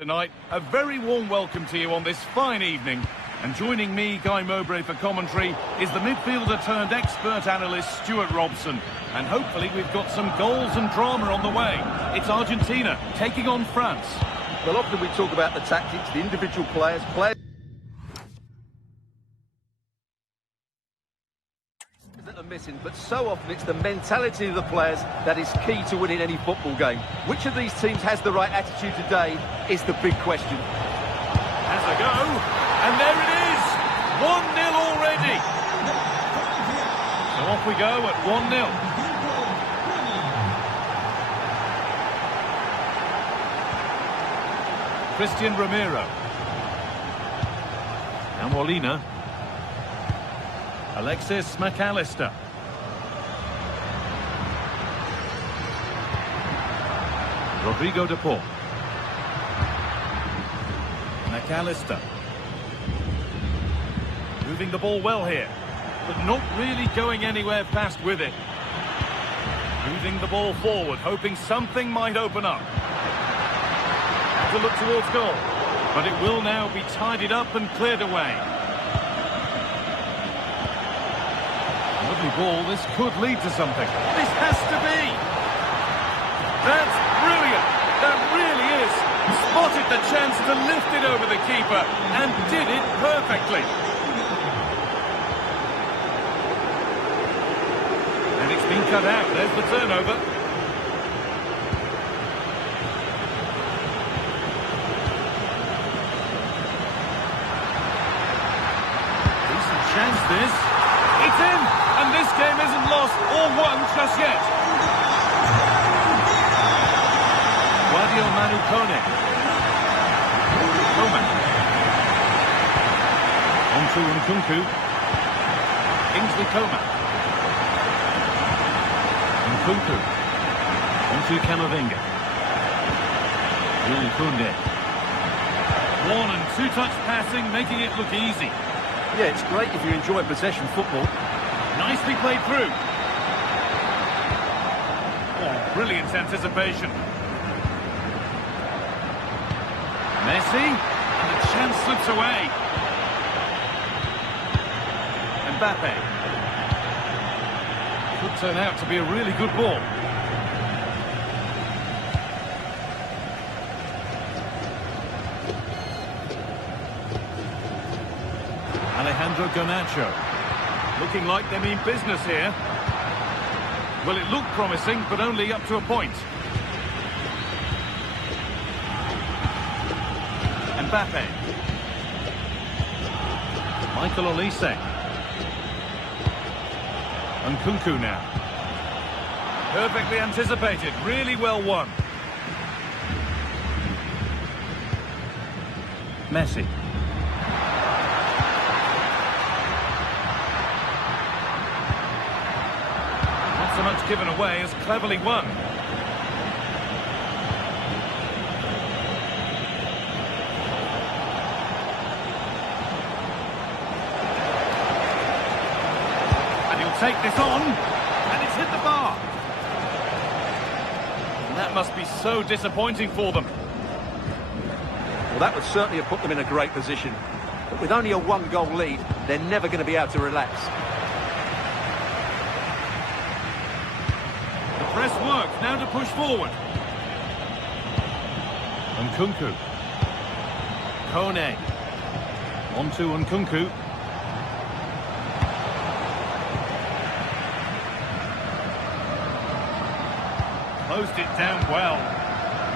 Tonight, a very warm welcome to you on this fine evening. And joining me, Guy Mowbray, for commentary is the midfielder turned expert analyst Stuart Robson. And hopefully we've got some goals and drama on the way. It's Argentina taking on France. Well, often we talk about the tactics, the individual players that are missing, but so often it's the mentality of the players that is key to winning any football game. Which of these teams has the right attitude today is the big question. Has a go, and there it is! 1-0 already! So off we go at 1-0. Christian Romero. Now Molina. Alexis McAllister. Rodrigo de Paul. McAllister. Moving the ball well here, but not really going anywhere fast with it. Moving the ball forward, hoping something might open up. To look towards goal, but it will now be tidied up and cleared away. Lovely ball, this could lead to something. This has to be! That's brilliant! That really is! Spotted the chance to lift it over the keeper and did it perfectly. And it's been cut out, there's the turnover. Chance this. It's in! And this game isn't lost or won just yet. Guadio Manu Kone. Coman. On to Nkunku. Kingsley Coman. Nkunku. On to Camavinga. Will Koundé. One and two-touch passing, making it look easy. Yeah, it's great if you enjoy possession football. Nicely played through. Oh, brilliant anticipation. Messi, and the chance slips away. Mbappe. Could turn out to be a really good ball. Alejandro Garnacho. Looking like they mean business here. Well, it looked promising, but only up to a point. Mbappe. Michael Olise. Nkunku now. Perfectly anticipated, really well won. Messi. So much given away as cleverly won. And he'll take this on, and it's hit the bar. And that must be so disappointing for them. Well, that would certainly have put them in a great position. But with only a one-goal lead, they're never going to be able to relax. Press work, now to push forward. Nkunku. Kone. On to Nkunku. Closed it down well.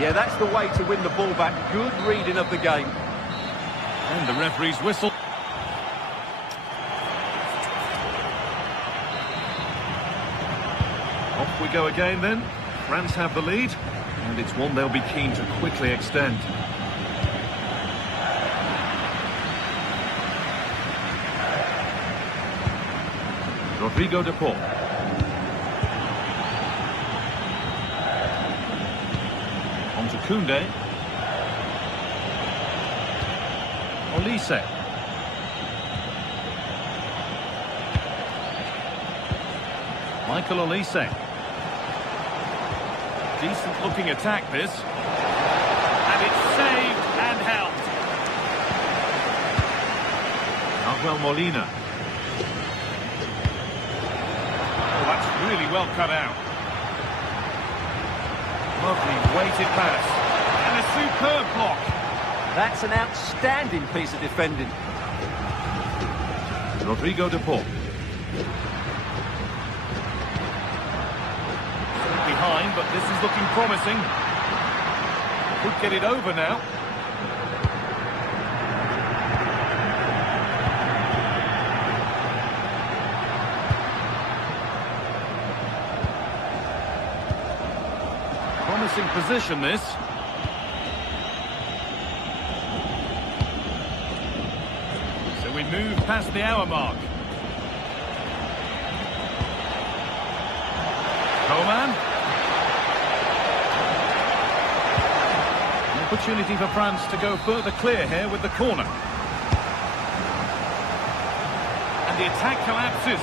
Yeah, that's the way to win the ball back. Good reading of the game. And the referee's whistle. Off we go again then. France have the lead, and it's one they'll be keen to quickly extend. Rodrigo de Paul. On to Koundé. Olise. Michael Olise. Decent looking attack this. And it's saved Well, Molina. Oh, that's really well cut out. Lovely weighted pass. And a superb block. That's an outstanding piece of defending. Rodrigo de Paul. Behind, but this is looking promising. Could get it over now. Promising position, this. So we move past the hour mark. Coman. An opportunity for France to go further clear here with the corner. And the attack collapses.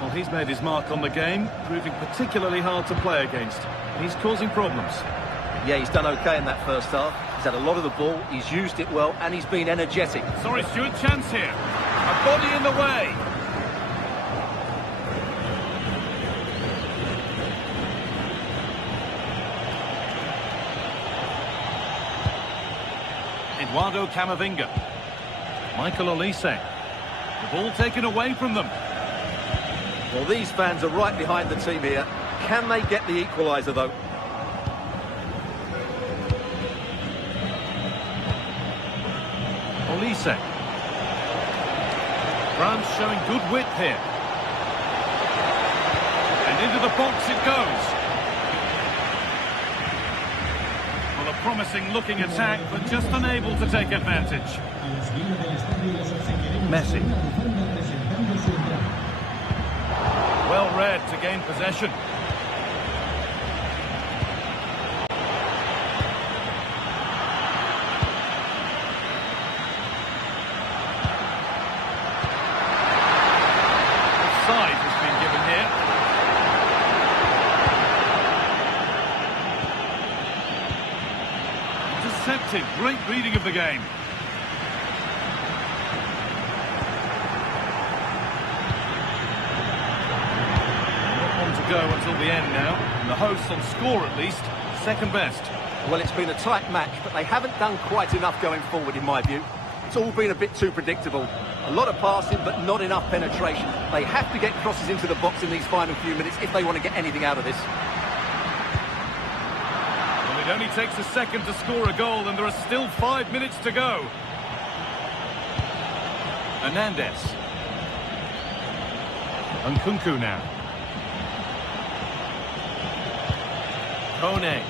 Well, he's made his mark on the game, proving particularly hard to play against. He's causing problems. Yeah, he's done okay in that first half. He's had a lot of the ball, he's used it well, and he's been energetic. Sorry, Stuart, chance here. A body in the way. Eduardo Camavinga. Michael Olise. The ball taken away from them. Well, these fans are right behind the team here. Can they get the equaliser, though? Olise. France showing good width here. And into the box it goes. Well, a promising looking attack, but just unable to take advantage. Messi. Well read to gain possession. Offside has been given here. Deceptive, great reading of the game. Go until the end now, and the hosts on score at least, second best. Well, it's been a tight match, but they haven't done quite enough going forward, in my view. It's all been a bit too predictable. A lot of passing, but not enough penetration. They have to get crosses into the box in these final few minutes if they want to get anything out of this. Well, it only takes a second to score a goal, and there are still 5 minutes to go. Hernandez. Nkunku now. Kone.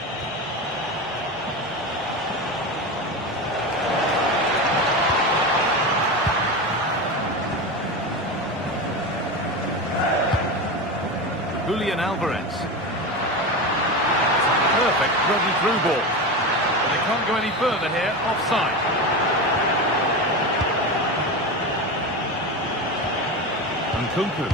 Julian Alvarez. Perfect ready through ball. But they can't go any further here, offside. Nkunku.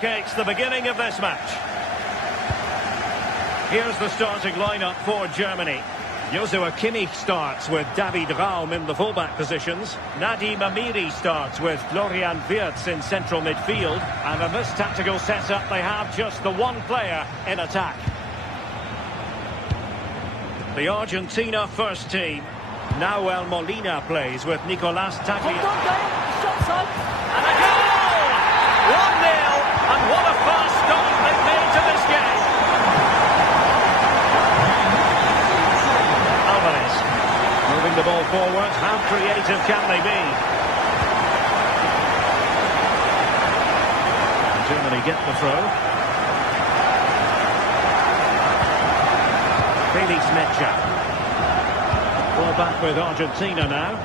It's the beginning of this match. Here's the starting lineup for Germany. Joshua Kimmich starts with David Raum in the fullback positions. Nadim Amiri starts with Florian Wirtz in central midfield. And in this tactical setup, they have just the one player in attack. The Argentina first team. Nahuel Molina plays with Nicolas Tagliafico. Shots on. And a goal! 1-0, and what a fast start they've made to this game. Alvarez, moving the ball forward. How creative can they be? Germany get the throw. Felix Mecha. Ball back with Argentina now.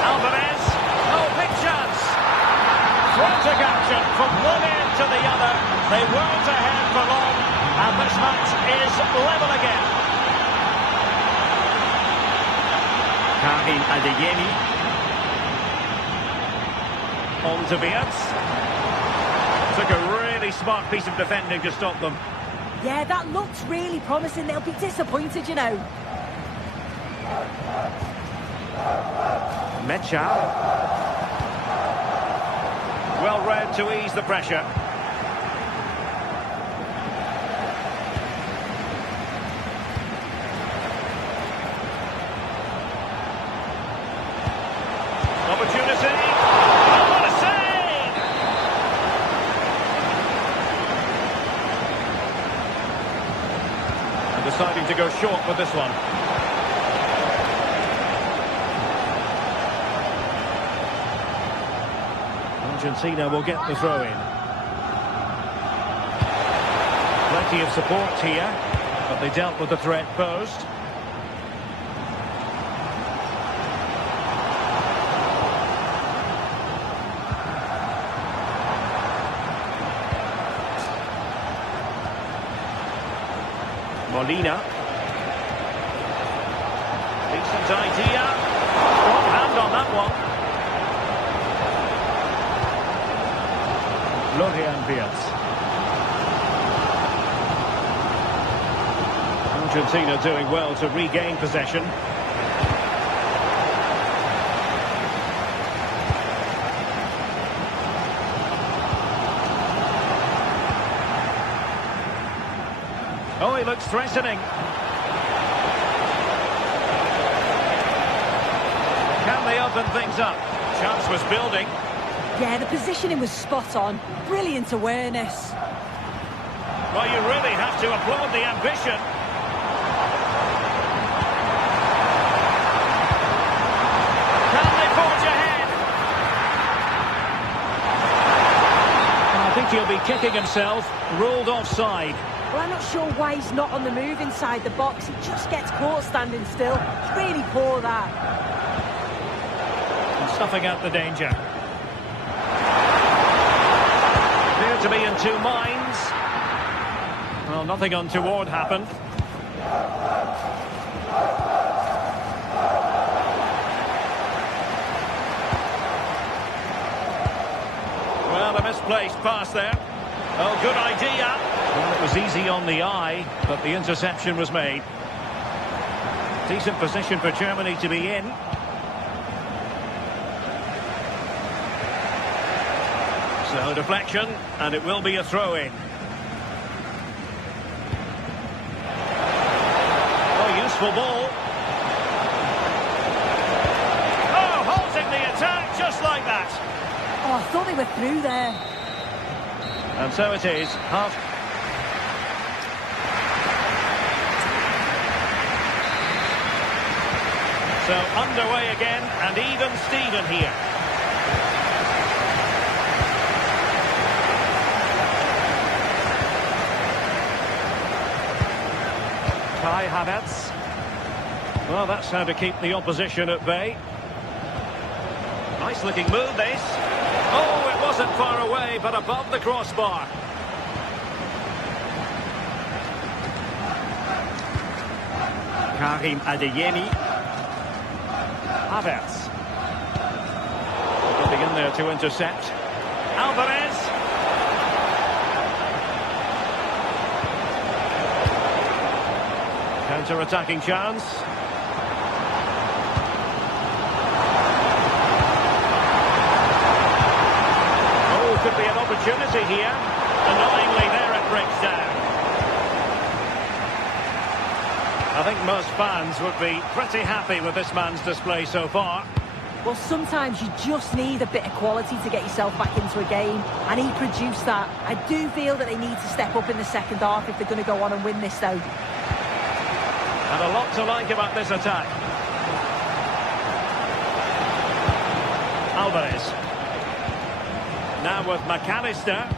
Alvarez, oh, big chance. Frantic action from one end to the other. They weren't ahead for long, and this match is level again. Karim Adeyemi. On to Wirtz. Took a really smart piece of defending to stop them. Yeah, that looks really promising. They'll be disappointed, you know. Mecha. Well read to ease the pressure. Opportunity. Deciding to go short with this one. Argentina will get the throw in. Plenty of support here, but they dealt with the threat posed. Molina. Decent idea. Strong hand on that one. Florian Wirtz. Argentina doing well to regain possession. Oh, he looks threatening. Can they open things up? Chance was building. Yeah, the positioning was spot on. Brilliant awareness. Well, you really have to applaud the ambition. Can they forge ahead? I think he'll be kicking himself. Ruled offside. Well, I'm not sure why he's not on the move inside the box. He just gets caught standing still. It's really poor, that. And stuffing out the danger. Appear to be in two minds. Well, nothing untoward happened. Well, a misplaced pass there. Oh, good idea. Well, it was easy on the eye, but the interception was made. Decent position for Germany to be in. So, deflection, and it will be a throw-in. Oh, useful ball. Oh, halting the attack just like that. Oh, I thought they were through there. And so it is, half. So underway again, and even Steven here. Kai Havertz. Well, that's how to keep the opposition at bay. Nice looking move, this. Oh, it wasn't far away, but above the crossbar. Karim Adeyemi. Havertz. Getting in there to intercept. Alvarez. Counter-attacking chance. Oh, could be an opportunity here. Annoyingly, there it breaks down. I think most fans would be pretty happy with this man's display so far. Well, sometimes you just need a bit of quality to get yourself back into a game, and he produced that. I do feel that they need to step up in the second half if they're going to go on and win this, though. And a lot to like about this attack. Alvarez. Now with McAllister.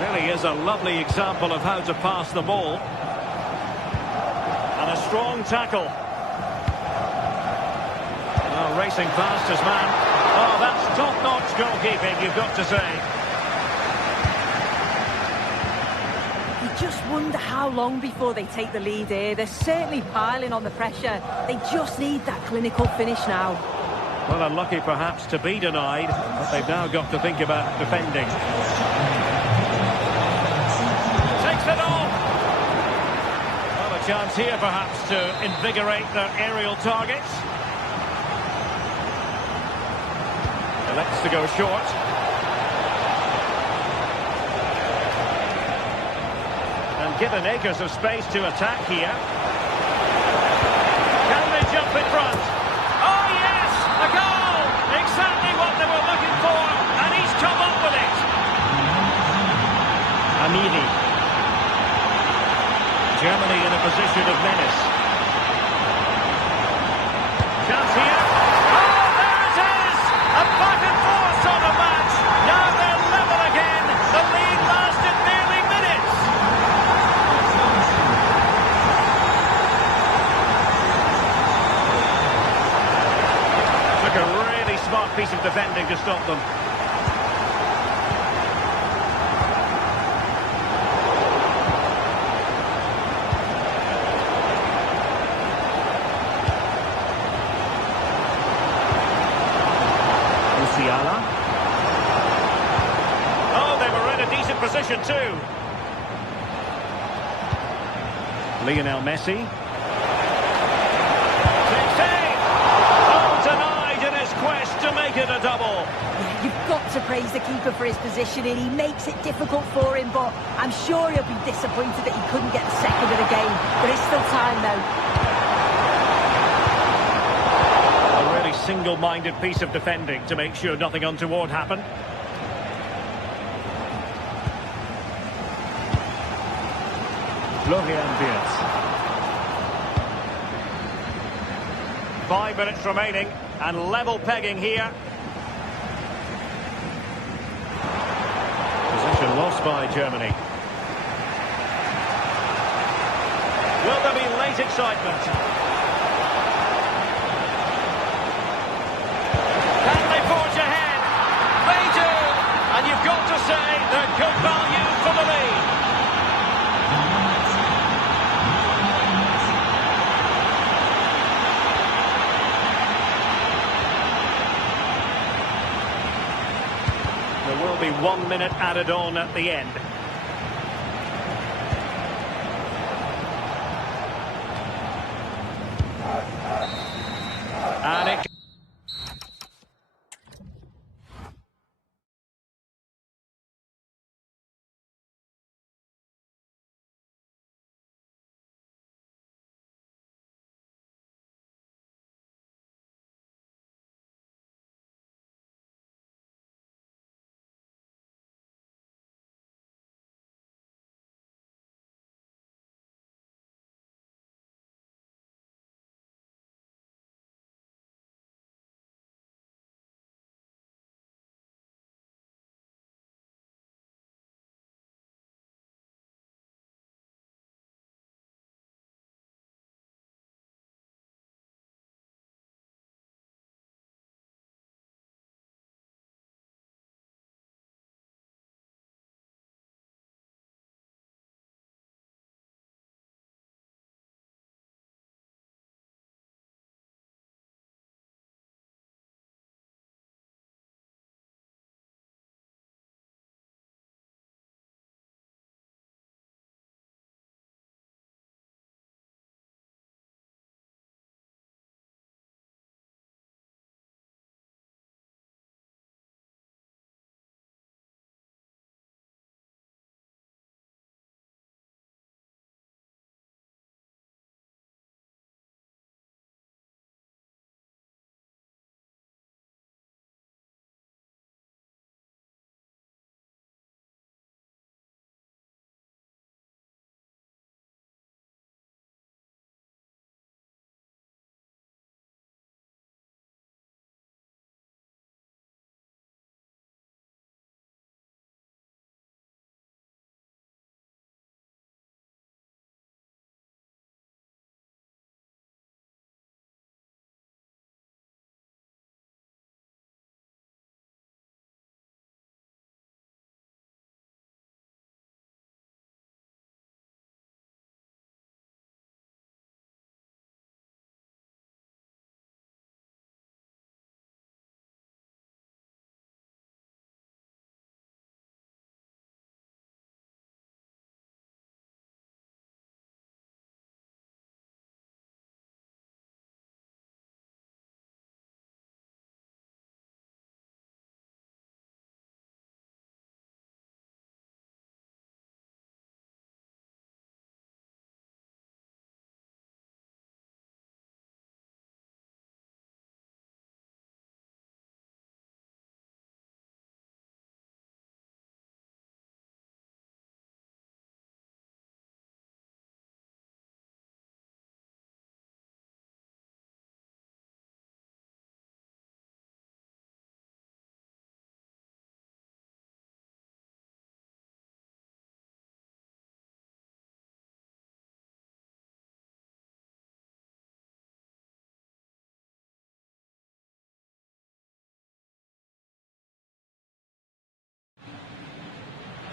Really is a lovely example of how to pass the ball. And a strong tackle. Oh, racing past his man. Oh, that's top-notch goalkeeping, you've got to say. You just wonder how long before they take the lead here. They're certainly piling on the pressure. They just need that clinical finish now. Well, unlucky perhaps to be denied, but they've now got to think about defending. Takes it on. Well, a chance here perhaps to invigorate their aerial targets. Elects to go short. And given acres of space to attack here. Can they jump in front? Oh yes! A goal! Exactly what they were looking for, and he's come up with it. Amiri. Germany in a position of menace. Chance here. Oh, there it is! A back and forth sort of match. Now they're level again. The lead lasted nearly minutes. Took a really smart piece of defending to stop them. Oh, they were in a decent position too. Lionel Messi. Save! Oh, denied in his quest to make it a double. Yeah, you've got to praise the keeper for his positioning. He makes it difficult for him, but I'm sure he'll be disappointed that he couldn't get the second of the game. But it's still time, though. Single-minded piece of defending to make sure nothing untoward happened. Florian Wirtz. 5 minutes remaining and level pegging here. Possession lost by Germany. Will there be late excitement? And you've got to say they're good value for the lead. There will be 1 minute added on at the end. And it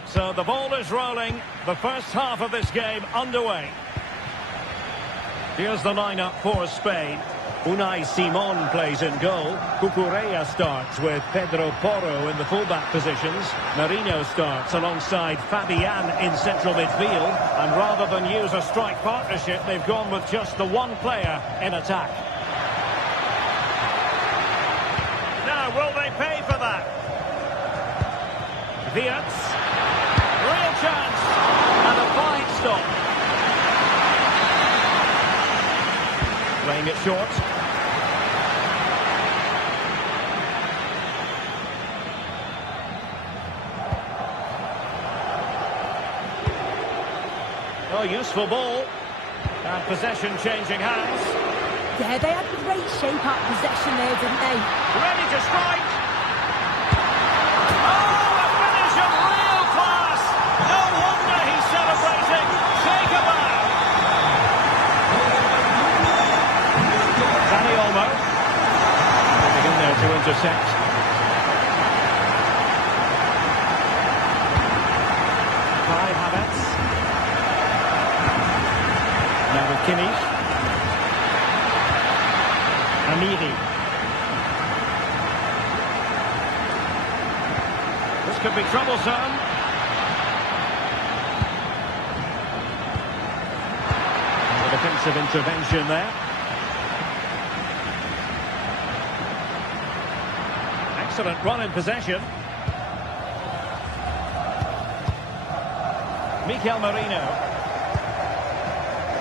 So the ball is rolling. The first half of this game underway. Here's the lineup for Spain. Unai Simon plays in goal. Cucurella starts with Pedro Porro in the fullback positions. Marino starts alongside Fabian in central midfield. And rather than use a strike partnership, they've gone with just the one player in attack. Now, will they pay for that? Wirtz. Real chance. And a fine stop. Playing it short. Oh, useful ball. And possession changing hands. Yeah, they had great shape up possession there, didn't they? Ready to strike. Oh, a finish of real class. No wonder he's celebrating. Take a bow. Danny Olmo. Getting in there to intercept. Kai Havertz. Now with Kimmich. Amiri. This could be troublesome. And the defensive intervention there. Excellent run in possession. Mikel Merino.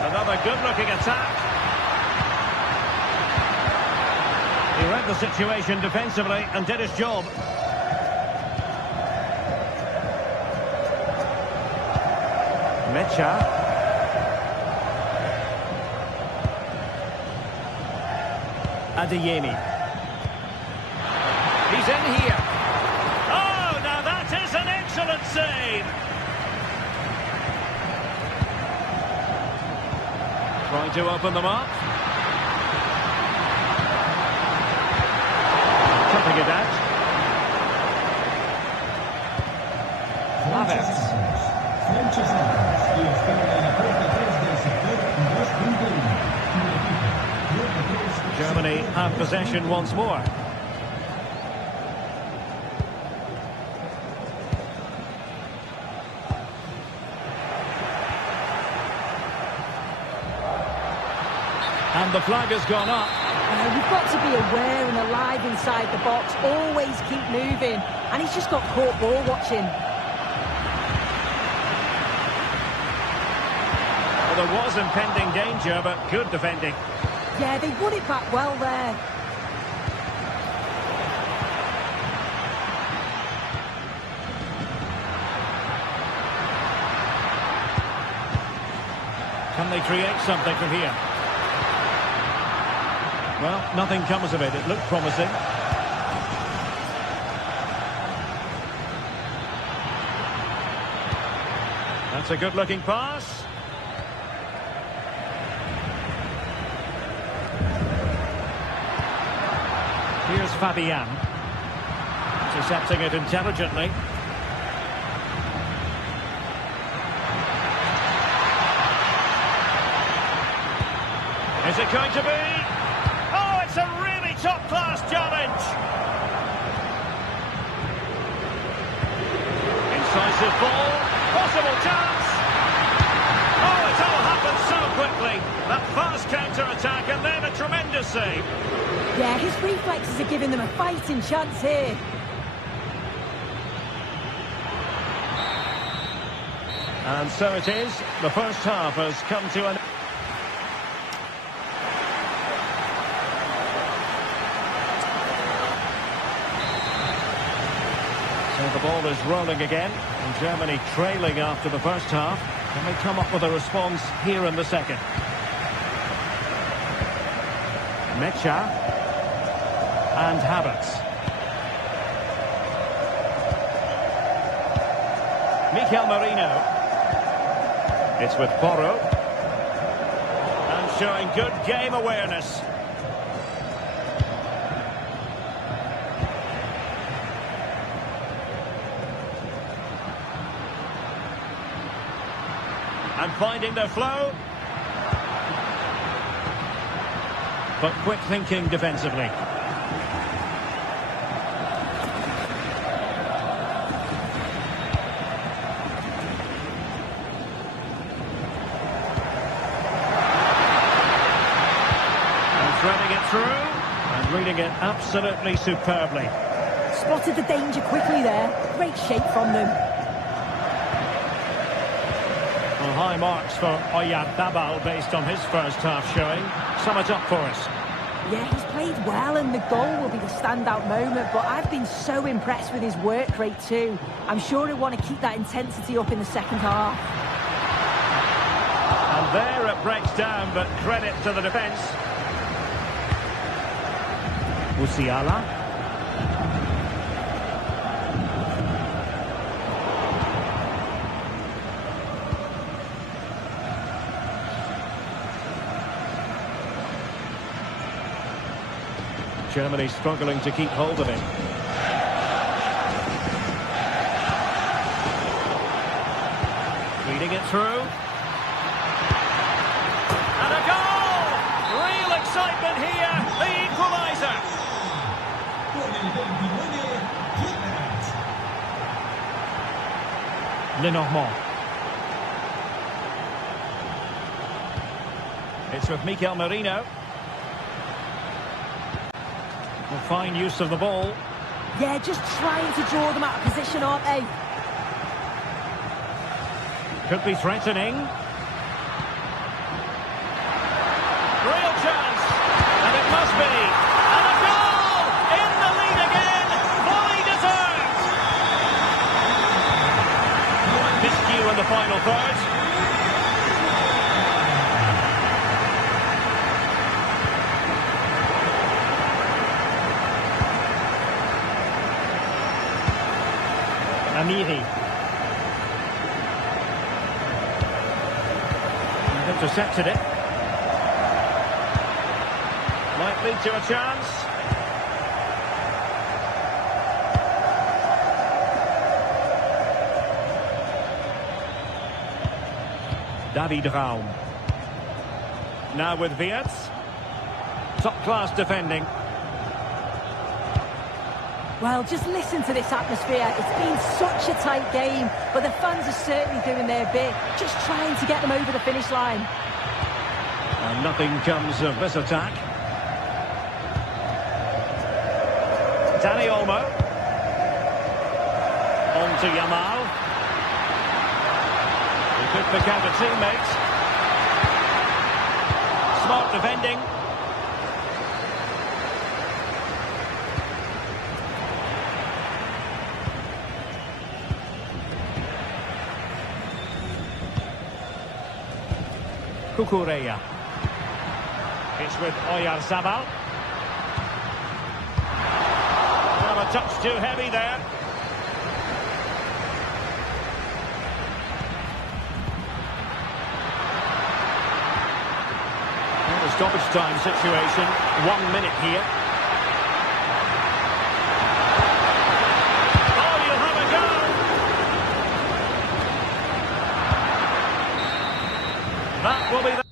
Another good-looking attack. He read the situation defensively and did his job. Mecha. Adeyemi. He's in here. Oh, now that is an excellent save. Trying to open them up. Cutting it out. Havertz. Germany have possession once more. And the flag has gone up. You've got to be aware and alive inside the box. Always keep moving. And he's just got caught ball watching. Well, there was impending danger, but good defending. Yeah, they won it back well there. Can they create something from here? Well, nothing comes of it. It looked promising. That's a good-looking pass. Here's Fabian. Intercepting it intelligently. Is it going to be? Oh, it's a really top-class challenge. Incisive ball. Possible chance. Oh, it all happened so quickly. That fast counter-attack and then a tremendous save. Yeah, his reflexes are giving them a fighting chance here. And so it is. The first half has come to an... So the ball is rolling again, and Germany trailing after the first half. Can they come up with a response here in the second? Mecha and Havertz. Mikel Merino. It's with Porro. And showing good game awareness. And finding their flow. But quick thinking defensively. Threading it through and reading it absolutely superbly. Spotted the danger quickly there. Great shape from them. Well, high marks for Oyarzabal based on his first half showing. Sum it up for us. Yeah, he's played well and the goal will be the standout moment, but I've been so impressed with his work rate too. I'm sure he'll want to keep that intensity up in the second half. And there it breaks down, but credit to the defence. Musiala. Germany struggling to keep hold of it. Feeding it through. And a goal! Real excitement here, the equaliser. Lenormand. It's with Mikel Merino. Well, fine use of the ball. Yeah, just trying to draw them out of position, aren't they? Could be threatening. Real chance. And it must be. And a goal! In the lead again. Fully deserved. Miscue in the final third. Amiri. Intercepted it. Might lead to a chance. David Raum. Now with Wirtz. Top-class defending. Well, just listen to this atmosphere. It's been such a tight game, but the fans are certainly doing their bit, just trying to get them over the finish line. And nothing comes of this attack. Dani Olmo. On to Yamal. He could pick out a teammate. Smart defending. Kukureya. It's with Oyarzabal. Well, a touch too heavy there. Well, the stoppage time situation. 1 minute here. Oh, you'll have a go. That will be the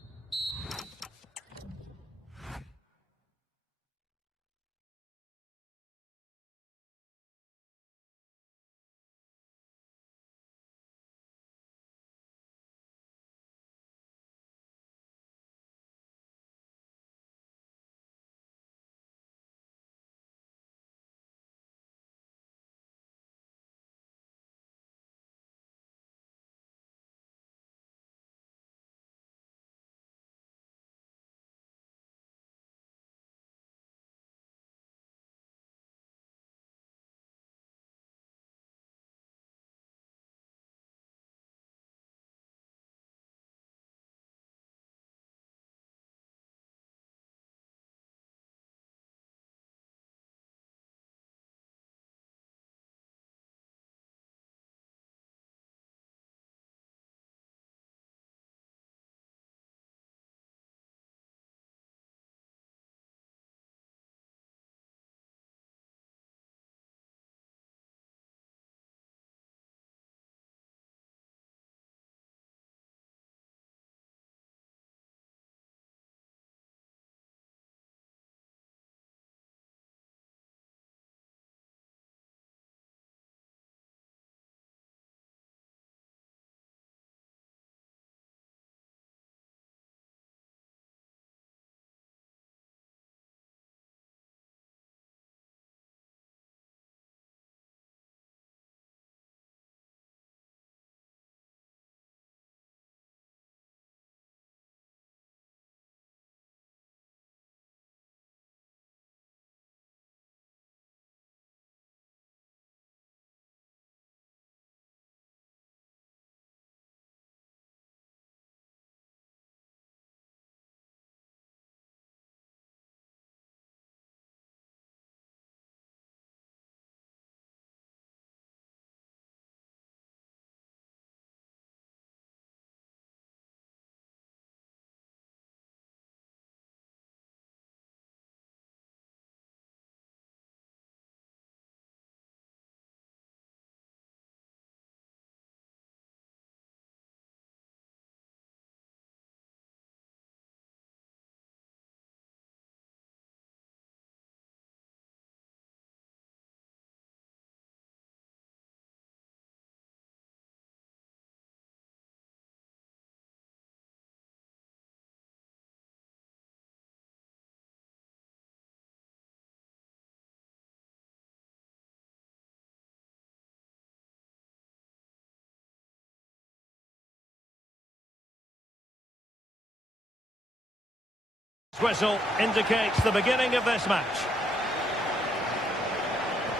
Whistle indicates the beginning of this match.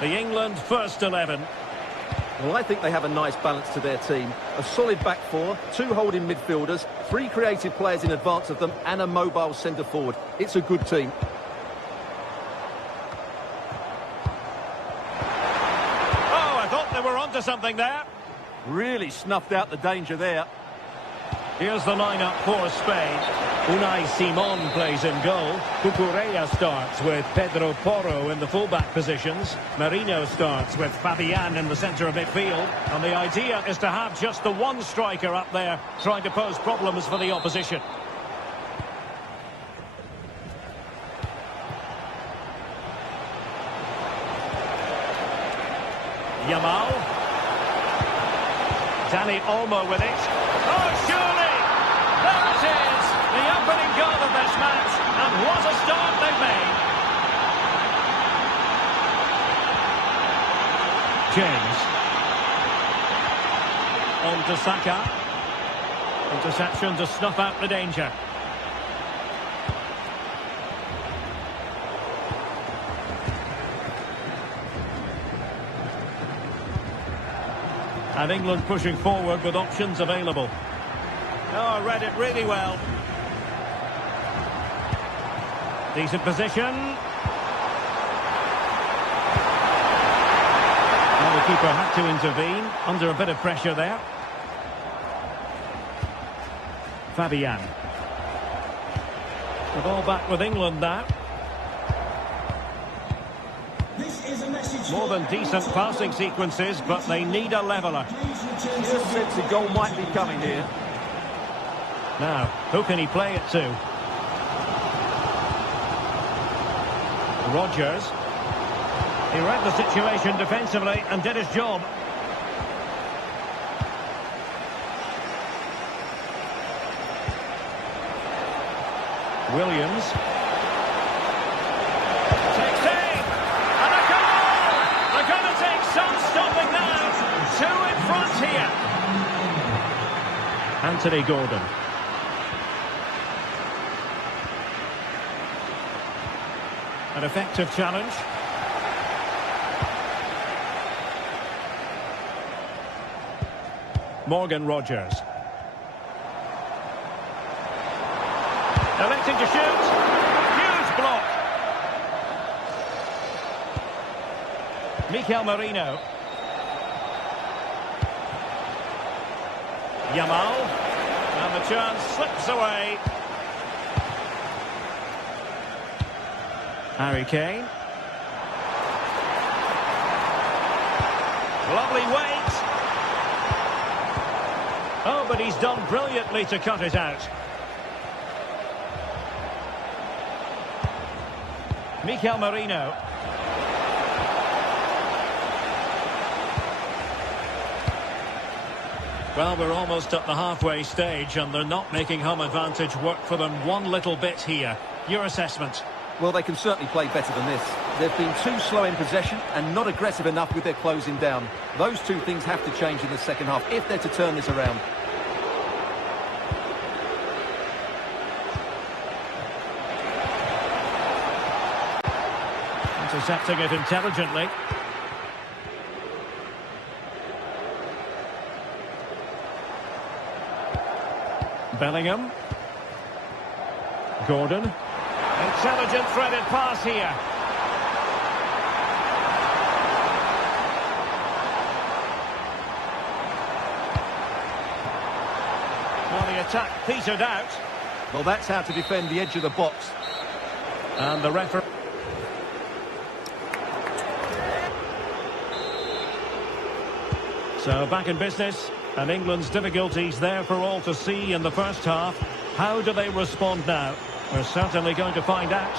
The England first 11. Well, I think they have a nice balance to their team. A solid back four, 2 holding midfielders, 3 creative players in advance of them, and a mobile centre forward. It's a good team. Oh, I thought they were onto something there. Really snuffed out the danger there. Here's the lineup for Spain. Unai Simon plays in goal. Cucurella starts with Pedro Porro in the fullback positions. Merino starts with Fabian in the centre of midfield. And the idea is to have just the one striker up there trying to pose problems for the opposition. Yamal. Dani Olmo with it. Oh, surely! There it is! The opening goal of this match, and what a start they've made. James. On to Saka. Interception to snuff out the danger. And England pushing forward with options available. Oh, read it really well. Decent position. Well, the keeper had to intervene under a bit of pressure there. Fabian. The ball back with England now. More than decent passing sequences, but they need a leveller. Just sense the goal might be coming here. Now, who can he play it to? Rodgers. He read the situation defensively and did his job. Williams. Takes aim! And a goal! They're going to take some stopping now. 2 in front here. Anthony Gordon. An effective challenge. Morgan Rodgers. Electing to shoot. Huge block. Mikel Merino. Yamal. And the chance slips away. Harry Kane. Lovely weight. Oh, but he's done brilliantly to cut it out. Mikel Merino. Well, we're almost at the halfway stage and they're not making home advantage work for them one little bit here. Your assessment? Well, they can certainly play better than this. They've been too slow in possession and not aggressive enough with their closing down. Those two things have to change in the second half if they're to turn this around. Intercepting it intelligently. Bellingham. Gordon. Intelligent threaded pass here. Well, the attack petered out. Well, that's how to defend the edge of the box. And the referee. So back in business, and England's difficulties there for all to see in the first half. How do they respond now? We're certainly going to find out.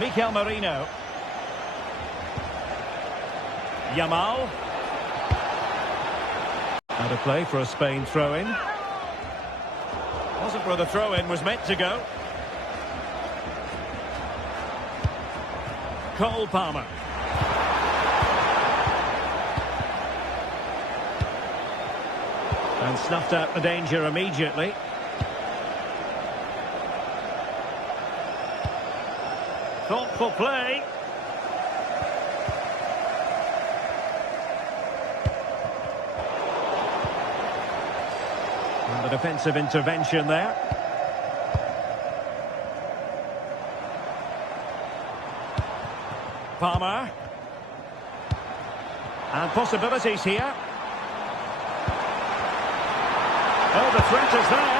Mikel Merino. Yamal. Out of play for a Spain throw-in. Wasn't where the throw-in was meant to go. Cole Palmer. And snuffed out the danger immediately. Thoughtful play. And the defensive intervention there. Palmer. And possibilities here. Oh, the threat is there.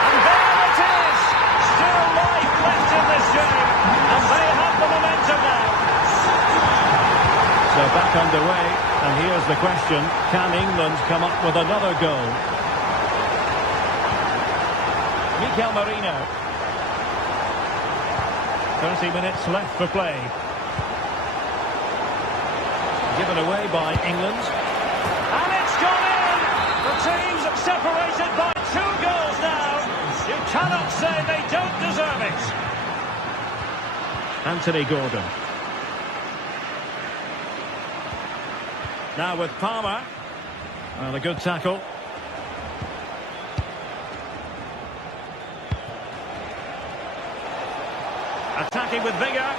And there it is! Still life left in this game. And they have the momentum now. So back underway. And here's the question. Can England come up with another goal? Mikel Merino. 30 minutes left for play. Given away by England. And it's gone in! The teams separated by 2 goals now. You cannot say they don't deserve it. Anthony Gordon. Now with Palmer. Well, a good tackle. Attacking with vigour.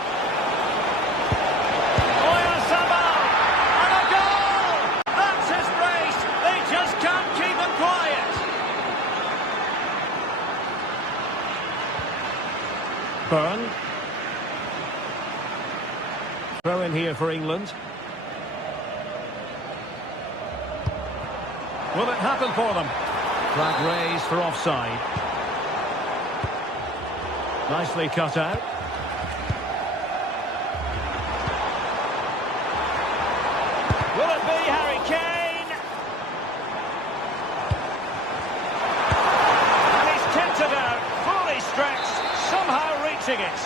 Burn. Throw in here for England. Will it happen for them? Flag raised for offside. Nicely cut out. Will it be Harry Kane? And he's kicked it out, fully stretched, somehow reaching it.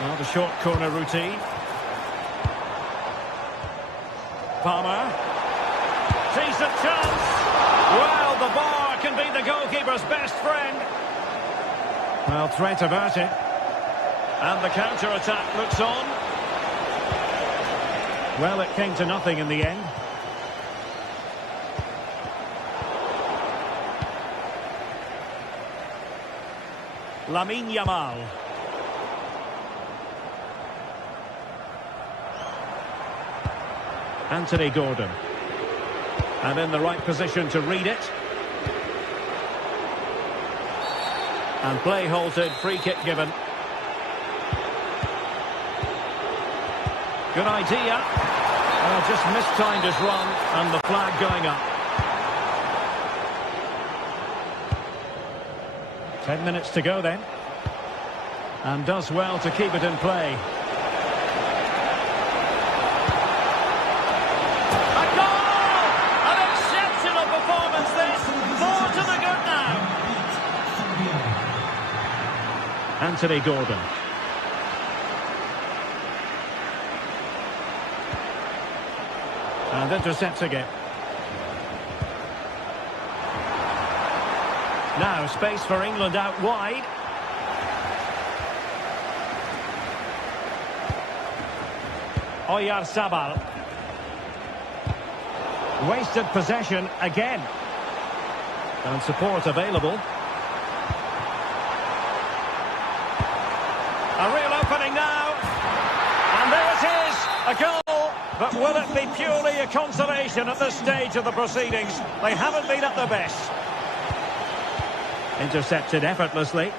Well, the short corner routine. Palmer. Decent chance. Well, the bar can be the goalkeeper's best friend. Well, threat averted. And the counter-attack looks on. Well, it came to nothing in the end. Lamine Yamal. Anthony Gordon. And in the right position to read it. And play halted, free kick given. Good idea. Just mistimed his run, and the flag going up. 10 minutes to go then. And does well to keep it in play. A goal! An exceptional performance this. More to the good now. Anthony Gordon. And intercepting it. Now space for England out wide. Oyarzabal. Wasted possession again. And support available. A real opening now. And there it is. A goal. But will it be purely a consolation at this stage of the proceedings? They haven't been at their best. Intercepted effortlessly.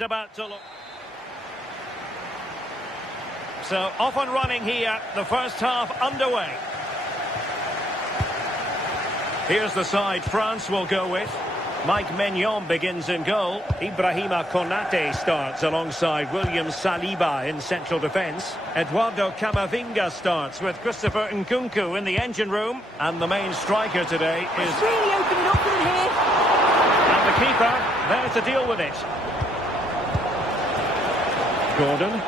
About to look. So off and running here, the first half underway. Here's the side France will go with. Mike Maignan begins in goal. Ibrahima Konate starts alongside William Saliba in central defence. Eduardo Camavinga starts with Christopher Nkunku in the engine room. And the main striker today is... It's really opening up for them here. And the keeper there to deal with it. Gordon.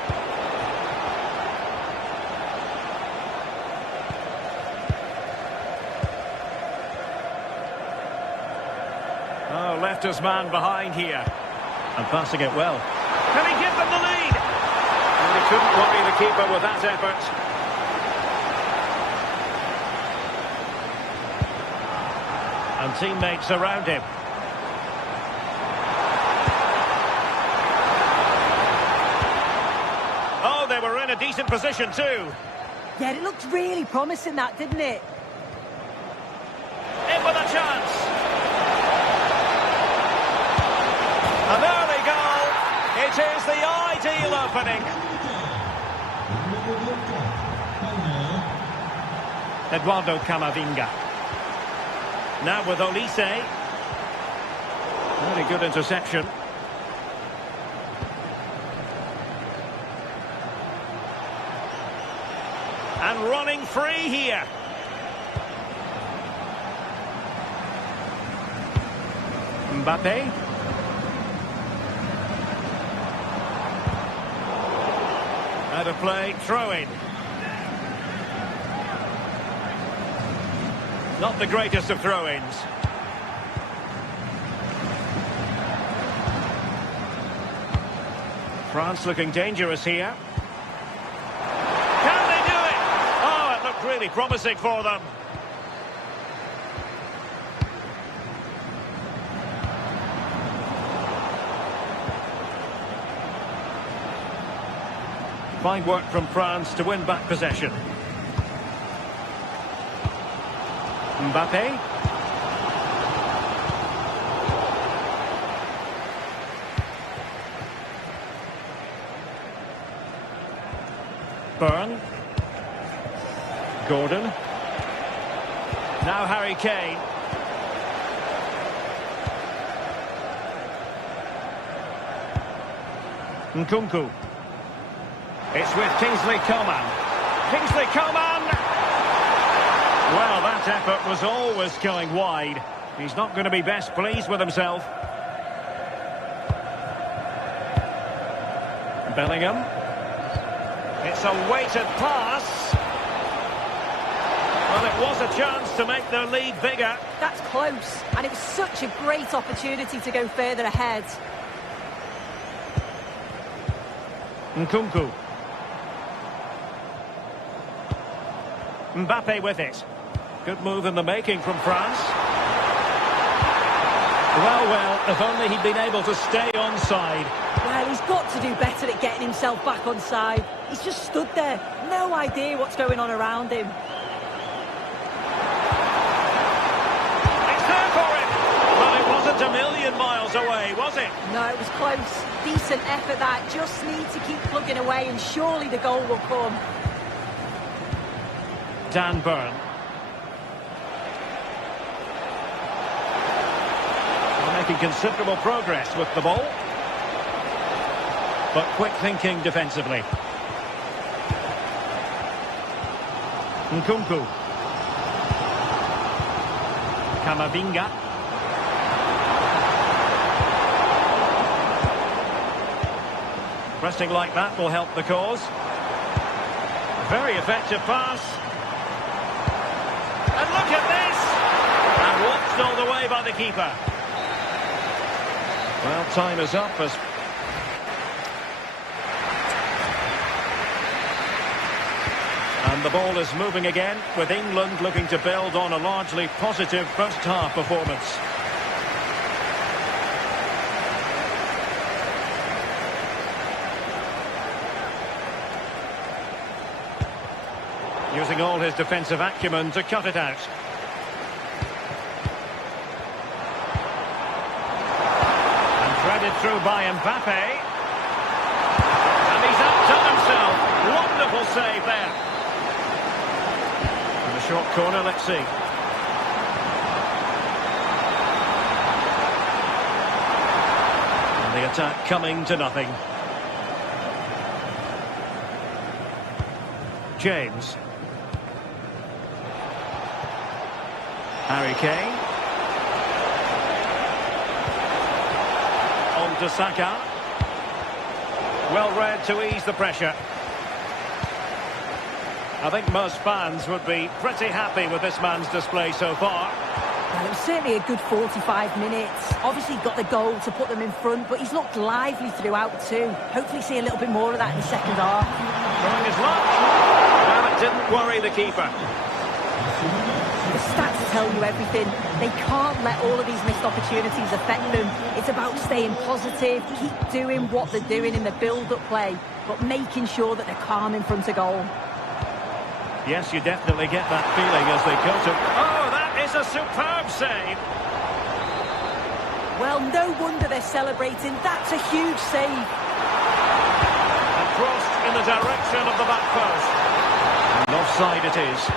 Oh, left his man behind here. And passing it well. Can he give them the lead? And he couldn't worry the keeper with that effort. And teammates around him. Oh, they were in a decent position too. Yeah, it looked really promising, that, didn't it? In with a chance. An early goal. It is the ideal opening. Eduardo Camavinga. Now with Olise. Very good interception. And running free here. Mbappe. Out of play, throw-in. Not the greatest of throw-ins. France looking dangerous here. Can they do it? Oh, it looked really promising for them. Fine work from France to win back possession. Mbappe. Byrne. Gordon. Now Harry Kane. Nkunku. It's with Kingsley Coman. Kingsley Coman! Well, that effort was always going wide. He's not going to be best pleased with himself. Bellingham. It's a weighted pass. Well, it was a chance to make their lead bigger. That's close, and it was such a great opportunity to go further ahead. Nkunku. Mbappe with it. Good move in the making from France. Well, if only he'd been able to stay onside. Well, he's got to do better at getting himself back onside. He's just stood there, no idea what's going on around him. It's there for him! Well, it wasn't a million miles away, was it? No, it was close. Decent effort that. Just need to keep plugging away and surely the goal will come. Dan Byrne. They're making considerable progress with the ball. But quick thinking defensively. Nkunku. Camavinga. Pressing like that will help the cause. Very effective pass. And look at this! And watched all the way by the keeper. Well, time is up as... And the ball is moving again, with England looking to build on a largely positive first-half performance. Using all his defensive acumen to cut it out. And threaded through by Mbappe. And he's outdone himself. Wonderful save there. And a short corner, let's see. And the attack coming to nothing. James. Harry Kane. On to Saka. Well read to ease the pressure. I think most fans would be pretty happy with this man's display so far. Well, it was certainly a good 45 minutes. Obviously got the goal to put them in front, but he's looked lively throughout too. Hopefully see a little bit more of that in the second half. Trying his luck. Well, it didn't worry the keeper. The stats tell you everything. They can't let all of these missed opportunities affect them. It's about staying positive, keep doing what they're doing in the build-up play, but making sure that they're calm in front of goal. Yes, you definitely get that feeling as they go to... Oh, that is a superb save. Well, no wonder they're celebrating. That's a huge save. And crossed in the direction of the back post. And offside it is.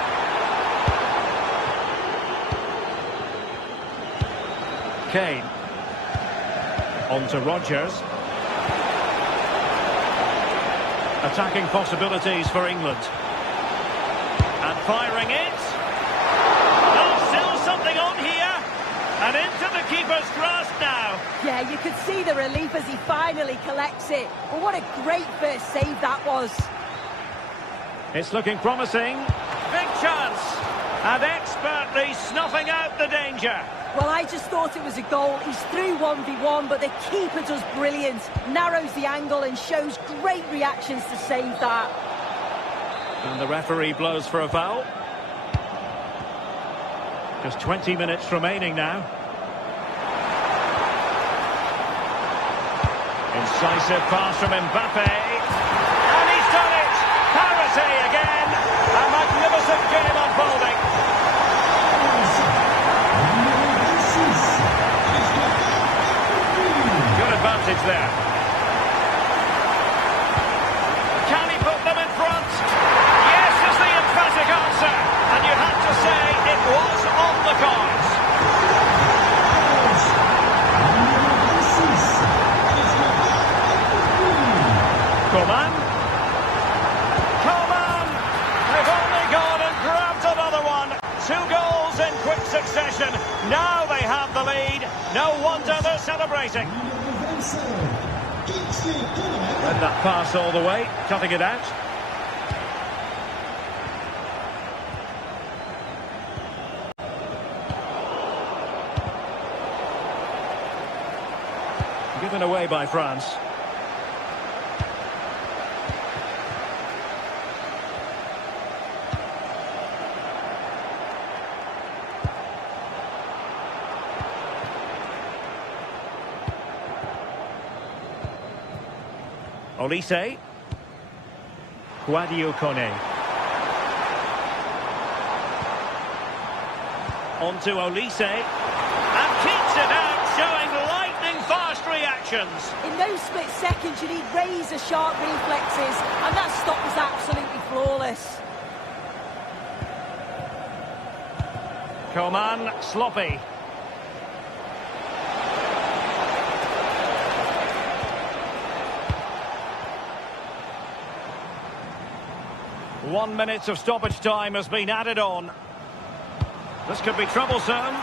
Kane. On to Rodgers. Attacking possibilities for England. And firing it. Oh, still something on here. And into the keeper's grasp now. Yeah, you could see the relief as he finally collects it. But what a great first save that was. It's looking promising. Big chance. And expertly snuffing out the danger. Well, I just thought it was a goal. He's through 1v1, but the keeper does brilliant. Narrows the angle and shows great reactions to save that. And the referee blows for a foul. Just 20 minutes remaining now. Incisive pass from Mbappe. And he's done it! Parity again! A magnificent game unfolding. Good advantage there. Can he put them in front? Yes is the emphatic answer. And you have to say it was on the cards. Coman. Coman! They've only gone and grabbed another one. 2 goals in quick succession. Now they have the lead. No wonder they're celebrating. And that pass all the way, cutting it out. Given away by France. Olise. Guadio Kone. On to Olise. And keeps it out, showing lightning fast reactions. In those split seconds, you need razor-sharp reflexes, and that stop was absolutely flawless. Coman, sloppy. One minute of stoppage time has been added on. This could be troublesome.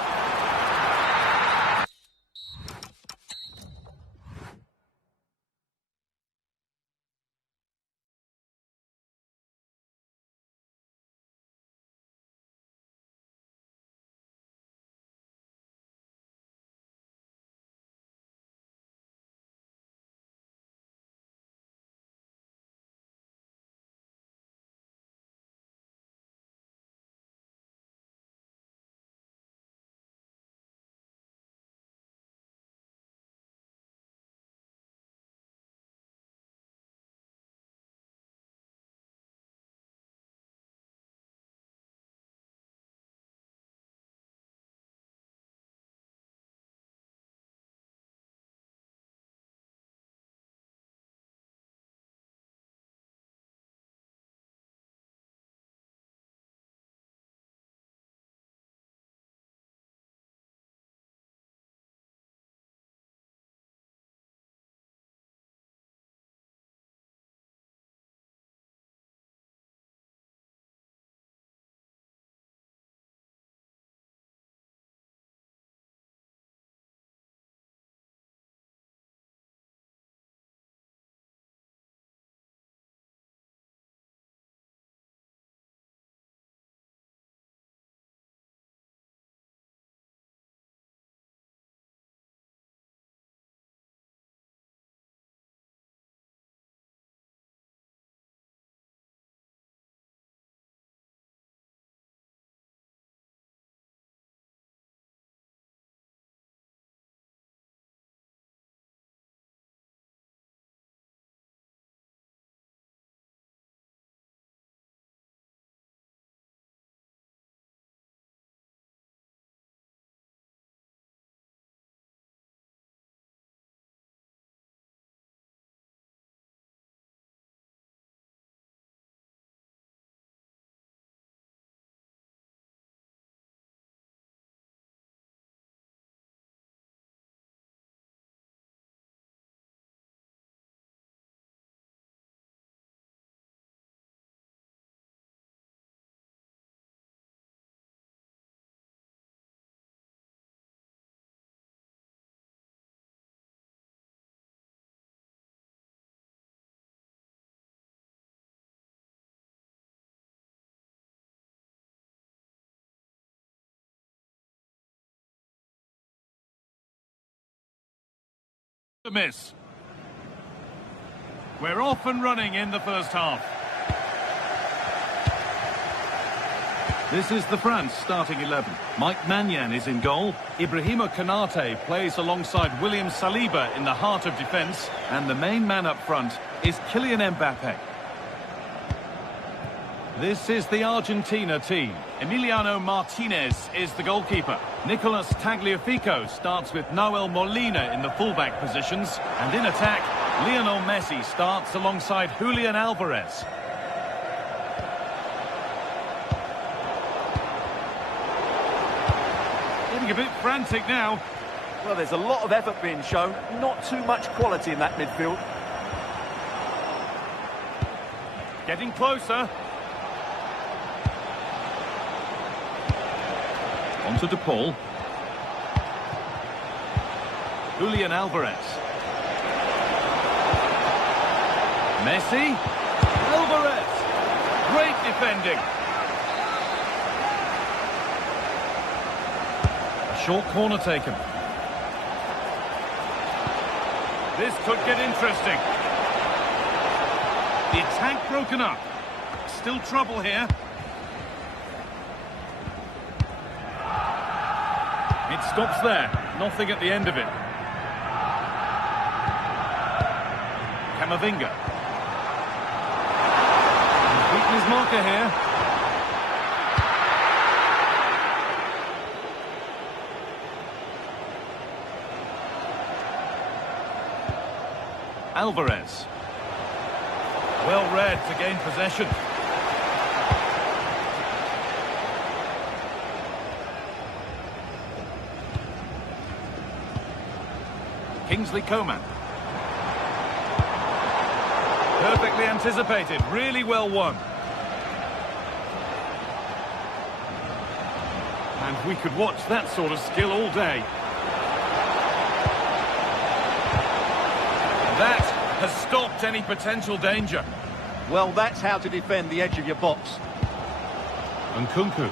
Miss. We're off and running in the first half. This is the France starting 11. Mike Maignan is in goal. Ibrahima Konate plays alongside William Saliba in the heart of defence. And the main man up front is Kylian Mbappe. This is the Argentina team. Emiliano Martinez is the goalkeeper. Nicolas Tagliafico starts with Noel Molina in the fullback positions. And in attack, Lionel Messi starts alongside Julian Alvarez. Getting a bit frantic now. Well, there's a lot of effort being shown. Not too much quality in that midfield. Getting closer. Onto De Paul. Julian Alvarez. Messi. Alvarez. Great defending. A short corner taken. This could get interesting. The attack broken up. Still trouble here. It stops there. Nothing at the end of it. Camavinga. He's beaten his marker here. Alvarez. Well read to gain possession. Kingsley Coman. Perfectly anticipated, really well won. And we could watch that sort of skill all day. That has stopped any potential danger. Well, that's how to defend the edge of your box. Nkunku.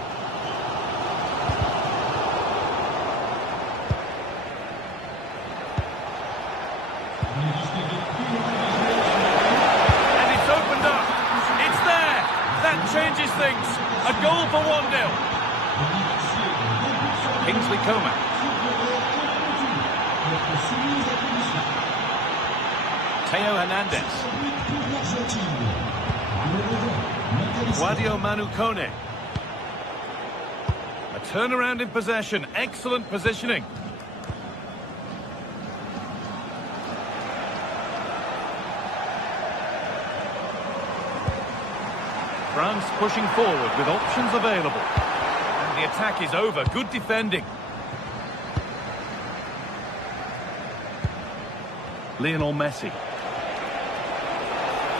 Changes things. A goal for 1-0. Kingsley Coman. Teo Hernandez. Guadio Manu Kone. A turnaround in possession. Excellent positioning. France pushing forward with options available. And the attack is over. Good defending. Lionel Messi.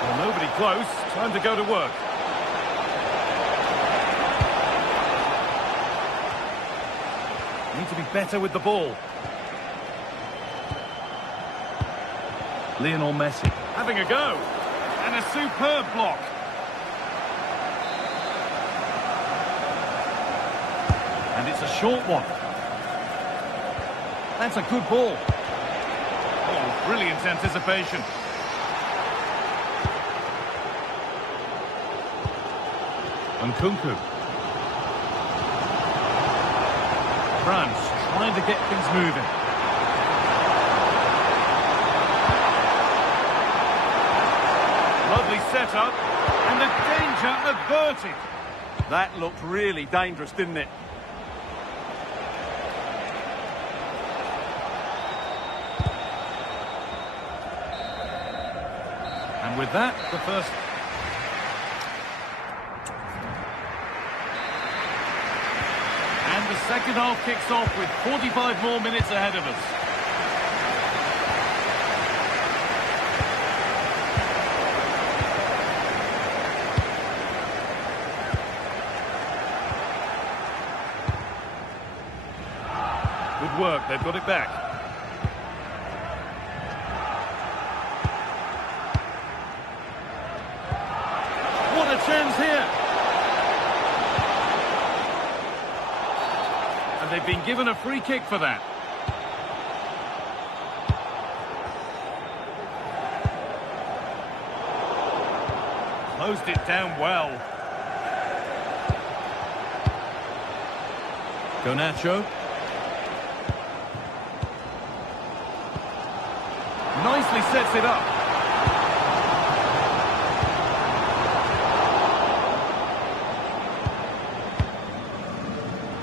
Well, nobody close. Time to go to work. Need to be better with the ball. Lionel Messi. Having a go. And a superb block. And it's a short one. That's a good ball. Oh, brilliant anticipation. Nkunku. France trying to get things moving. Lovely setup. And the danger averted. That looked really dangerous, didn't it? And with that, the first... And the second half kicks off with 45 more minutes ahead of us. Good work, they've got it back. Chance here. And they've been given a free kick for that. closed it down well. Garnacho. Nicely sets it up.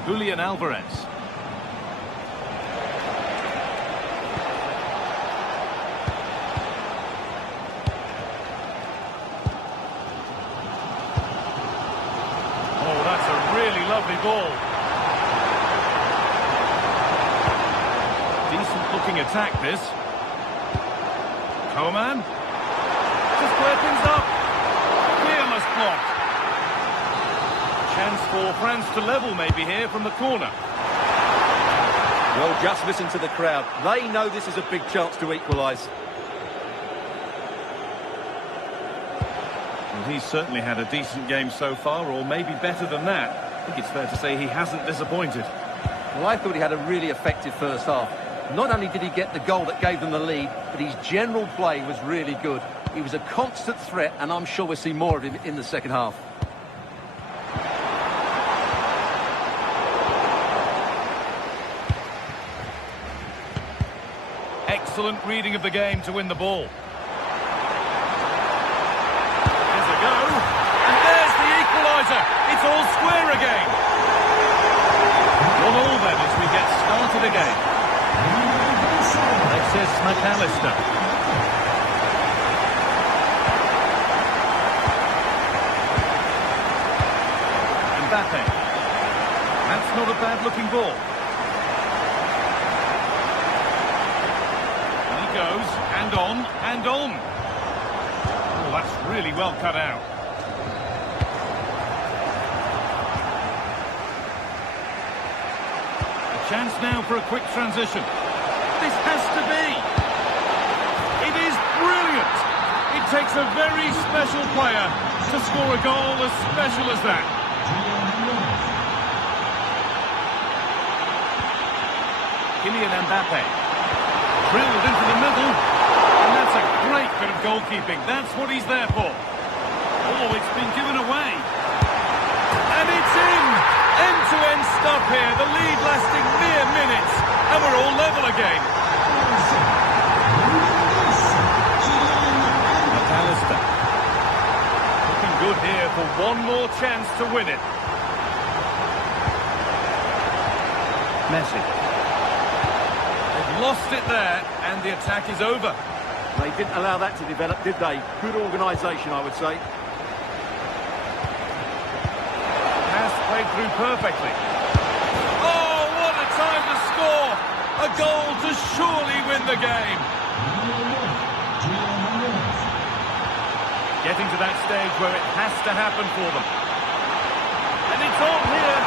Julian Alvarez. Oh, that's a really lovely ball. Decent looking attack, this. Coman. Just square things up. Fearless block. Chance for France to level maybe here from the corner. Well, just listen to the crowd. They know this is a big chance to equalise. Well, he's certainly had a decent game so far, or maybe better than that. I think it's fair to say he hasn't disappointed. Well, I thought he had a really effective first half. Not only did he get the goal that gave them the lead, but his general play was really good. He was a constant threat, and I'm sure we'll see more of him in the second half. Excellent reading of the game to win the ball. There's a go, and there's the equaliser. It's all square again. 1-1 then as we get started again. Alexis McAllister. Mbappe. That's not a bad looking ball. And he goes, and on, and on. Oh, that's really well cut out. A chance now for a quick transition. This has to be. It is brilliant. It takes a very special player to score a goal as special as that. Kylian Mbappe. Drilled into the middle. And that's a great bit of goalkeeping. That's what he's there for. Oh, it's been given away. And it's in. End-to-end stuff here. The lead lasting mere minutes. And we're all level again. McAllister. Looking good here for one more chance to win it. Messi. They've lost it there, and the attack is over. They didn't allow that to develop, did they? Good organisation, I would say. Pass played through perfectly. Oh, what a time to score! A goal to surely win the game. Getting to that stage where it has to happen for them. And it's on here.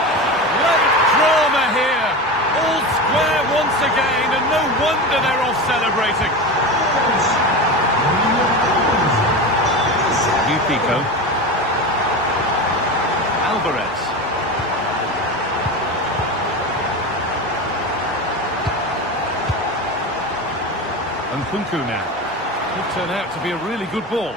Great drama here. All square once again, and no wonder they're off celebrating. Pico. Alvarez. And Nkunku now. Could turn out to be a really good ball.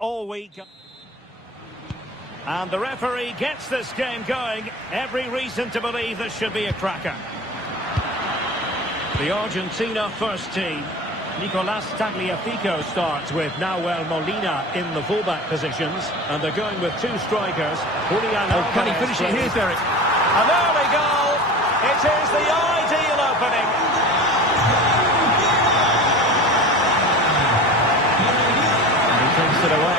all week. And the referee gets this game going. Every reason to believe this should be a cracker. The Argentina first team. Nicolas Tagliafico starts with Nahuel Molina in the fullback positions. And they're going with two strikers. Julian Can he finish it here, Derek? An early goal. It is the ideal opening. And he takes it away.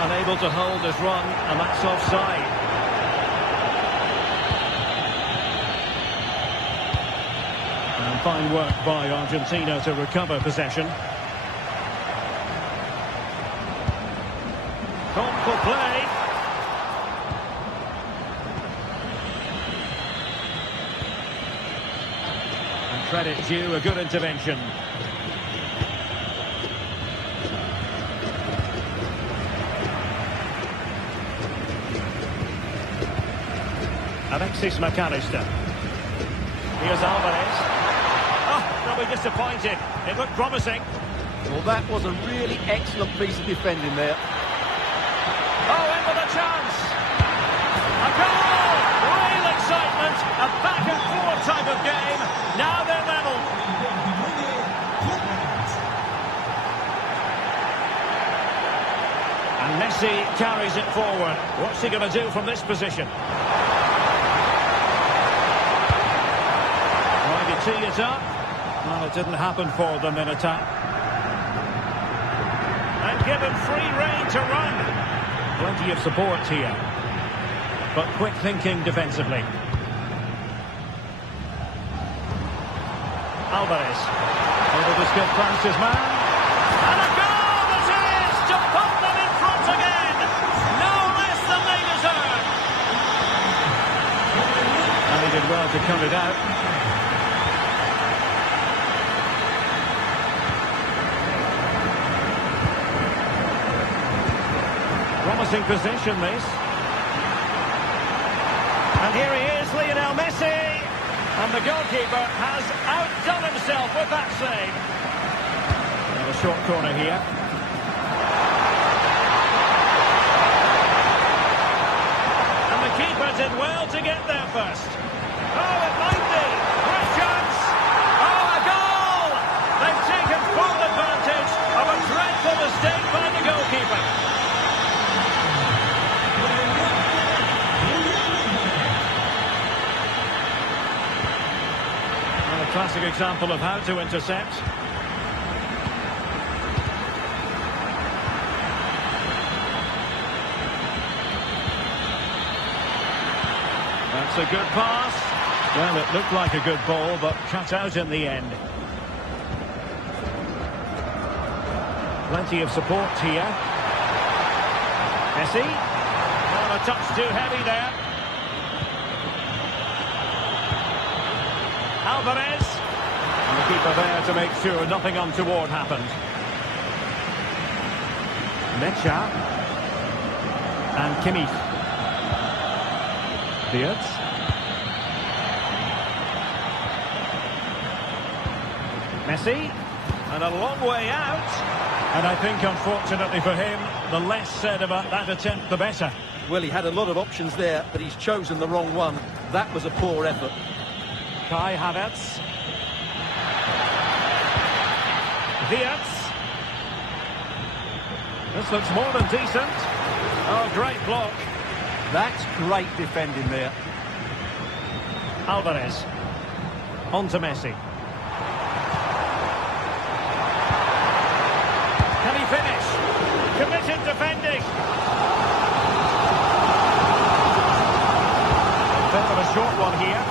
Unable to hold his run, and that's offside. And fine work by Argentina to recover possession. Thoughtful play. And credit due, a good intervention. Alexis McAllister. Here's Alvarez. Oh, they'll be disappointed. It looked promising. Well, that was a really excellent piece of defending there. Oh, in with a chance. A goal! Real excitement. A back and forth type of game. Now they're level. And Messi carries it forward. What's he going to do from this position? Tee it up. Well, it didn't happen for them in attack. And given free rein to run. Plenty of support here. But quick thinking defensively. Alvarez. Able to skip past his man. And a goal it is to put them in front again. No less than they deserve. And he did well to cut it out. Promising position, this. And here he is, Lionel Messi. And the goalkeeper has outdone himself with that save. And a short corner here. And the keeper did well to get there first. Oh, it might be. Great chance. Oh, a goal! They've taken full advantage of a dreadful mistake by the goalkeeper. Classic example of how to intercept. That's a good pass. Well, it looked like a good ball, but cut out in the end. Plenty of support here. Messi. Well, a touch too heavy there. Alvarez. And the keeper there to make sure nothing untoward happened. Mecha. And Kimmich. Wirtz. Messi. And a long way out. And I think, unfortunately for him, the less said about that attempt, the better. Well, he had a lot of options there, but he's chosen the wrong one. That was a poor effort. Kai Havertz. Wirtz. This looks more than decent. Oh, great block. That's great defending there. Alvarez. On to Messi. Can he finish? Committed defending. A bit of a short one here.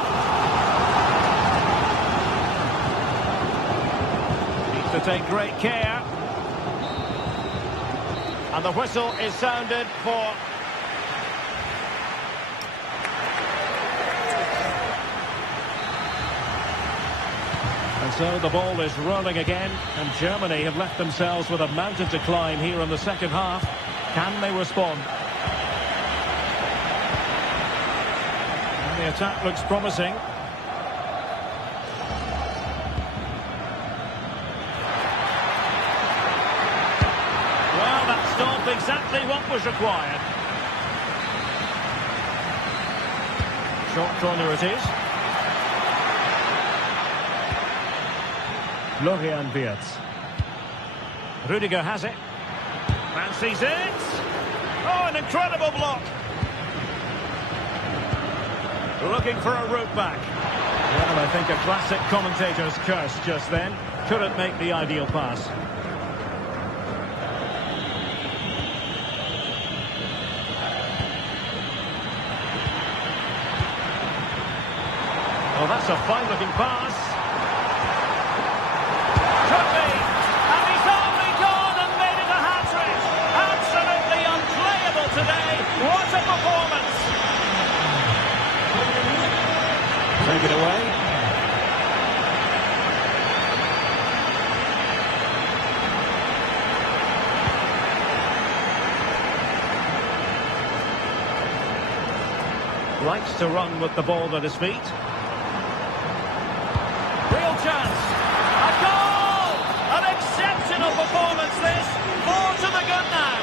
Needs to take great care. And the whistle is sounded for... And so the ball is rolling again, and Germany have left themselves with a mountain to climb here in the second half. Can they respond? And the attack looks promising. Well, that stopped exactly what was required. Short corner it is. Florian Wirtz. Rudiger has it. Fancies it. Oh, an incredible block. Looking for a route back. Well, I think a classic commentator's curse just then. Couldn't make the ideal pass. Well, that's a fine-looking pass. Could be. And he's only gone and made it a hat-trick. Absolutely unplayable today. What a performance. Take it away. Likes to run with the ball at his feet. Real chance. A goal! An exceptional performance this. 4 to the good now.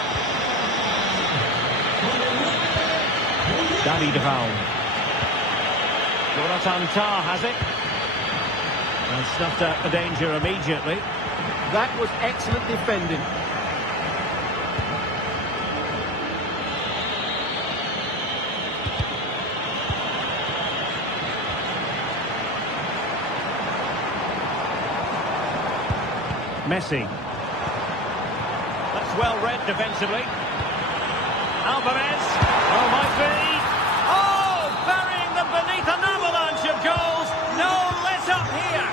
David Raum. Jonathan Tah has it. And snuffed out the danger immediately. That was excellent defending. Messi. That's well read defensively. Alvarez. Oh, might be. Oh, burying them beneath an avalanche of goals. No let up here.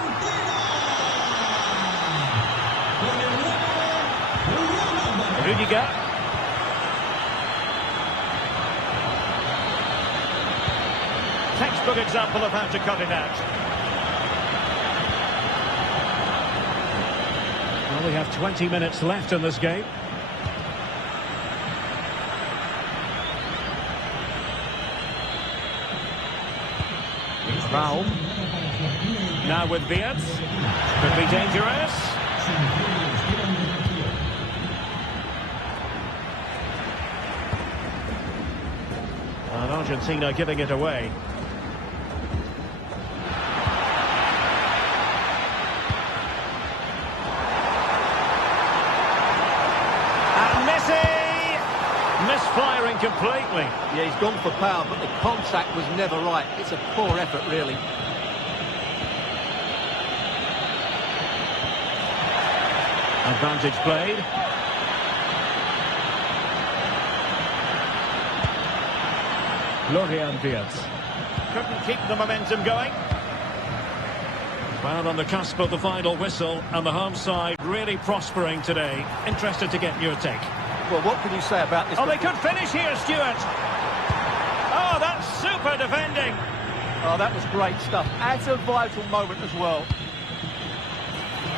Rudiger. Textbook example of how to cut it out. Well, we have 20 minutes left in this game. Raum. Now with Wirtz. Could be dangerous. And Argentina giving it away. Misfiring completely. Yeah, he's gone for power, but the contact was never right. It's a poor effort, really. Advantage played. Florian Wirtz. Couldn't keep the momentum going. Well, on the cusp of the final whistle, and the home side really prospering today. Interested to get your take. Well, what can you say about this? Oh, they could finish here, Stuart. Oh, that's super defending. Oh, that was great stuff. At a vital moment as well.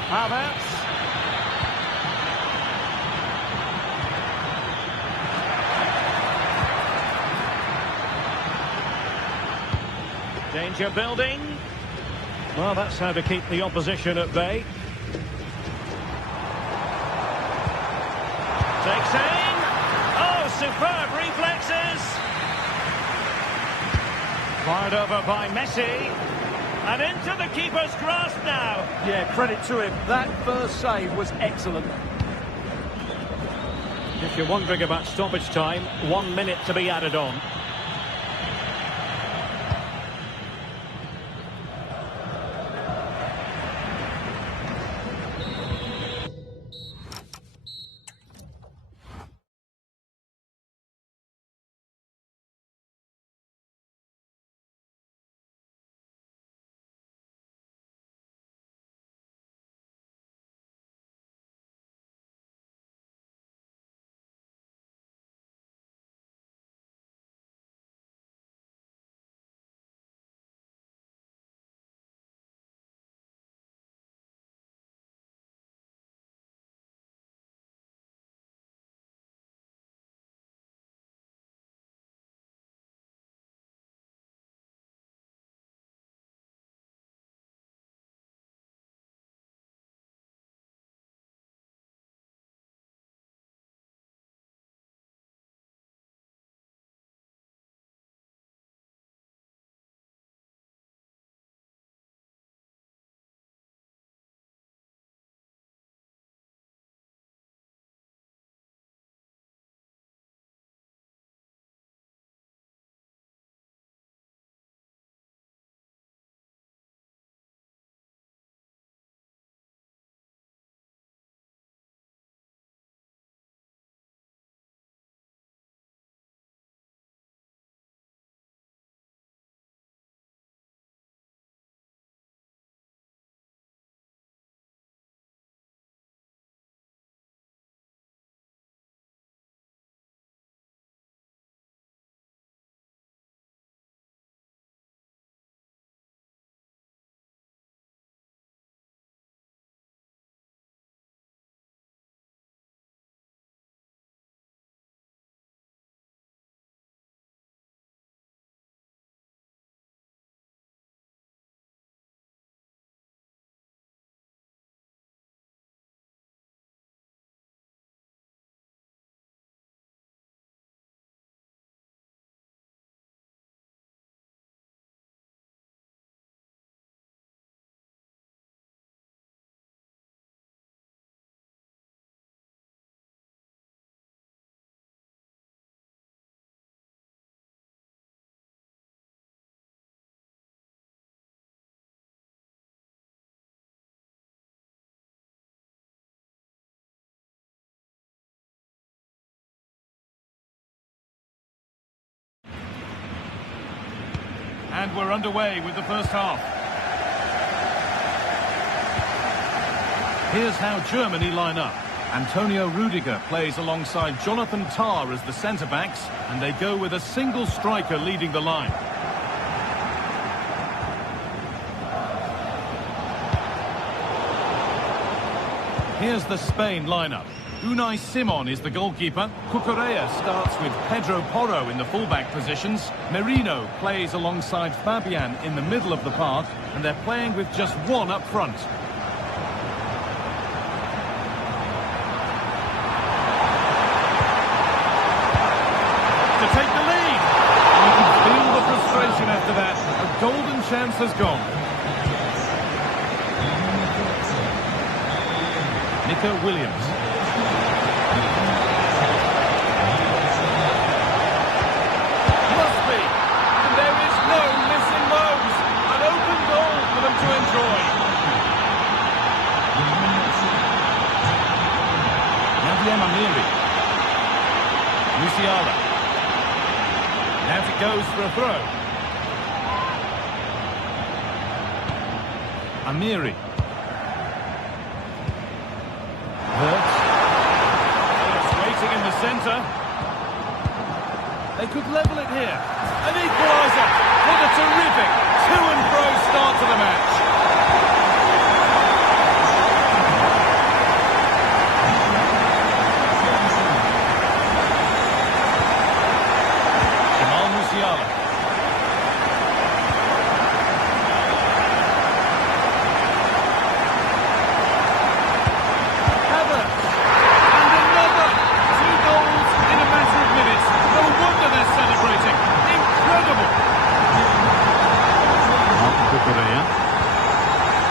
Havertz. Danger building. Well, that's how to keep the opposition at bay. Takes aim. Oh, superb reflexes. Fired over by Messi. And into the keeper's grasp now. Yeah, credit to him. That first save was excellent. If you're wondering about stoppage time, 1 minute to be added on. And we're underway with the first half. Here's how Germany line up. Antonio Rudiger plays alongside Jonathan Tah as the centre-backs, and they go with a single striker leading the line. Here's the Spain lineup. Unai Simon is the goalkeeper. Cucurella starts with Pedro Porro in the fullback positions. Merino plays alongside Fabian in the middle of the park, and they're playing with just one up front. To take the lead. You can feel the frustration after that. A golden chance has gone. Nico Williams. Must be. And there is no missing those. An open goal for them to enjoy. Nadia Mamiri. Musiala. Out it goes for a throw. Amiri. Waiting in the centre. They could level it here. An equaliser. What a terrific to and fro start to the match. Jamal Musiala.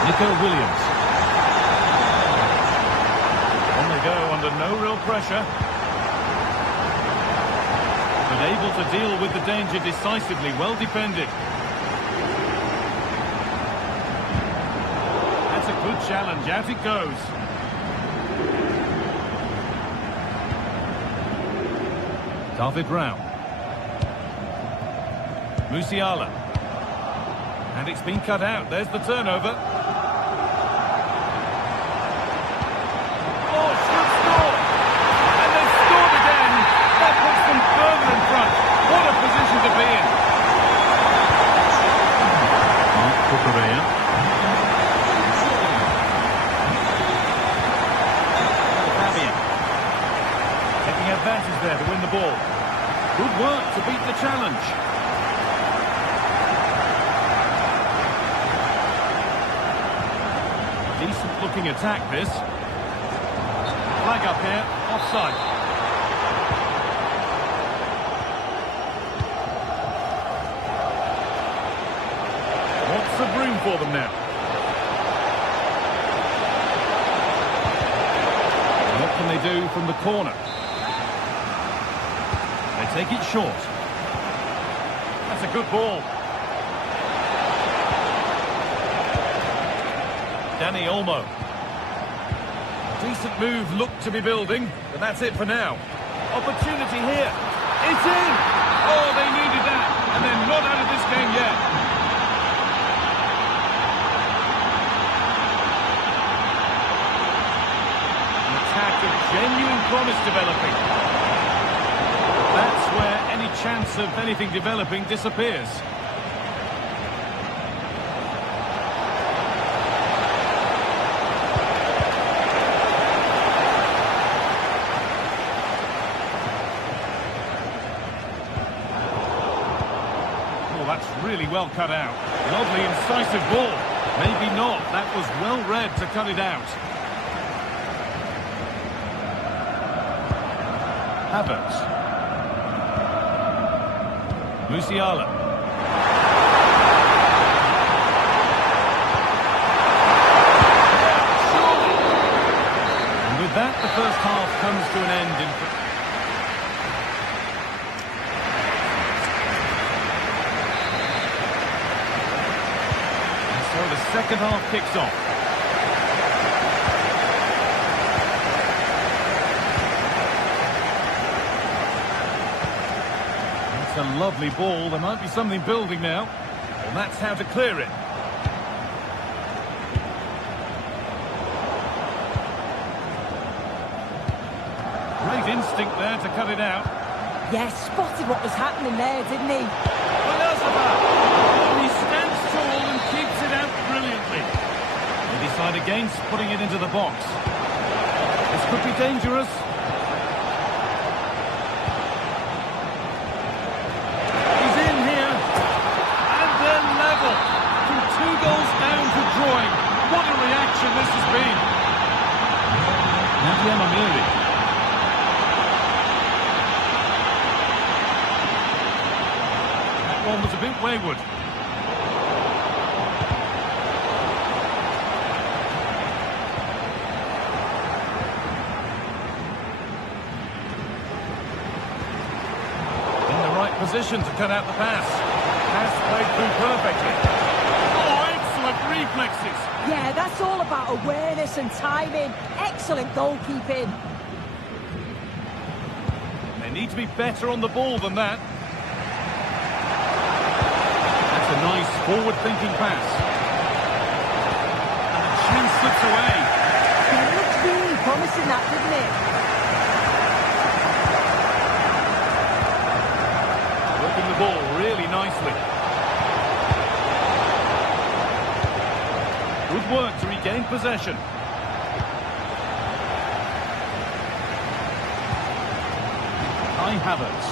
Nico Williams. On they go under no real pressure. But able to deal with the danger decisively, well defended. That's a good challenge, out it goes. David Rao. Musiala. And it's been cut out. There's the turnover. Oh, should score! And they've scored again. That puts them further in front. What a position to be in. Cucurella. Fabian. Taking advantage there to win the ball. Good work to beat the challenge. Decent looking attack this. Flag up here, offside. Lots of room for them now. What can they do from the corner? They take it short. That's a good ball. Danny Olmo. Decent move looked to be building, but that's it for now. Opportunity here. It's in! Oh, they needed that, and they're not out of this game yet. An attack of genuine promise developing. That's where any chance of anything developing disappears. Really well cut out. Lovely incisive ball. Maybe not. That was well read to cut it out. Havertz. Musiala. And with that, the first half comes to an end in... So the second half kicks off. It's a lovely ball. There might be something building now. And that's how to clear it. Great instinct there to cut it out. Yes, spotted what was happening there, didn't he? He stands tall and keeps it out brilliantly. They decide against putting it into the box. This could be dangerous. He's in here. And they're level. From 2 goals down to drawing. What a reaction this has been. Nadia Mamiri. One was a bit wayward. In the right position to cut out the pass. Pass played through perfectly. Oh, excellent reflexes. Yeah, that's all about awareness and timing. Excellent goalkeeping. They need to be better on the ball than that. A nice forward-thinking pass. And the chance slips away. Yeah, it looked really promising, that, didn't it? Working the ball really nicely. Good work to regain possession. Kai Havertz.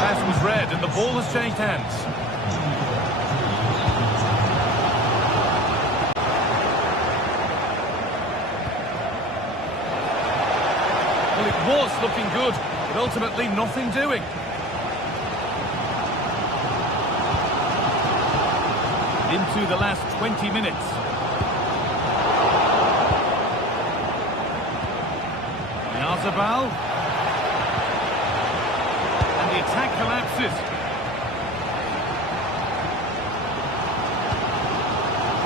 Pass was read and the ball has changed hands. Well, it was looking good, but ultimately nothing doing. Into the last 20 minutes. Zabal. And the attack collapses.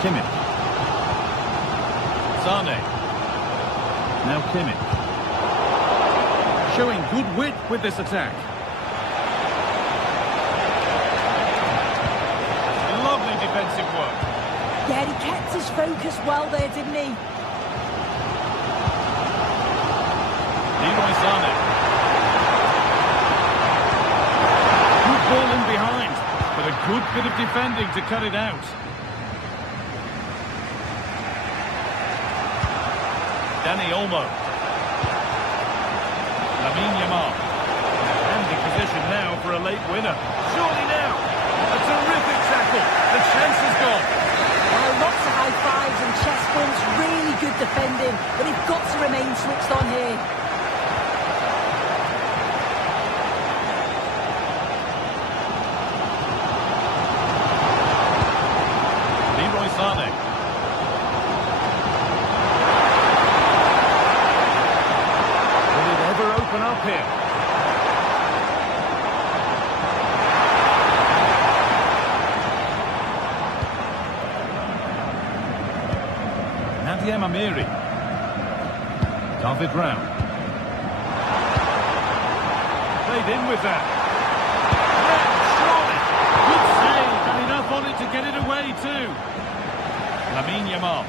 Kimmich. Sane. Now Kimmich. Showing good wit with this attack. Lovely defensive work. Yeah, he kept his focus well there, didn't he? Good ball in behind, but a good bit of defending to cut it out. Dani Olmo. Lamine Yamal. Handy position now for a late winner. Surely now. A terrific tackle. The chance is gone. Well, lots of high fives and chest bumps. Really good defending, but he's got to remain switched on here. Up here. Nadia Mamiri. David Rao. Played in with that. Surely. Good save and enough on it to get it away too. Lamine Yamal.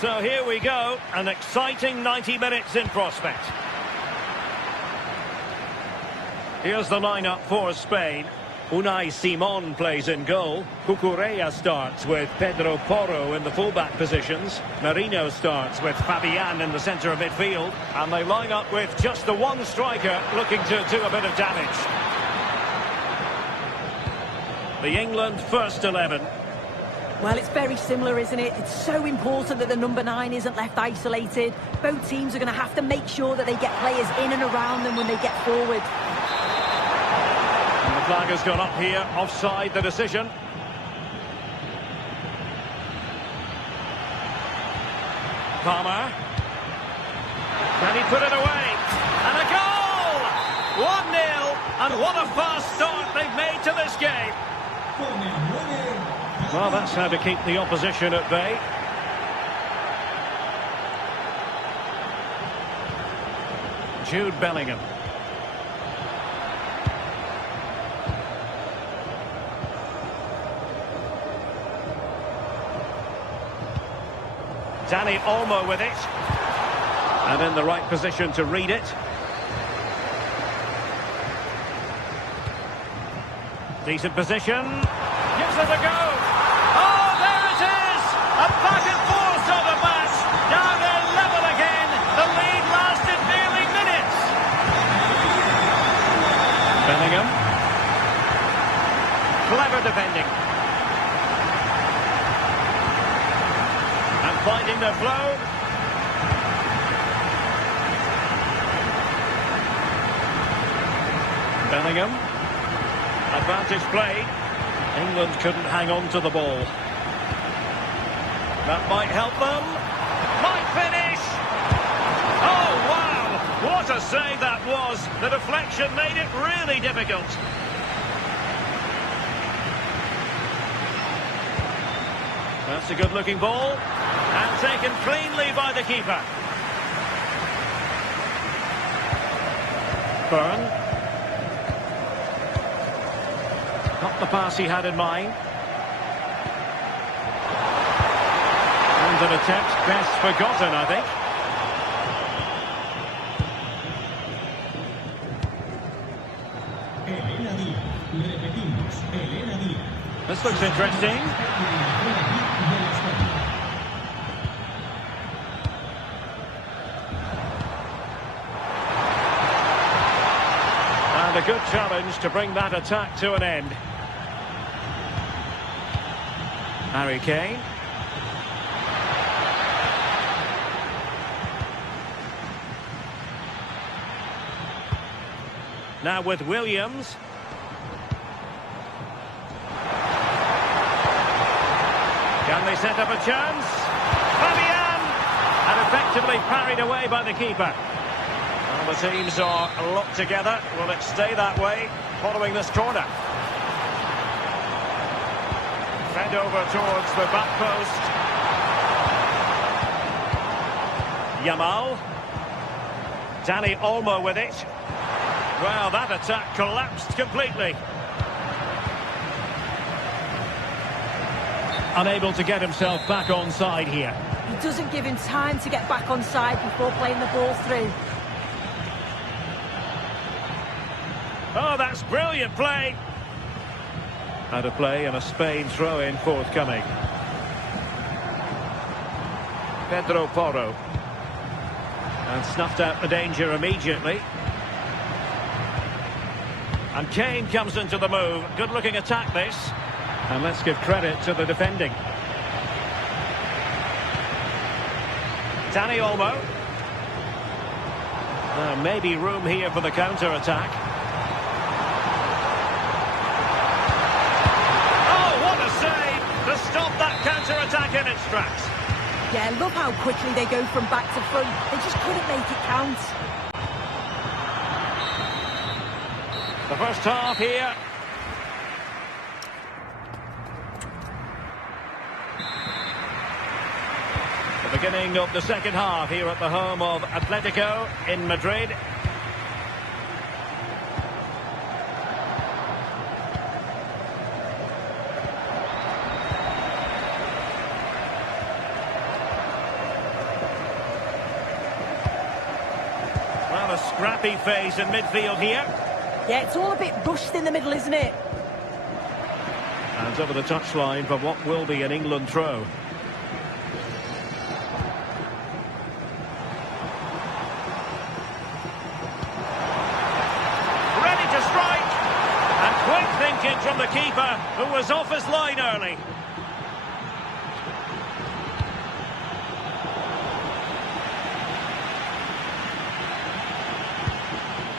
So here we go, an exciting 90 minutes in prospect. Here's the lineup for Spain. Unai Simon plays in goal. Cucurella starts with Pedro Porro in the fullback positions. Merino starts with Fabian in the centre of midfield. And they line up with just the one striker looking to do a bit of damage. The England first 11. Well, it's very similar, isn't it? It's so important that the number 9 isn't left isolated. Both teams are going to have to make sure that they get players in and around them when they get forward. And the flag has gone up here, offside the decision. Palmer. Can he put it away? And a goal! 1-0, and what a fast start they've made to this game. Well, that's how to keep the opposition at bay. Jude Bellingham. Dani Olmo with it. And in the right position to read it. Decent position. Gives it a go. Oh, there it is! A back and forth of the match. Now they're level again. The lead lasted nearly minutes. Bellingham. Clever defending. And finding the flow. Bellingham. Advantage play. England couldn't hang on to the ball. That might help them. Might finish. Oh, wow. What a save that was. The deflection made it really difficult. That's a good-looking ball. And taken cleanly by the keeper. Byrne. Not the pass he had in mind. And an attempt best forgotten, I think. This looks interesting. And a good challenge to bring that attack to an end. Harry Kane. Now with Williams. Can they set up a chance? Fabian! And effectively parried away by the keeper. Well, the teams are locked together. Will it stay that way following this corner? Fed over towards the back post. Yamal. Dani Olmo with it. Well, that attack collapsed completely. Unable to get himself back on side here. He doesn't give him time to get back on side before playing the ball through. Oh, that's brilliant play. Out of play and a Spain throw-in forthcoming. Pedro Porro. And snuffed out the danger immediately. And Kane comes into the move. Good-looking attack, this. And let's give credit to the defending. Dani Olmo. Maybe room here for the counter-attack. To stop that counter-attack in its tracks. Yeah, love how quickly they go from back to front. They just couldn't make it count. The first half here. The beginning of the second half here at the home of Atletico in Madrid. scrappy phase in midfield here. Yeah, it's all a bit rushed in the middle, isn't it? And over the touchline for what will be an England throw. Ready to strike! And quick thinking from the keeper, who was off his line early.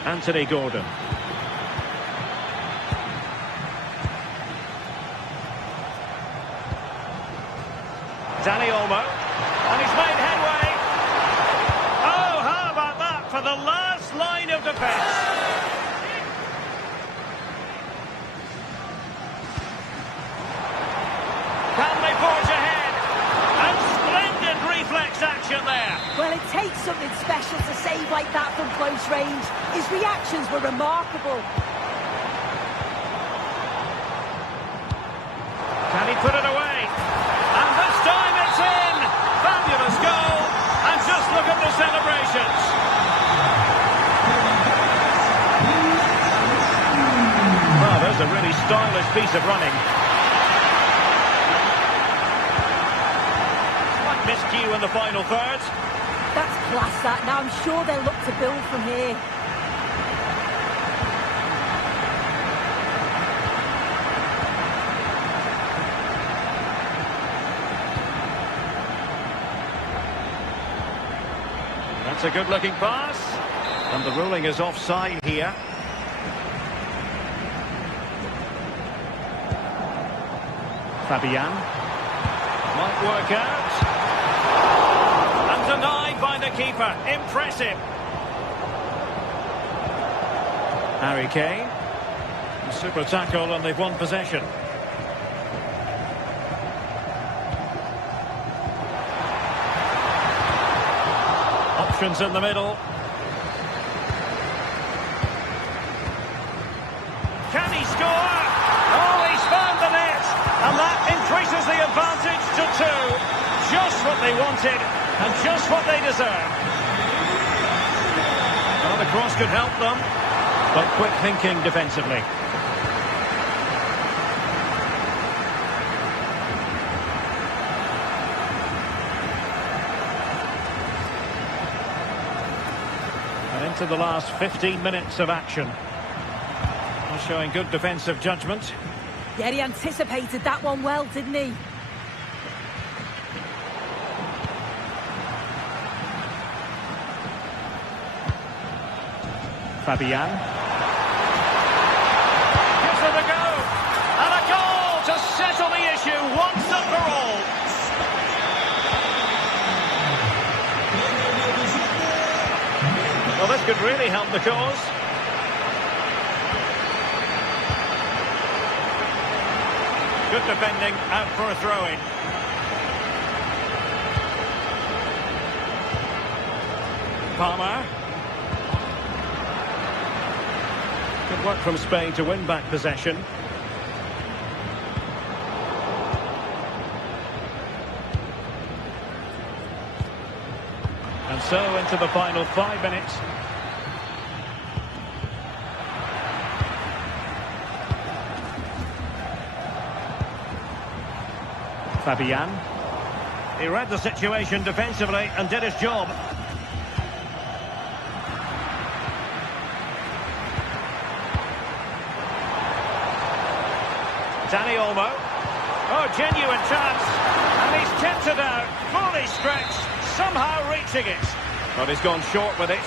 Anthony Gordon. Danny Olmo. And he's made headway. Oh, how about that for the last line of defence? Can they forge ahead? And splendid reflex action there. Well, it takes something special to save like that from close range. His reactions were remarkable. Can he put it away? And this time it's in! Fabulous goal! And just look at the celebrations! Well, there's a really stylish piece of running. Slight miscue in the final third. That's class, that. Now I'm sure they'll look to build from here. That's a good-looking pass. And the ruling is offside here. Fabian. Might work out. And denied by the keeper. Impressive. Harry Kane. A super tackle and they've won possession. Options in the middle. Can he score? Oh, he's found the net. And that increases the advantage to 2. Just what they wanted and just what they deserved. Well, the cross could help them, but quick thinking defensively. And into the last 15 minutes of action. Showing good defensive judgment. Yeah, he anticipated that one well, didn't he? Fabian. Gives it a go. And a goal to settle the issue once and for all. Well, this could really help the cause. Good defending, out for a throw-in. Palmer. Good work from Spain to win back possession. And so into the final 5 minutes. Fabian. He read the situation defensively and did his job. Danny Olmo. Oh, genuine chance. And he's kept it out. Fully stretched. Somehow reaching it. But he's gone short with it.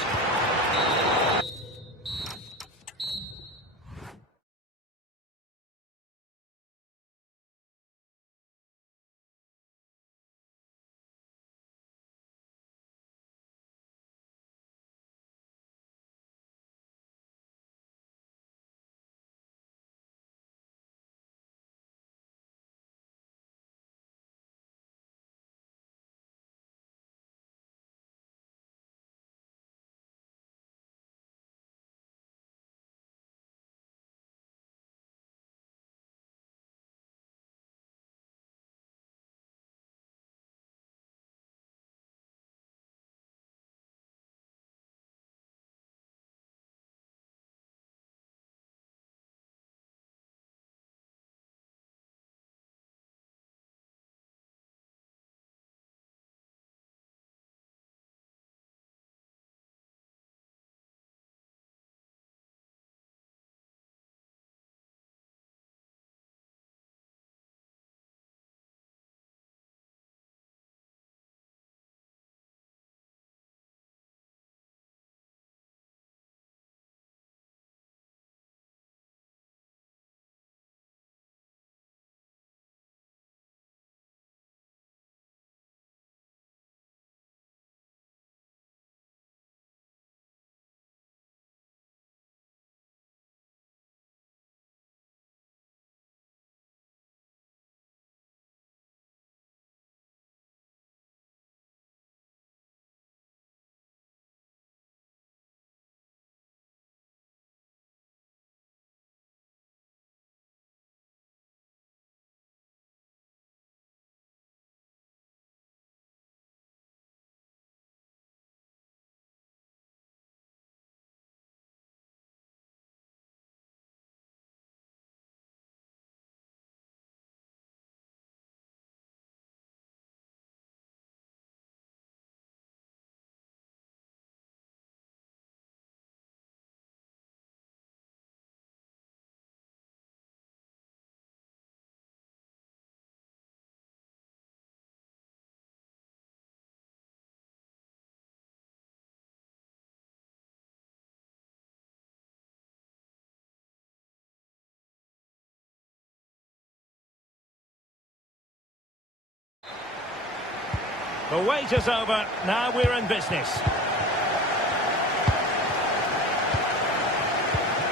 The wait is over. Now we're in business.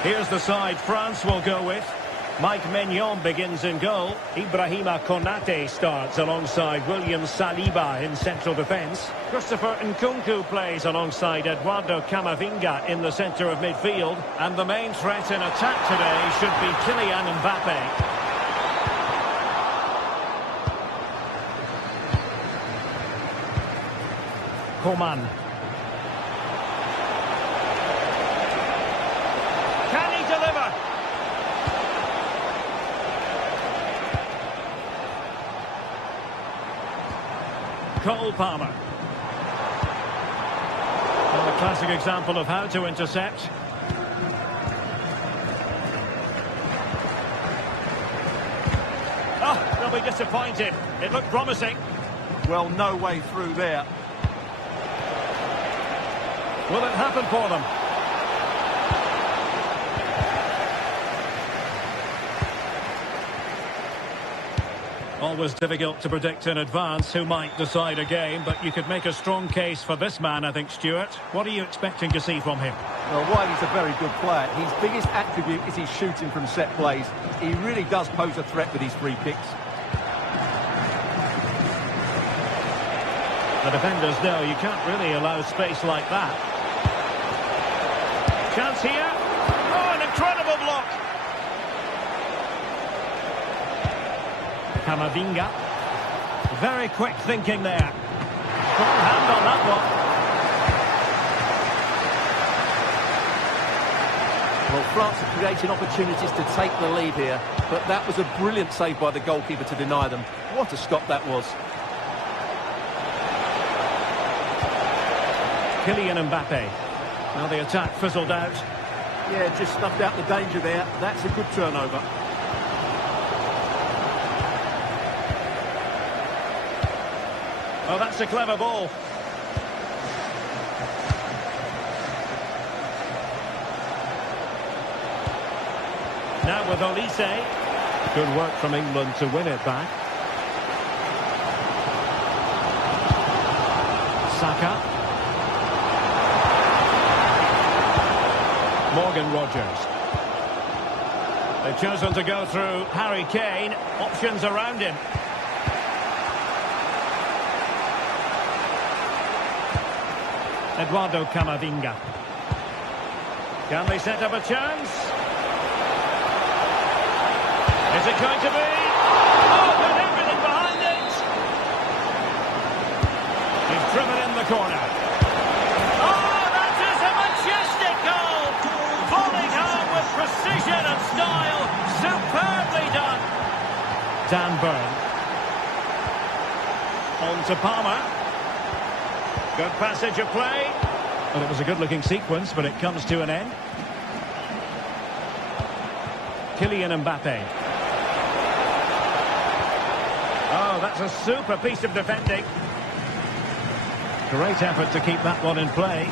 Here's the side France will go with. Mike Maignan begins in goal. Ibrahima Konate starts alongside William Saliba in central defence. Christopher Nkunku plays alongside Eduardo Camavinga in the centre of midfield. And the main threat in attack today should be Kylian Mbappe. Coman. Can he deliver? Cole Palmer. Well, a classic example of how to intercept. Oh, they'll be disappointed. It looked promising. Well, no way through there. Will it happen for them? Always difficult to predict in advance who might decide a game, but you could make a strong case for this man, I think, Stuart. What are you expecting to see from him? Well, while he's a very good player, his biggest attribute is his shooting from set plays. He really does pose a threat with his free kicks. The defenders know you can't really allow space like that. Chance here. Oh, an incredible block. Camavinga. Very quick thinking there. Strong hand on that one. Well, France are creating opportunities to take the lead here, but that was a brilliant save by the goalkeeper to deny them. What a stop that was. Kylian Mbappe. Now the attack fizzled out. Yeah, just snuffed out the danger there. That's a good turnover. Oh, that's a clever ball. Now with Olise. Good work from England to win it back. Saka. Morgan Rogers. They've chosen to go through Harry Kane. Options around him. Eduardo Camavinga. Can they set up a chance? Is it going to be? Oh, got everything behind it! He's driven in the corner. Oh, that is a majestic goal! Volleyed home with precision and style. Superbly done. Dan Burn. On to Palmer. Good passage of play. Well, it was a good-looking sequence, but it comes to an end. Kylian Mbappe. Oh, that's a super piece of defending. Great effort to keep that one in play.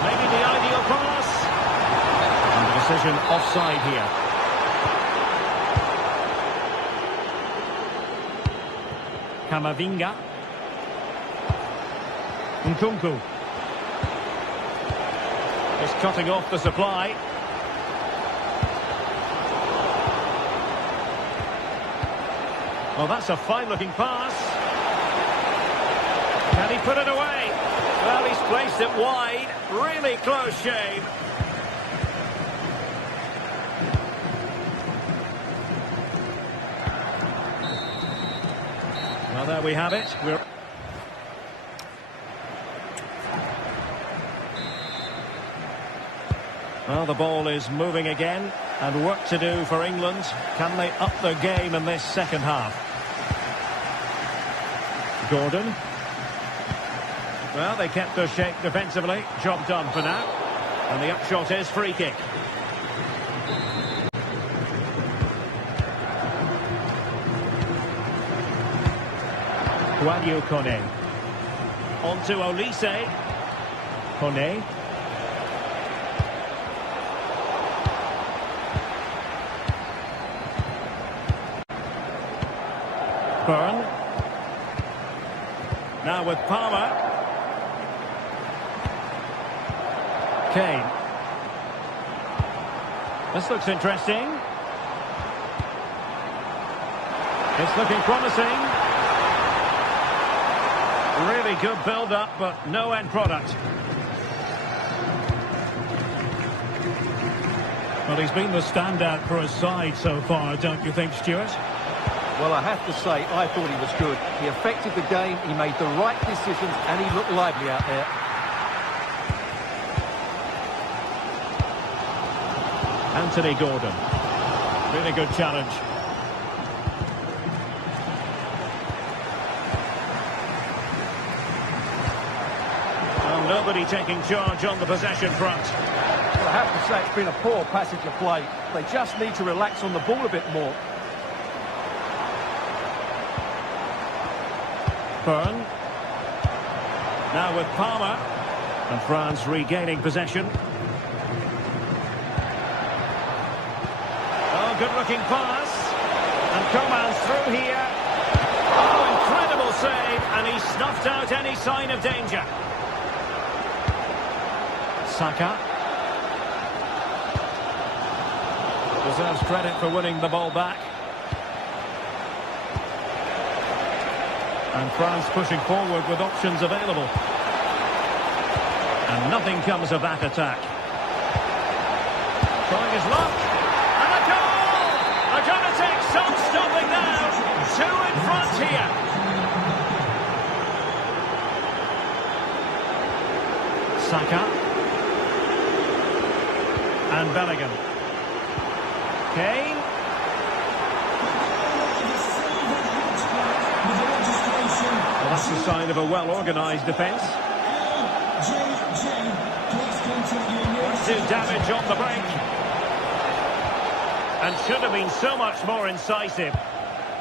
Maybe the ideal pass. And the decision offside here. Camavinga. Nkunku. Just cutting off the supply. Oh, that's a fine-looking pass. Can he put it away? Well, he's placed it wide. Really close shave. Well, there we have it. Well, the ball is moving again, and work to do for England. Can they up their game in this second half? Gordon. Well, they kept their shape defensively. Job done for now. And the upshot is free kick. Guanyu Kone. On to Olise. Kone. Burn. Now with Palmer. Kane. This looks interesting. It's looking promising. Really good build-up, but no end product. Well, he's been the standout for his side so far, don't you think, Stuart? Well, I have to say, I thought he was good. He affected the game, he made the right decisions, and he looked lively out there. Anthony Gordon. Really good challenge. Well, nobody taking charge on the possession front. Well, I have to say, it's been a poor passage of play. They just need to relax on the ball a bit more. Byrne. Now with Palmer. And France regaining possession. Oh, good-looking pass. And Coman's through here. Oh, incredible save. And he snuffed out any sign of danger. Saka. Deserves credit for winning the ball back. And France pushing forward with options available. And nothing comes of that attack. Trying his luck. And a goal! They're going to take some stopping now. Two in front here. Saka. And Bellingham. Kane. Well, that's a sign of a well-organised defence. Wants to damage on the break. And should have been so much more incisive.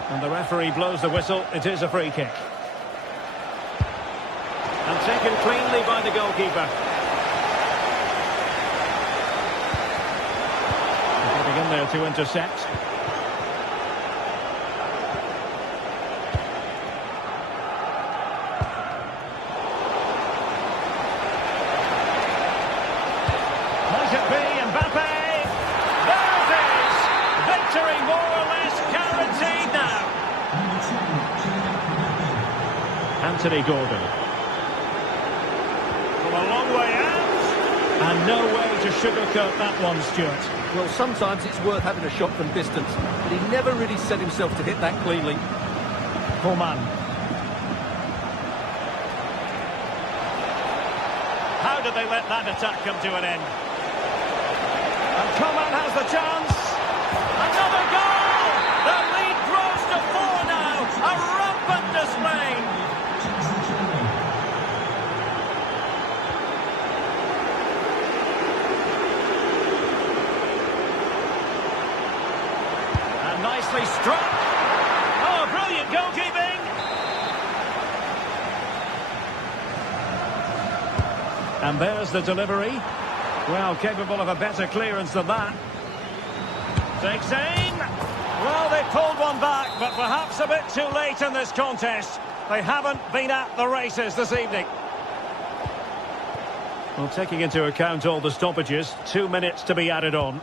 And the referee blows the whistle. It is a free kick. And taken cleanly by the goalkeeper. Getting in there to intercept. Anthony Gordon. From a long way out. And no way to sugarcoat that one, Stuart. Well, sometimes it's worth having a shot from distance, but he never really set himself to hit that cleanly. Coman. How did they let that attack come to an end? And Coman has the chance. Another goal! The lead grows to 4 now. A rampant display. Nicely struck. Oh, brilliant goalkeeping. And there's the delivery. Well, capable of a better clearance than that. Takes aim. Well, they pulled one back, but perhaps a bit too late in this contest. They haven't been at the races this evening. Well, taking into account all the stoppages, 2 minutes to be added on.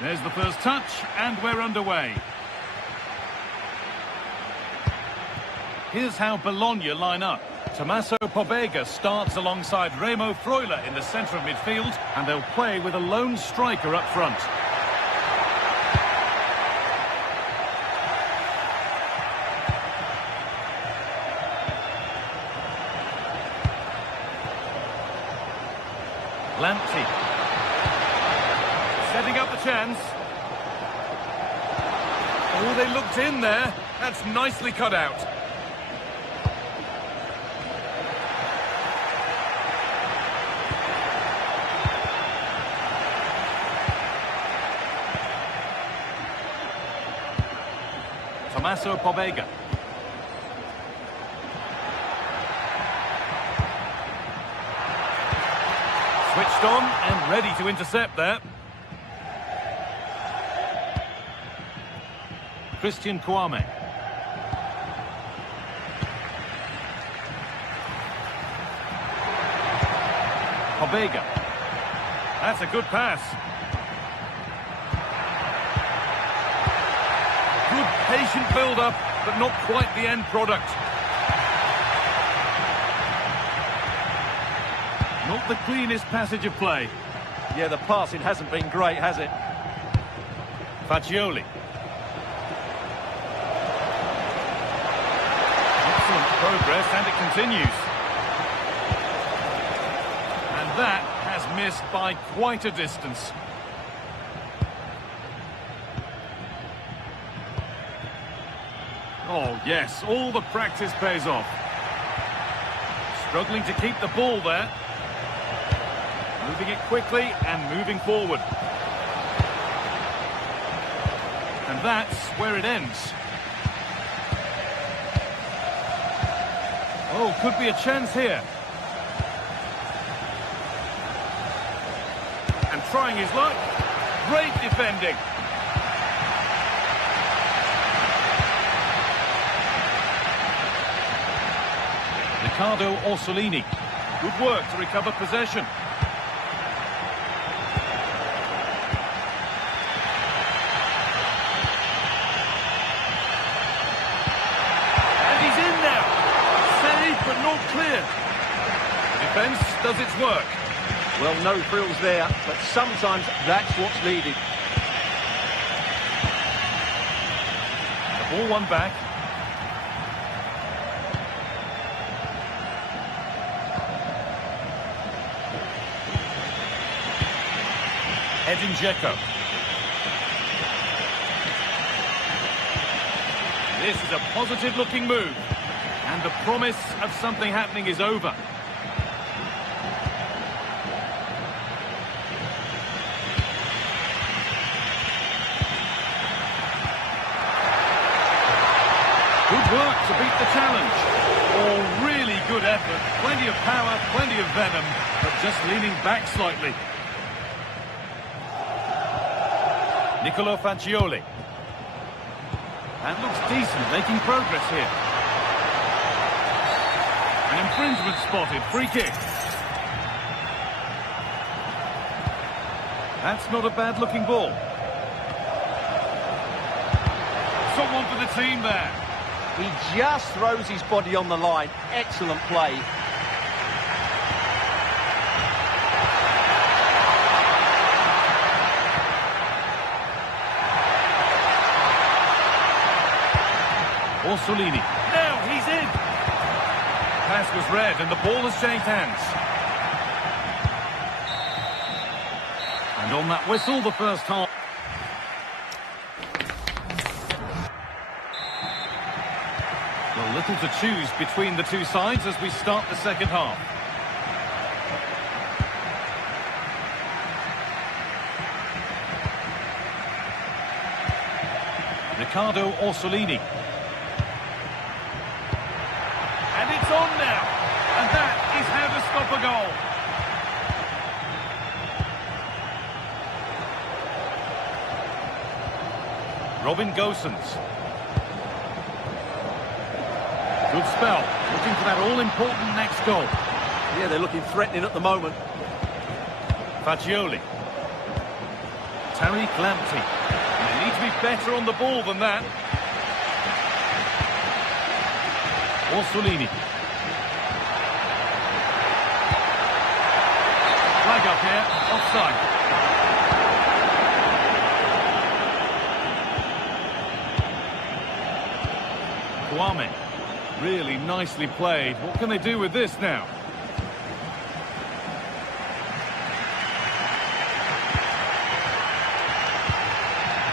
There's the first touch, and we're underway. Here's how Bologna line up. Tommaso Pobega starts alongside Remo Freuler in the centre of midfield, and they'll play with a lone striker up front. Lamptey. Setting up the chance. Oh, they looked in there. That's nicely cut out. Tommaso Pobega. Switched on and ready to intercept there. Christian Kouame. Pobega. That's a good pass. Good patient build-up, but not quite the end product. Not the cleanest passage of play. Yeah, the passing hasn't been great, has it? Fagioli. Excellent progress, and it continues. And that has missed by quite a distance. Oh, yes, all the practice pays off. Struggling to keep the ball there. Moving it quickly and moving forward. And that's where it ends. Oh, could be a chance here. And trying his luck. Great defending. Riccardo Orsolini. Good work to recover possession. But not clear. Defence does its work. Well, no frills there, but sometimes that's what's needed. The ball won back. Edin Dzeko. This is a positive-looking move. And the promise of something happening is over. Good work to beat the challenge. Oh, really good effort. Plenty of power, plenty of venom, but just leaning back slightly. Nicolo Fagioli. That looks decent, making progress here. An infringement spotted, free kick. That's not a bad looking ball. Someone for the team there. He just throws his body on the line. Excellent play. Orsolini. Now he's in. Pass was read and the ball has changed hands. And on that whistle, the first half. Well, little to choose between the two sides as we start the second half. Riccardo Orsolini. And it's on now. And that is how to stop a goal. Robin Gosens. Good spell. Looking for that all-important next goal. Yeah, they're looking threatening at the moment. Fagioli. Tariq Lamptey. They need to be better on the ball than that. Orsolini. Flag up here, offside. Kwame. Really nicely played. What can they do with this now?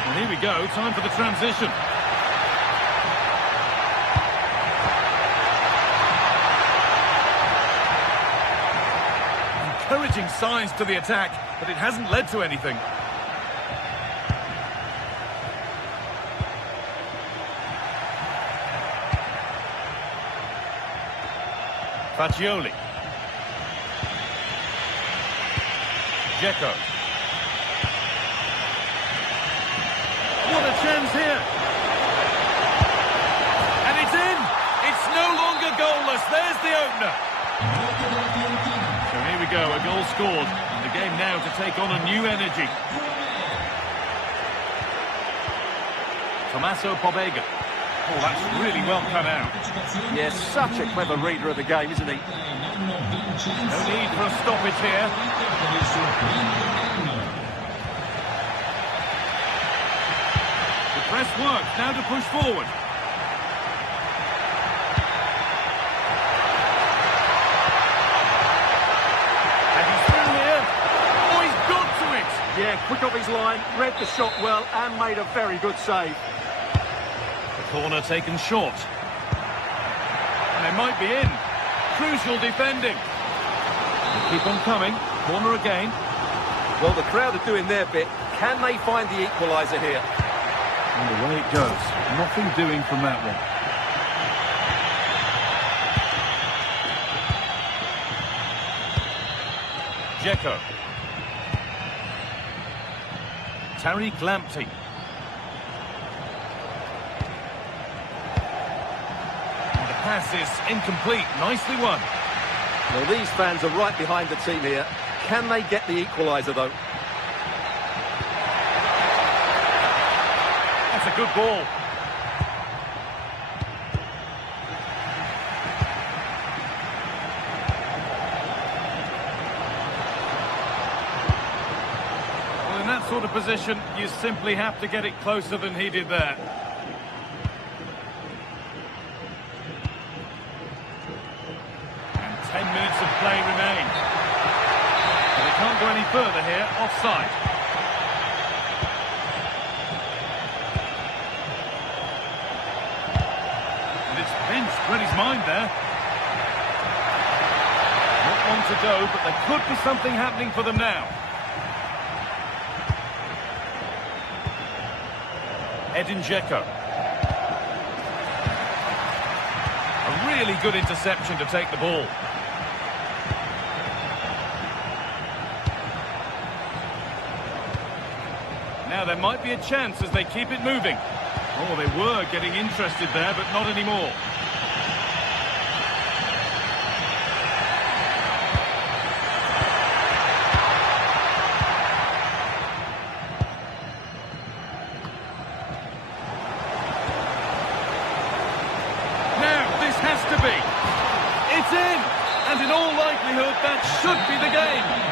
Well, here we go, time for the transition. Encouraging signs to the attack, but it hasn't led to anything. Fagioli. Dzeko. What a chance here. And it's in. It's no longer goalless. There's the opener. So here we go, a goal scored. And the game now to take on a new energy. Tommaso Pobega. Oh, that's really well cut out. Yes, such a clever reader of the game, isn't he? No need for a stoppage here. The press works, now to push forward. And he's through here. Oh, he's got to it. Yeah, quick off his line, read the shot well and made a very good save. Corner taken short. And they might be in. Crucial defending. They keep on coming. Corner again. Well, the crowd are doing their bit. Can they find the equaliser here? And away it goes. Nothing doing from that one. Dzeko. Tariq Lamptey. Pass is incomplete. Nicely won. Well, these fans are right behind the team here. Can they get the equaliser, though? That's a good ball. Well, in that sort of position, you simply have to get it closer than he did there. Play remain. But they can't go any further here, offside. And it's pinched, read his mind there. Not one to go, but there could be something happening for them now. Edin Dzeko. A really good interception to take the ball. Now there might be a chance as they keep it moving. Oh, they were getting interested there, but not anymore. Now, this has to be. It's in! And in all likelihood, that should be the game.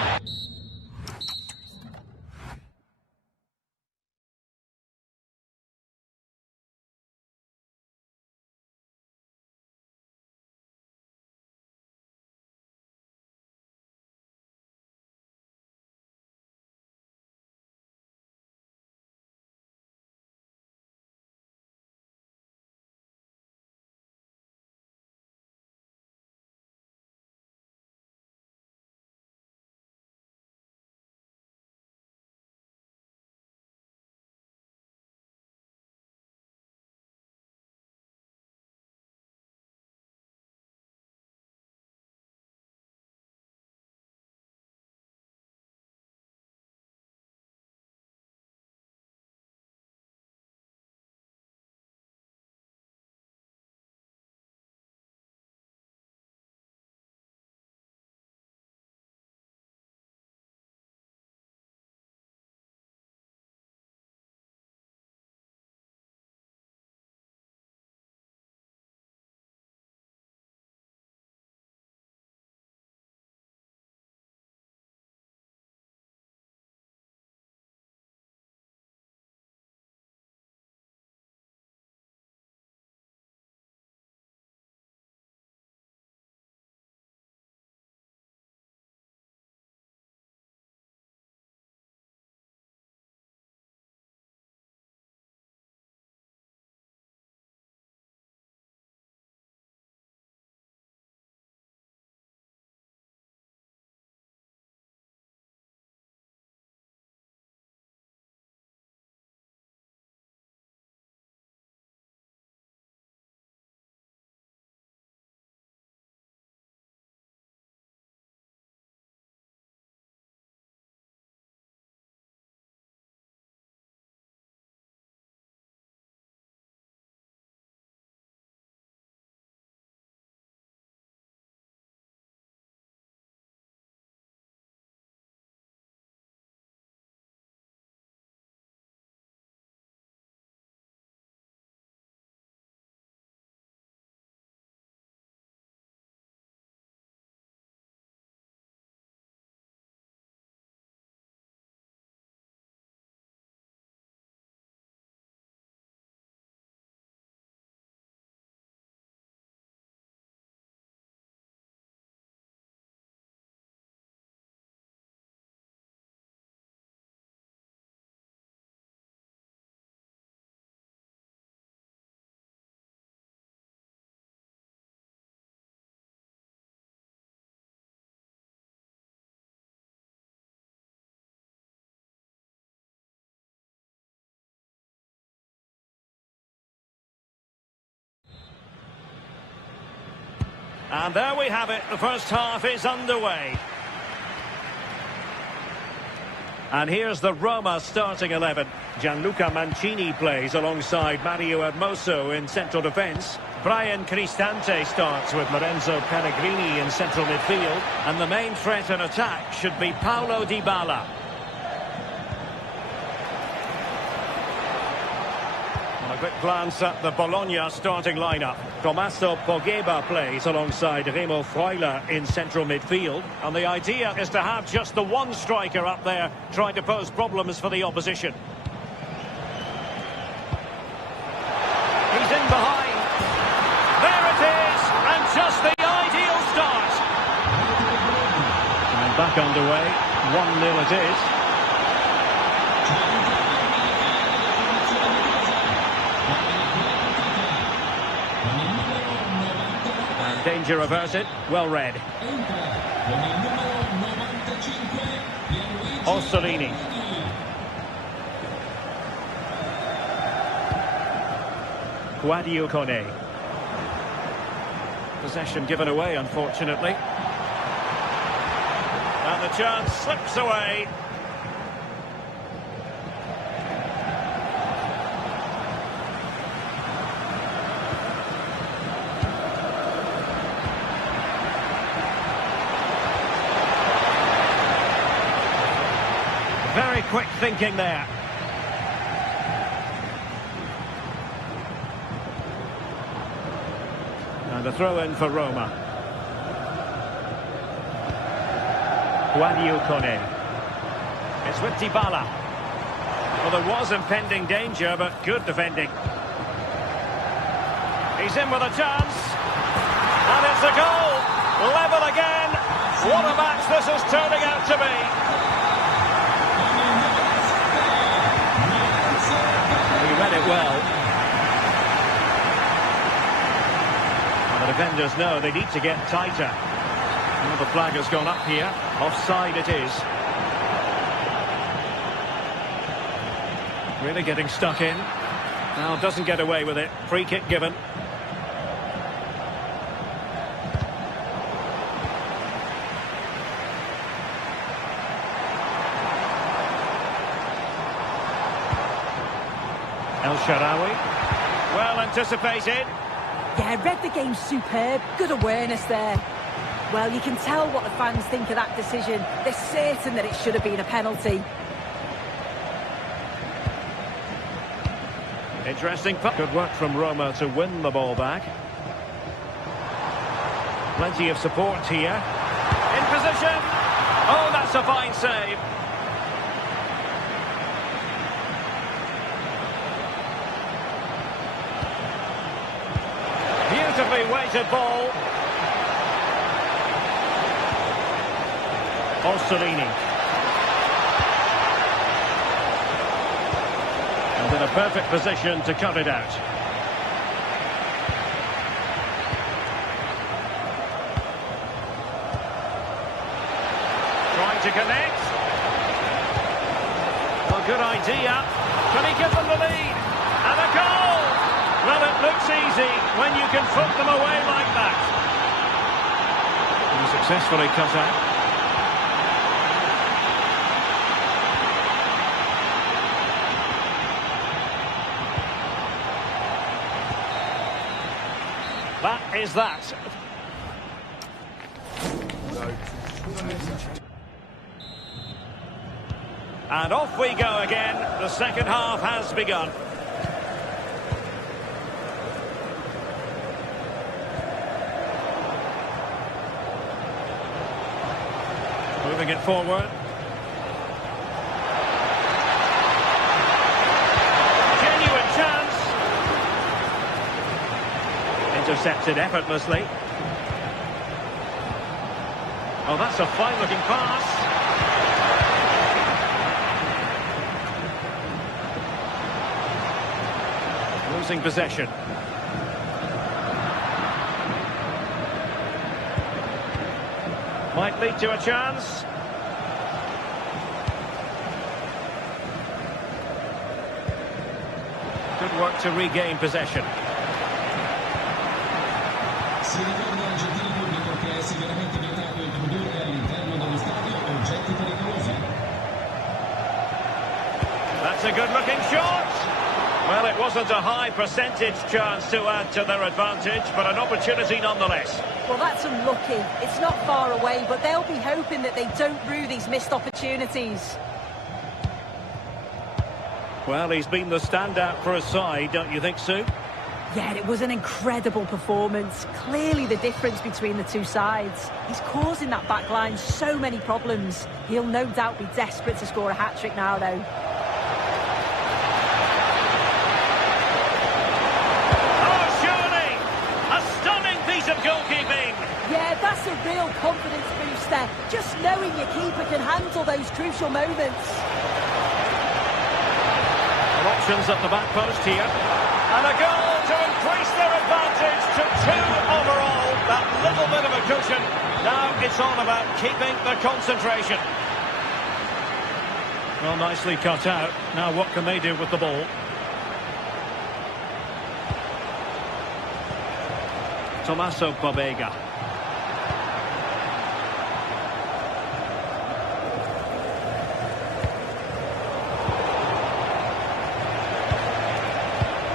And there we have it. The first half is underway. And here's the Roma starting 11. Gianluca Mancini plays alongside Mario Hermoso in central defence. Brian Cristante starts with Lorenzo Pellegrini in central midfield. And the main threat in attack should be Paulo Dybala. A quick glance at the Bologna starting lineup. Tommaso Pogba plays alongside Remo Freuler in central midfield. And the idea is to have just the one striker up there trying to pose problems for the opposition. He's in behind. There it is, and just the ideal start. And back underway, 1-0 it is. Danger averted, well read. Orsolini. Guadio Kone. Possession given away, unfortunately. And the chance slips away. Very quick thinking there. And a throw in for Roma. Guadio Kone. It's with Dybala. Well, there was impending danger, but good defending. He's in with a chance. And it's a goal. Level again. What a match this is turning out to be. Read it well. And the defenders know they need to get tighter. Well, the flag has gone up here. Offside it is. Really getting stuck in. Now doesn't get away with it. Free kick given. El Shaarawy, well anticipated. Yeah, read the game superb. Good awareness there. Well, you can tell what the fans think of that decision. They're certain that it should have been a penalty. Interesting. Good work from Roma to win the ball back. Plenty of support here. In position. Oh, that's a fine save. Beautifully weighted ball. Orsolini. And in a perfect position to cut it out. Trying to connect. Well, good idea. Can he give them the lead? And a goal! Well, it looks easy when you can put them away like that. And successfully cut out. That is that. And off we go again. The second half has begun. Moving it forward. Genuine chance. Intercepted effortlessly. Oh, that's a fine-looking pass. Losing possession. Might lead to a chance. Good work to regain possession. That's a good-looking shot. Well, it wasn't a high percentage chance to add to their advantage, but an opportunity nonetheless. Well, that's unlucky. It's not far away, but they'll be hoping that they don't rue these missed opportunities. Well, he's been the standout for his side, don't you think, Sue? Yeah, it was an incredible performance. Clearly the difference between the two sides. He's causing that back line so many problems. He'll no doubt be desperate to score a hat-trick now, though. Of goalkeeping. Yeah, that's a real confidence booster. Just knowing your keeper can handle those crucial moments. Well, options at the back post here. And a goal to increase their advantage to 2 overall. That little bit of a cushion. Now it's all about keeping the concentration. Well, nicely cut out. Now what can they do with the ball? Tommaso Pobega.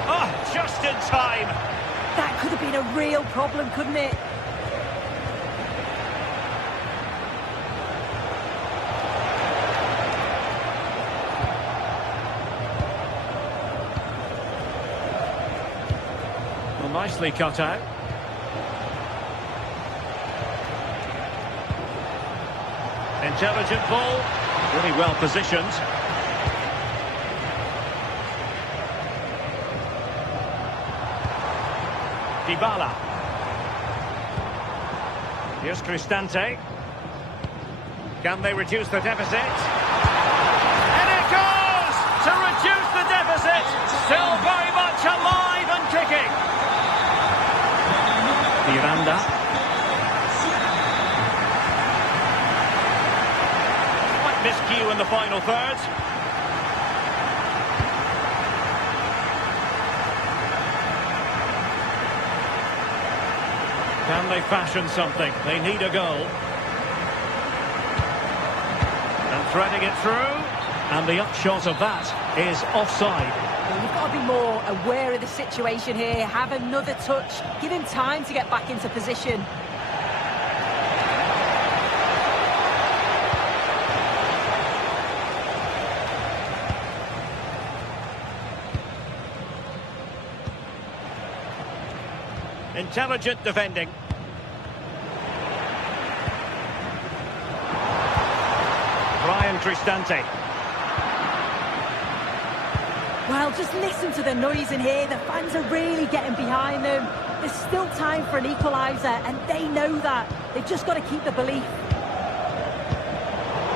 Oh, just in time. That could have been a real problem, couldn't it? Well, nicely cut out. Intelligent ball, really well positioned. Dybala. Here's Cristante. Can they reduce the deficit? And it goes to reduce the deficit. Still very much alive and kicking. Miranda. Miscue in the final third. Can they fashion something? They need a goal. And threading it through. And the upshot of that is offside. Well, you've got to be more aware of the situation here. Have another touch. Give him time to get back into position. Intelligent defending. Brian Cristante. Well, just listen to the noise in here. The fans are really getting behind them. There's still time for an equaliser, and they know that. They've just got to keep the belief.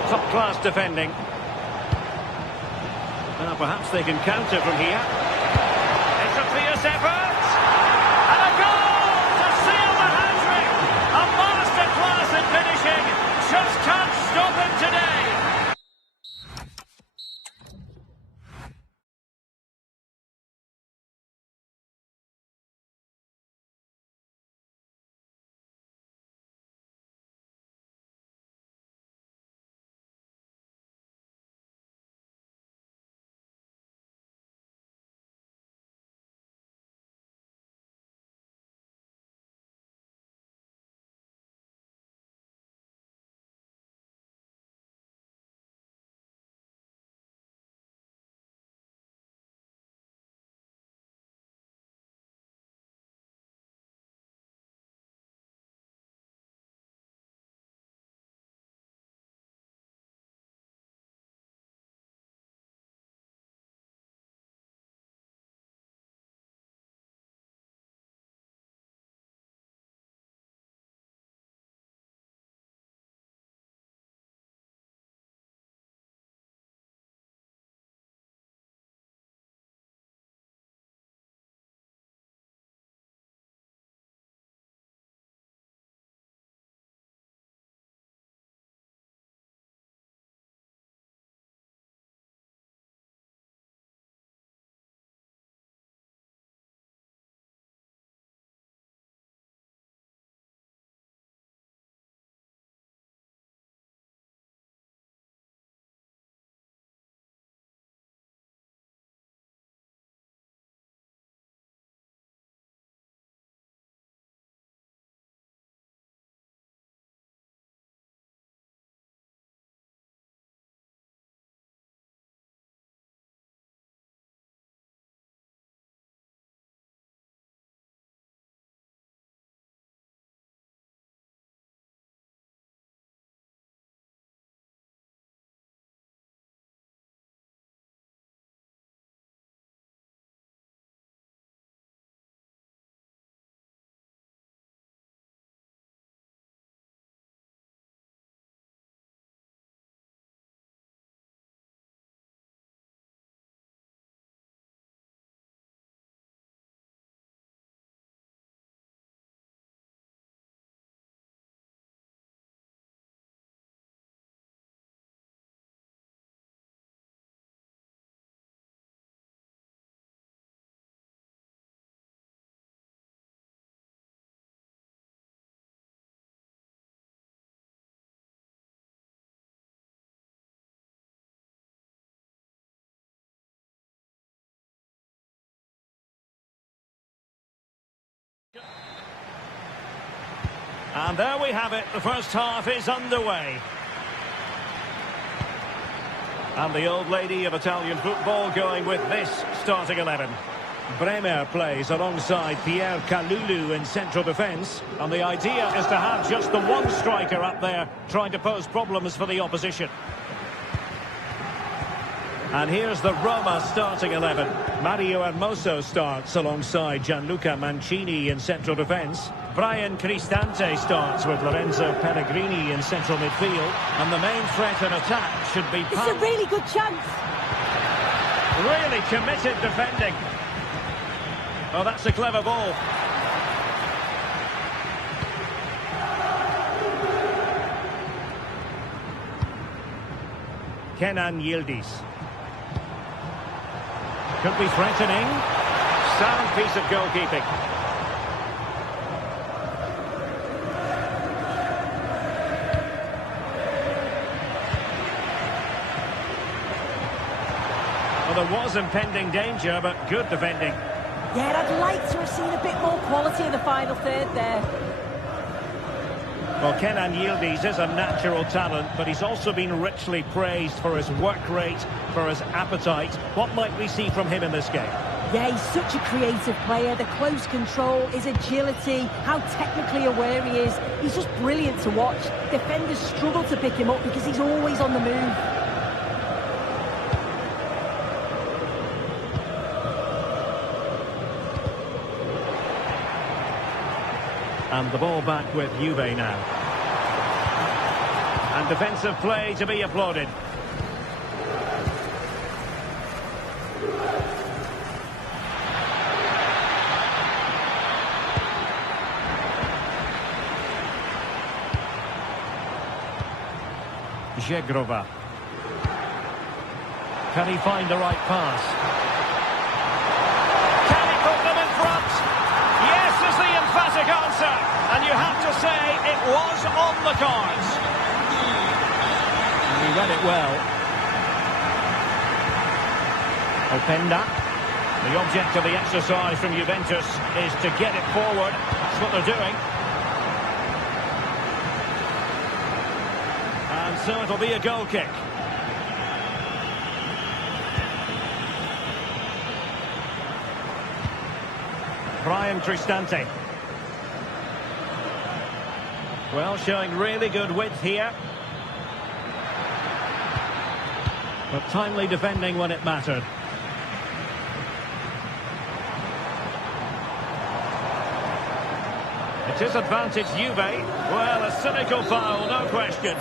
Top-class defending. Now, perhaps they can counter from here. It's a fierce effort. Just can't stop him today. And there we have it. The first half is underway. And the old lady of Italian football going with this starting 11. Bremer plays alongside Pierre Kalulu in central defence. And the idea is to have just the one striker up there trying to pose problems for the opposition. And here's the Roma starting 11. Mario Hermoso starts alongside Gianluca Mancini in central defence. Brian Cristante starts with Lorenzo Pellegrini in central midfield. And the main threat in attack should be... It's a really good chance. Really committed defending. Oh, that's a clever ball. Kenan Yildiz. Could be threatening. Sound piece of goalkeeping. Well, there was impending danger, but good defending. Yeah, I'd like to have seen a bit more quality in the final third there. Well, Kenan Yildiz is a natural talent, but he's also been richly praised for his work rate, for his appetite. What might we see from him in this game? Yeah, he's such a creative player. The close control, his agility, how technically aware he is. He's just brilliant to watch. Defenders struggle to pick him up because he's always on the move. And the ball back with Juve now. And defensive play to be applauded. Żegrova. Can he find the right pass? Can he put them in front? Yes is the emphatic answer. And you have to say it was on the cards. And he read it well. Openda. The object of the exercise from Juventus is to get it forward. That's what they're doing. And so it'll be a goal kick. Brian Cristante. Well, showing really good width here. But timely defending when it mattered. It is advantage Juve. Well, a cynical foul, no question.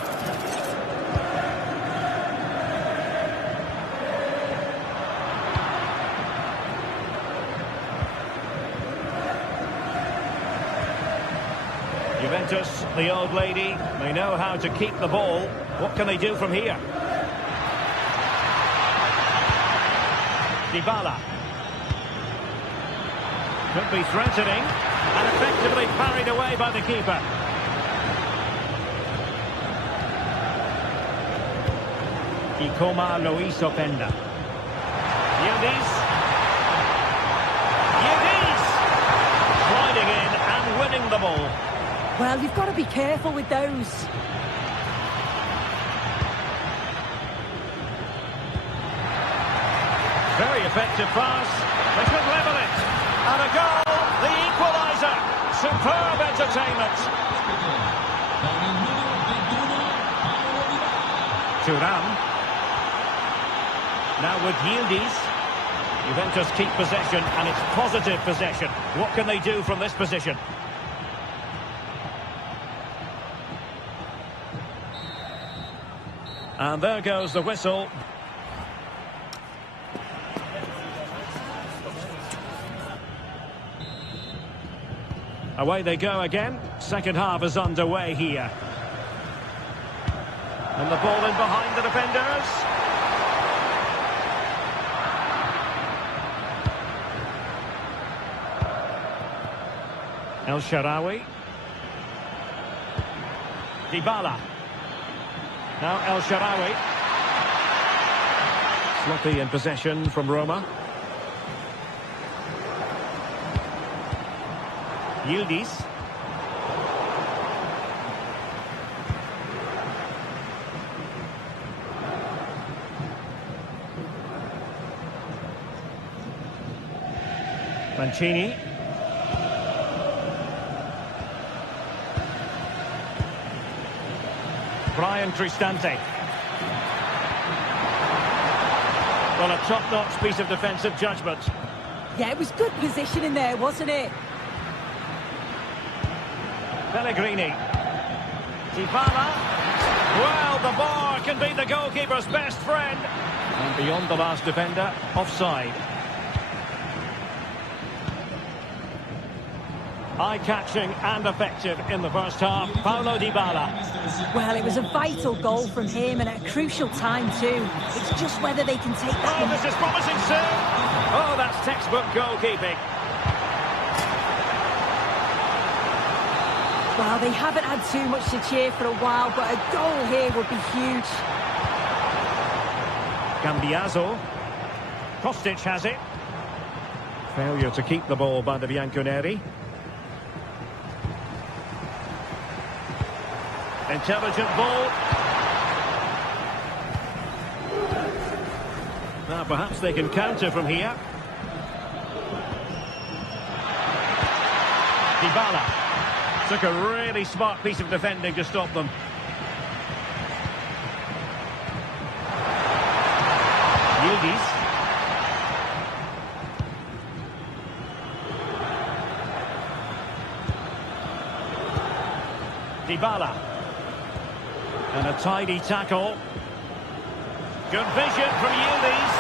Juventus, the old lady, they know how to keep the ball. What can they do from here? Dybala. Could be threatening and effectively parried away by the keeper. Ikoma Luis Openda. Yildiz. Sliding in and winning the ball. Well, you've got to be careful with those. Very effective pass. They could level it. And a goal, the equaliser. Superb entertainment. Thuram. Now with Yildiz. Juventus keep possession, and it's positive possession. What can they do from this position? And there goes the whistle. Away they go again. Second half is underway here. And the ball in behind the defenders. El Shaarawy. Dybala. Now El Shaarawy. Sloppy in possession from Roma. Yildiz. Mancini. Brian Cristante. Well, a top-notch piece of defensive judgment. Yeah, it was good positioning there, wasn't it? Pellegrini. Dybala. Well, the bar can be the goalkeeper's best friend. And beyond the last defender, offside. Eye-catching and effective in the first half. Paulo Dybala. Well, it was a vital goal from him and at a crucial time too. It's just whether they can take that Oh, this is promising soon. Oh, that's textbook goalkeeping. Well, they haven't had too much to cheer for a while, but a goal here would be huge. Cambiaso. Kostic has it. Failure to keep the ball by the Bianconeri. Intelligent ball. Now perhaps they can counter from here. Dybala. Took a really smart piece of defending to stop them. Yildiz. Dybala. And a tidy tackle. Good vision from Yildiz.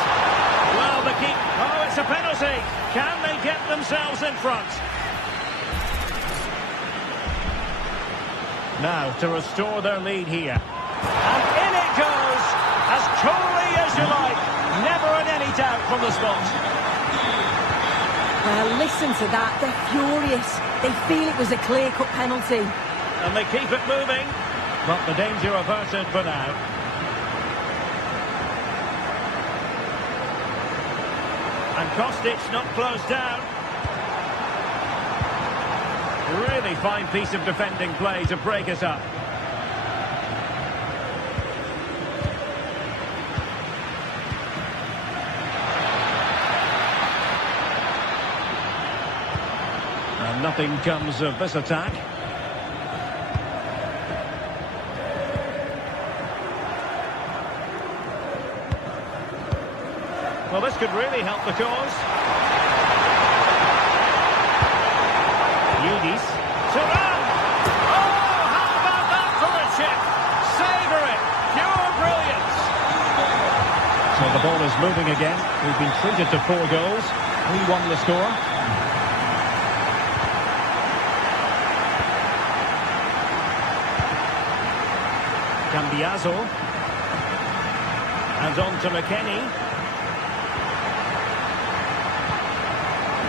Well, the keep. Oh, it's a penalty. Can they get themselves in front? Now to restore their lead here. And in it goes. As coolly as you like. Never in any doubt from the spot. Well, listen to that. They're furious. They feel it was a clear-cut penalty. And they keep it moving. But the danger averted for now. And Kostic not closed down. Really fine piece of defending play to break us up. And nothing comes of this attack. Well, this could really help the cause. Yildiz. Turan! Oh, how about that for a chip? Savour it! Pure brilliance! So the ball is moving again. We've been treated to 4 goals. 3-1 the score. Cambiaso. And on to McKennie.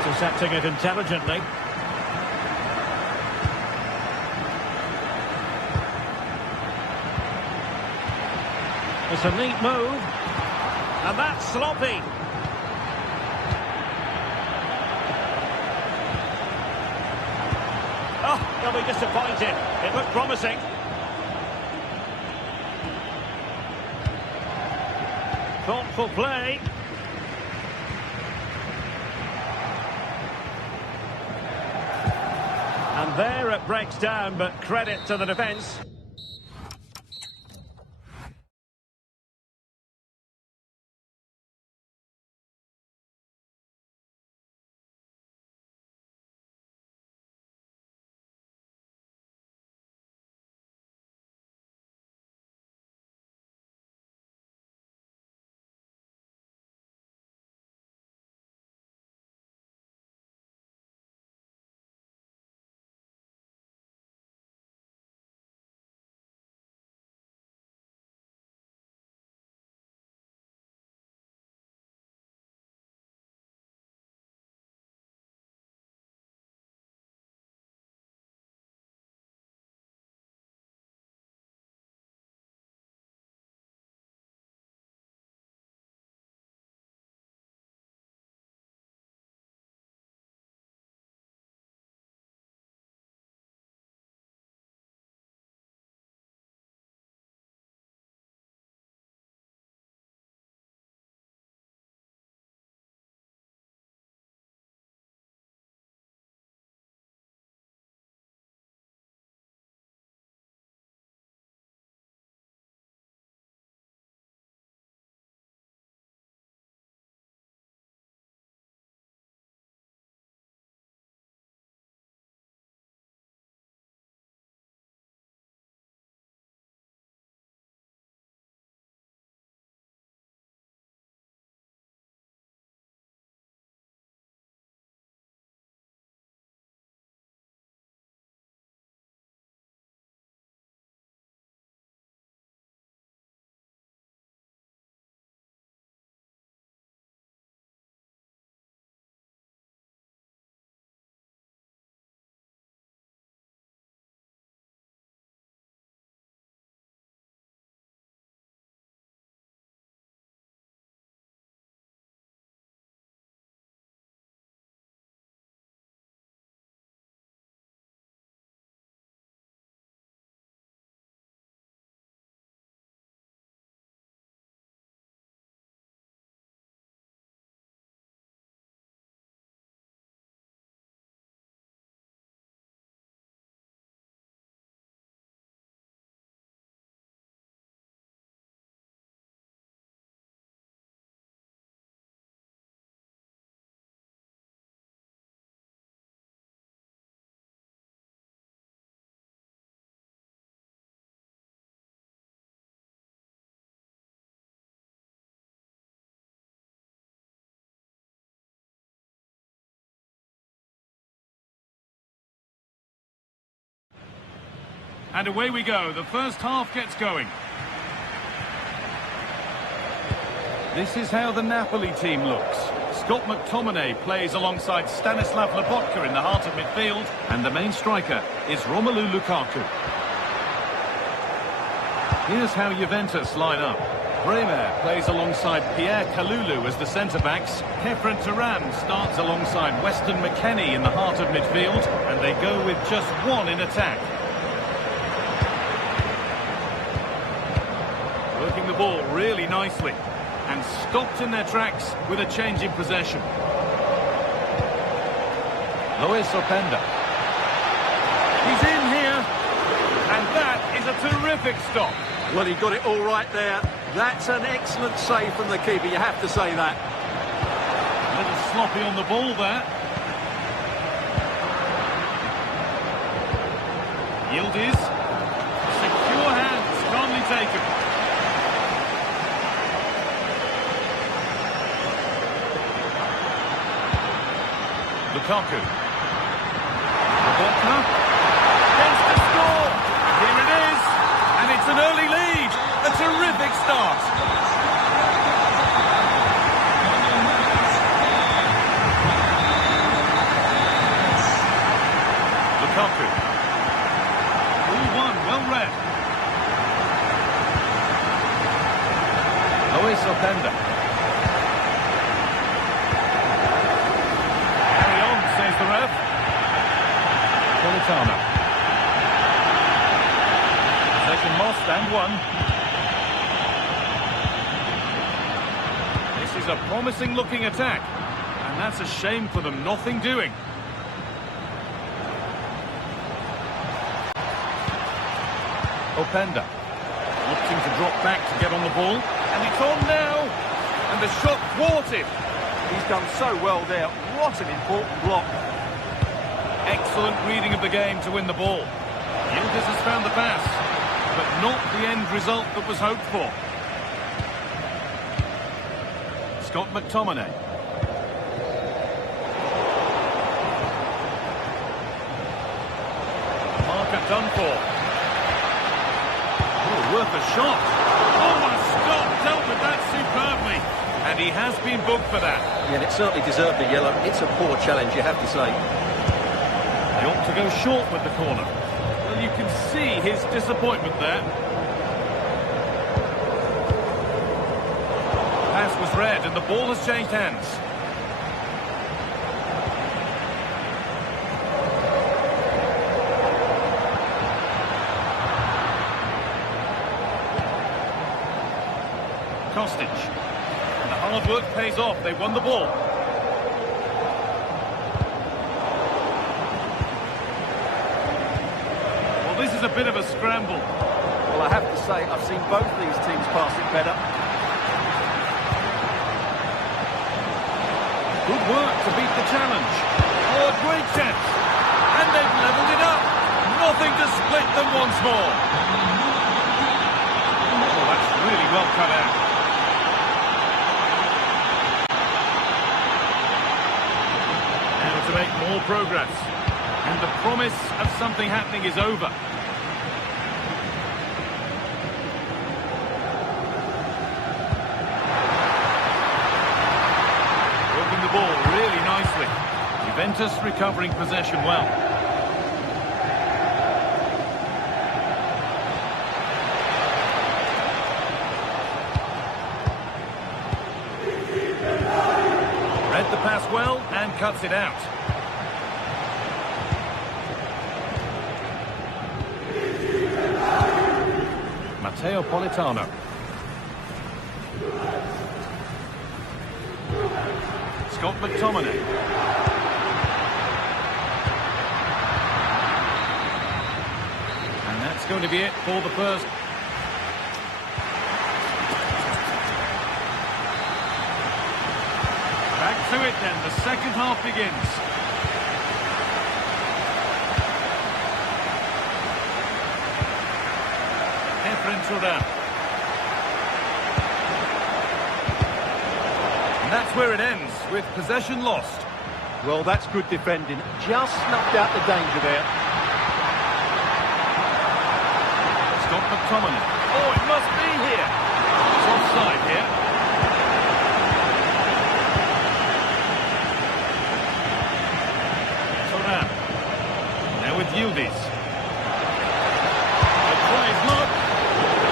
Intercepting it intelligently. It's a neat move. And that's sloppy. Oh, they'll be disappointed. It looked promising. Thoughtful play. And there it breaks down, but credit to the defence. And away we go. The first half gets going. This is how the Napoli team looks. Scott McTominay plays alongside Stanislav Lobotka in the heart of midfield, and the main striker is Romelu Lukaku. Here's how Juventus line up. Bremer plays alongside Pierre Kalulu as the centre-backs. Kefren Turan starts alongside Weston McKennie in the heart of midfield, and they go with just one in attack. Working the ball really nicely, and stopped in their tracks with a change in possession. Luis Openda. He's in here, and that is a terrific stop. Well, he got it all right there. That's an excellent save from the keeper, you have to say that. A little sloppy on the ball there. Yildiz. Secure hands, calmly taken. Lukaku. Lobotka. Gets to score. Here it is. And it's an early lead. A terrific start. Lukaku. 3-1, well read. Luis Openda. Carry on, says the ref. Politano. Possession lost and won. This is a promising looking attack, and that's a shame for them. Nothing doing. Openda looking to drop back to get on the ball, and it's on now, and the shot thwarted. He's done so well there. What an important block. Excellent reading of the game to win the ball. Yildiz has found the pass, but not the end result that was hoped for. Scott McTominay. Marker done for. Oh, worth a shot. Oh, what a stop. Dealt with that superbly. And he has been booked for that. Yeah, it certainly deserved a yellow. It's a poor challenge, you have to say. They ought to go short with the corner. Well, you can see his disappointment there. Pass was read and the ball has changed hands. Kostic. And the hard work pays off. They won the ball. Well, this is a bit of a scramble. Well, I have to say, I've seen both these teams pass it better. Good work to beat the challenge. Oh, a great chance. And they've levelled it up. Nothing to split them once more. Oh, that's really well cut out. Now to make more progress. And the promise of something happening is over. The ball really nicely. Juventus recovering possession well. Read the pass well and cuts it out. Matteo Politano. Scott McTominay. And that's going to be it for the first. Back to it then, the second half begins. Kefren Turan. And that's where it ends, with possession lost. Well, that's good defending. Just snuffed out the danger there. McTominay. Oh, it must be here. It's offside here. Turan. Now with Yildiz. The try is not.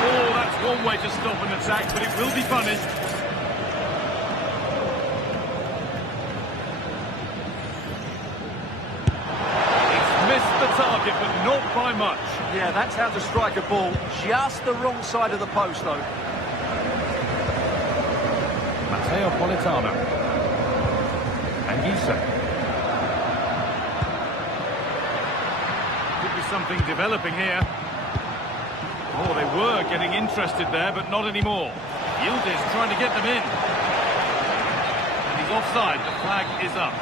Oh, that's one way to stop an attack, but it will be punished. Target, but not by much. Yeah, that's how to strike a ball. Just the wrong side of the post, though. Matteo Politano. Anguissa. Could be something developing here. Oh, they were getting interested there, but not anymore. Yildiz trying to get them in. And he's offside. The flag is up.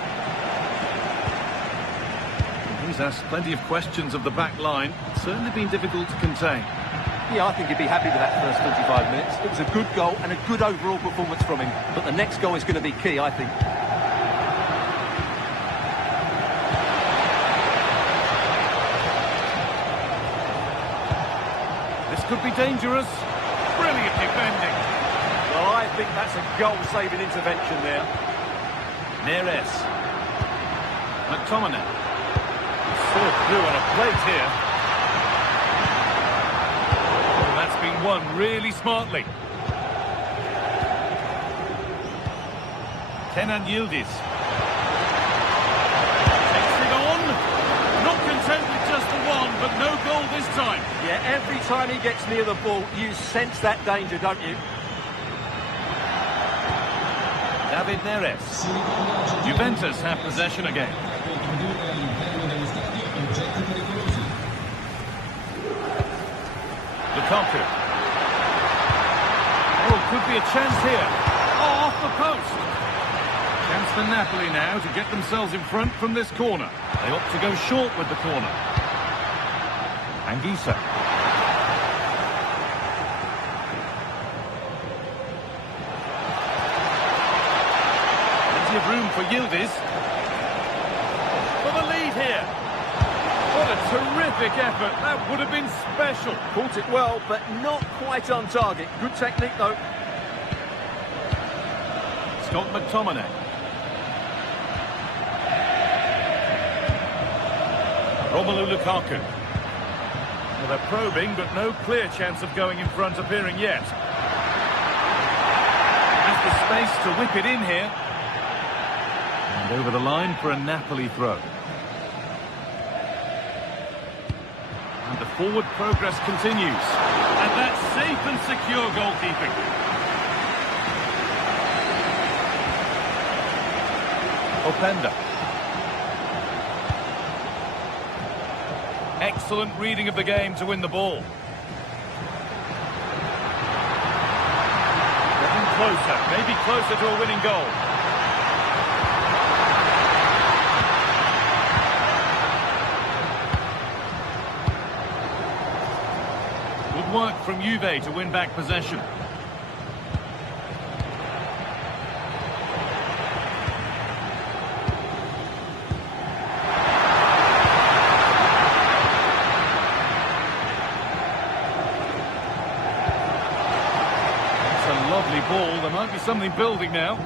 He's asked plenty of questions of the back line. It's certainly been difficult to contain. Yeah, I think he'd be happy with that first 25 minutes. It was a good goal and a good overall performance from him. But the next goal is going to be key, I think. This could be dangerous. Brilliant defending. Well, I think that's a goal-saving intervention there. Neres. McTominay. Sawed through on a plate here. Oh, that's been won really smartly. Kenan Yildiz. Takes it on. Not content with just the one, but no goal this time. Yeah, every time he gets near the ball, you sense that danger, don't you? David Neres. Juventus have possession again. Lukaku. Oh, could be a chance here. Oh, off the post. Chance for Napoli now to get themselves in front from this corner. They opt to go short with the corner. Anguissa. Plenty of room for Yildiz. For the lead here. What a terrific effort. That would have been special. Caught it well, but not quite on target. Good technique, though. Scott McTominay. Romelu Lukaku. Well, they're probing, but no clear chance of going in front appearing yet. Has the space to whip it in here. And over the line for a Napoli throw. And the forward progress continues. And that's safe and secure goalkeeping. Openda. Excellent reading of the game to win the ball. Getting closer, maybe closer to a winning goal. Good work from Juve to win back possession. Lovely ball. There might be something building now.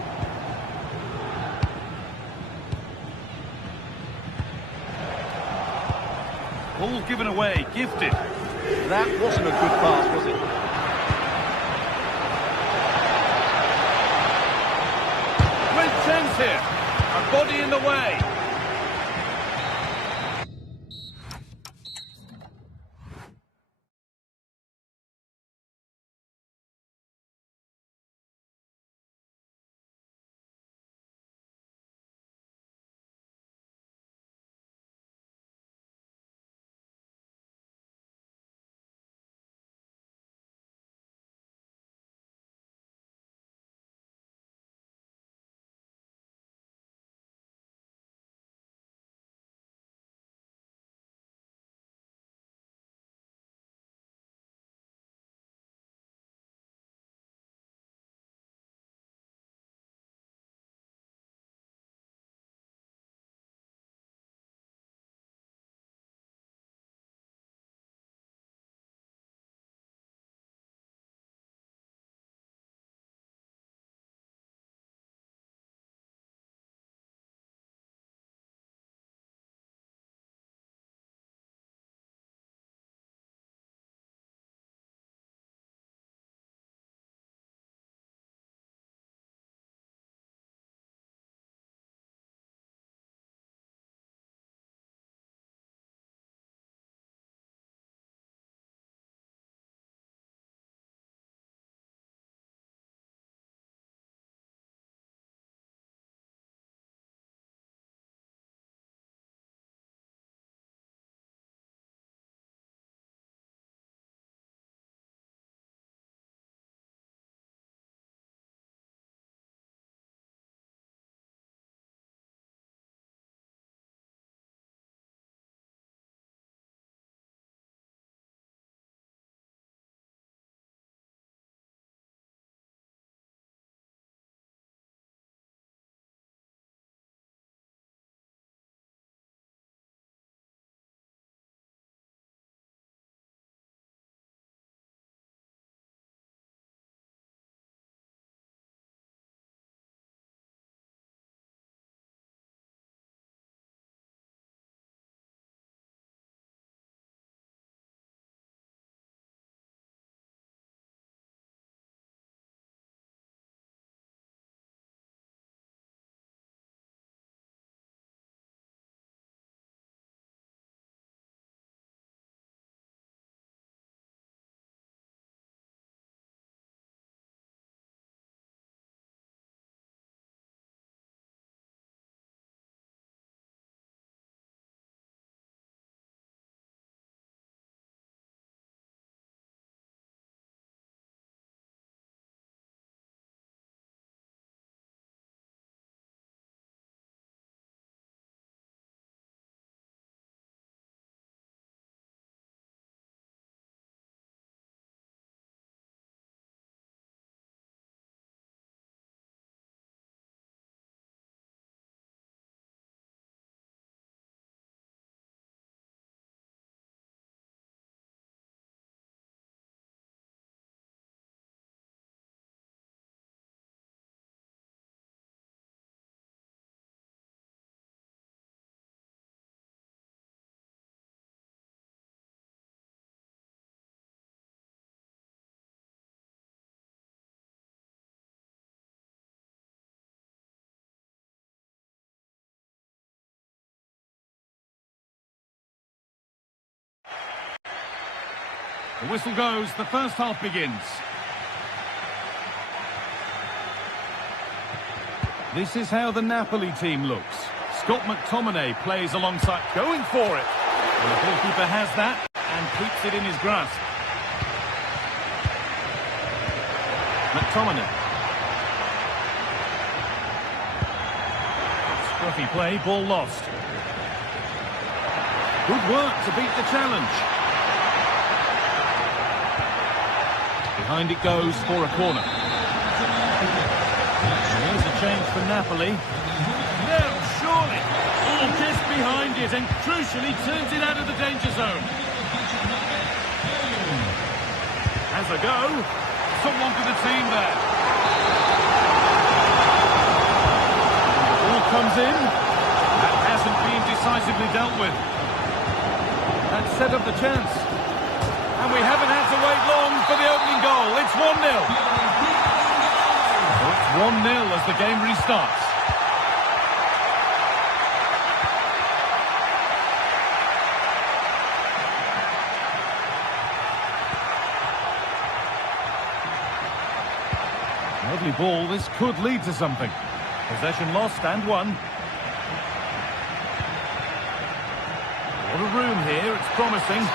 Ball given away, gifted. That wasn't a good pass, was it? Great chance here. A body in the way. The whistle goes, the first half begins. This is how the Napoli team looks. Scott McTominay plays alongside, going for it. And the goalkeeper has that and keeps it in his grasp. McTominay. Scruffy play, ball lost. Good work to beat the challenge. Behind it goes for a corner. And here's a change for Napoli. No, surely. Oh, just behind it and crucially turns it out of the danger zone. Has a go. Someone for the team there. The ball comes in. That hasn't been decisively dealt with. That set up the chance. And we haven't had to wait long for the opening goal. It's 1-0. It's 1-0 as the game restarts. Lovely ball. This could lead to something. Possession lost and won. What a room here. It's promising.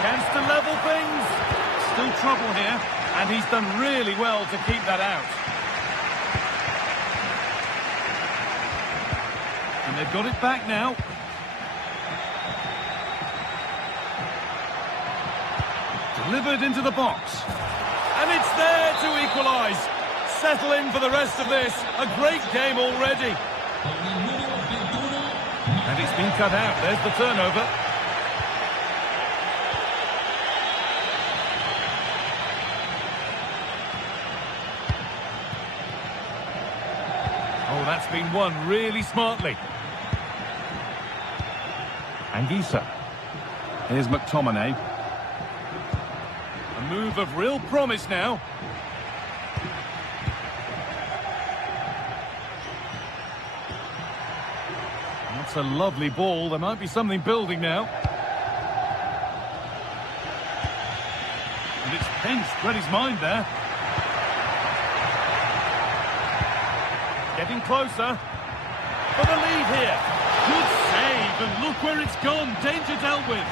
Chance to level things. Still trouble here. And he's done really well to keep that out. And they've got it back now. Delivered into the box. And it's there to equalise. Settle in for the rest of this. A great game already. And it's been cut out. There's the turnover. Oh, that's been won really smartly. Anguissa. Here's McTominay. A move of real promise now. That's a lovely ball. There might be something building now. And it's pinched. Read his mind there. Getting closer. For the lead here. Good save. And look where it's gone. Danger dealt with.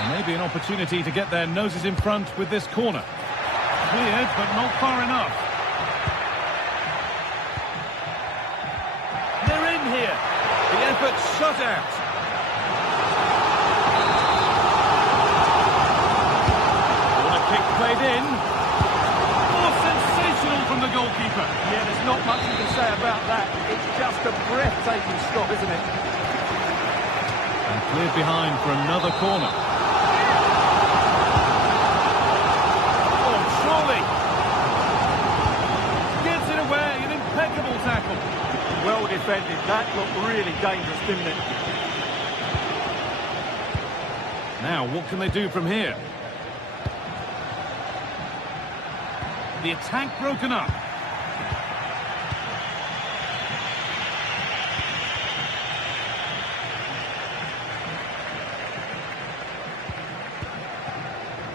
And maybe an opportunity to get their noses in front with this corner. Cleared, but not far enough. They're in here. The effort shut out. Corner kick played in. Oh, sensational from the goalkeeper. Yeah, there's not much you can say about that. It's just a breathtaking stop, isn't it? And cleared behind for another corner. Oh, surely. Gets it away, an impeccable tackle. Well defended. That looked really dangerous, didn't it? Now, what can they do from here? The attack broken up.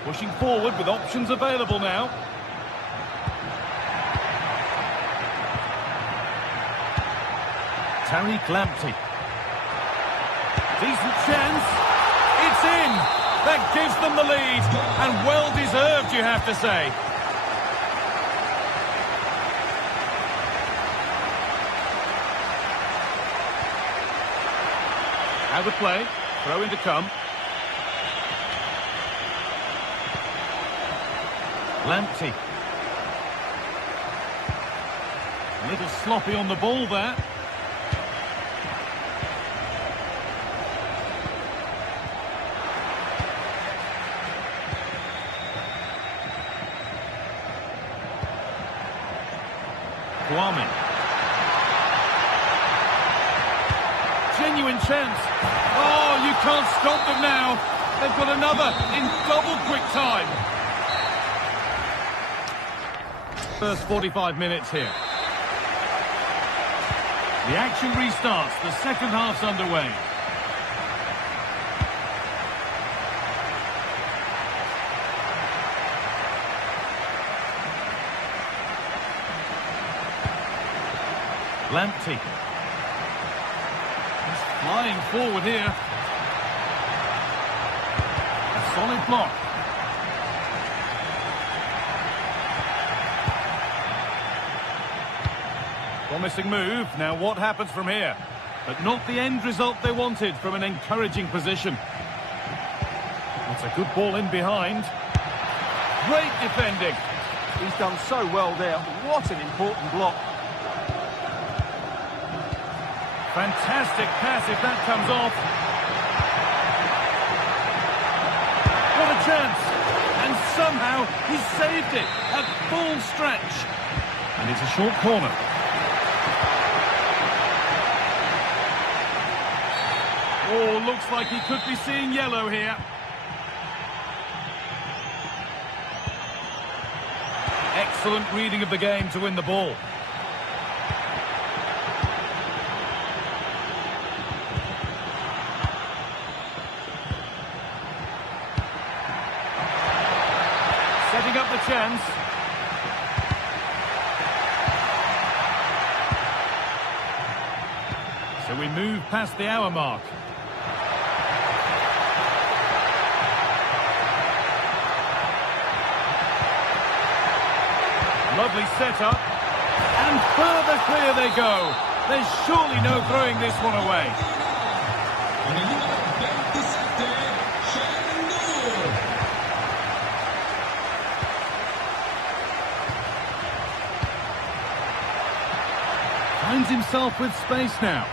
Pushing forward with options available now. Tariq Lamptey. Decent chance. It's in. That gives them the lead. And well deserved, you have to say. Out of play. Throw in to come. Lamptey. A little sloppy on the ball there. Kwame. Genuine chance. Oh, you can't stop them now. They've got another in double quick time. First 45 minutes here. The action restarts. The second half's underway. Lamptey. He's flying forward here. A solid block. Promising move. Now what happens from here? But not the end result they wanted from an encouraging position. That's a good ball in behind. Great defending. He's done so well there. What an important block. Fantastic pass if that comes off. What a chance. And somehow he saved it at full stretch. And it's a short corner. Oh, looks like he could be seeing yellow here. Excellent reading of the game to win the ball. Setting up the chance. So we move past the hour mark. Lovely setup. And further clear they go. There's surely no throwing this one away. Finds himself with space now.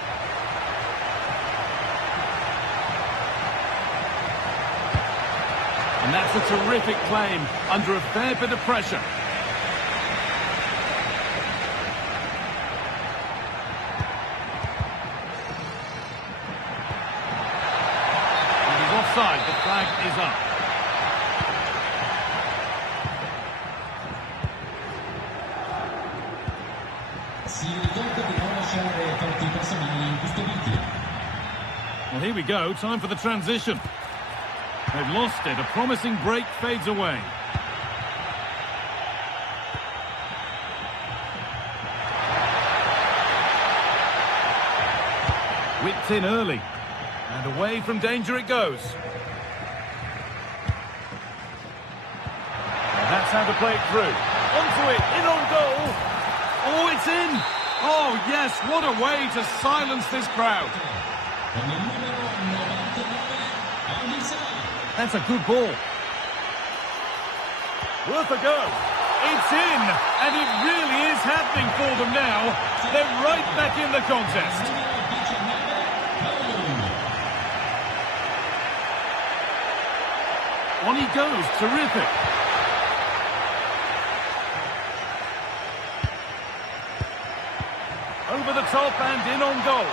And that's a terrific claim under a fair bit of pressure. Offside, the flag is up. Well, here we go, time for the transition. They've lost it, a promising break fades away. Whipped in early. And away from danger it goes. And that's how to play it through. Onto it, in on goal. Oh, it's in. Oh, yes, what a way to silence this crowd. That's a good ball. Worth a go. It's in, and it really is happening for them now. They're right back in the contest. On he goes, terrific. Over the top and in on goal.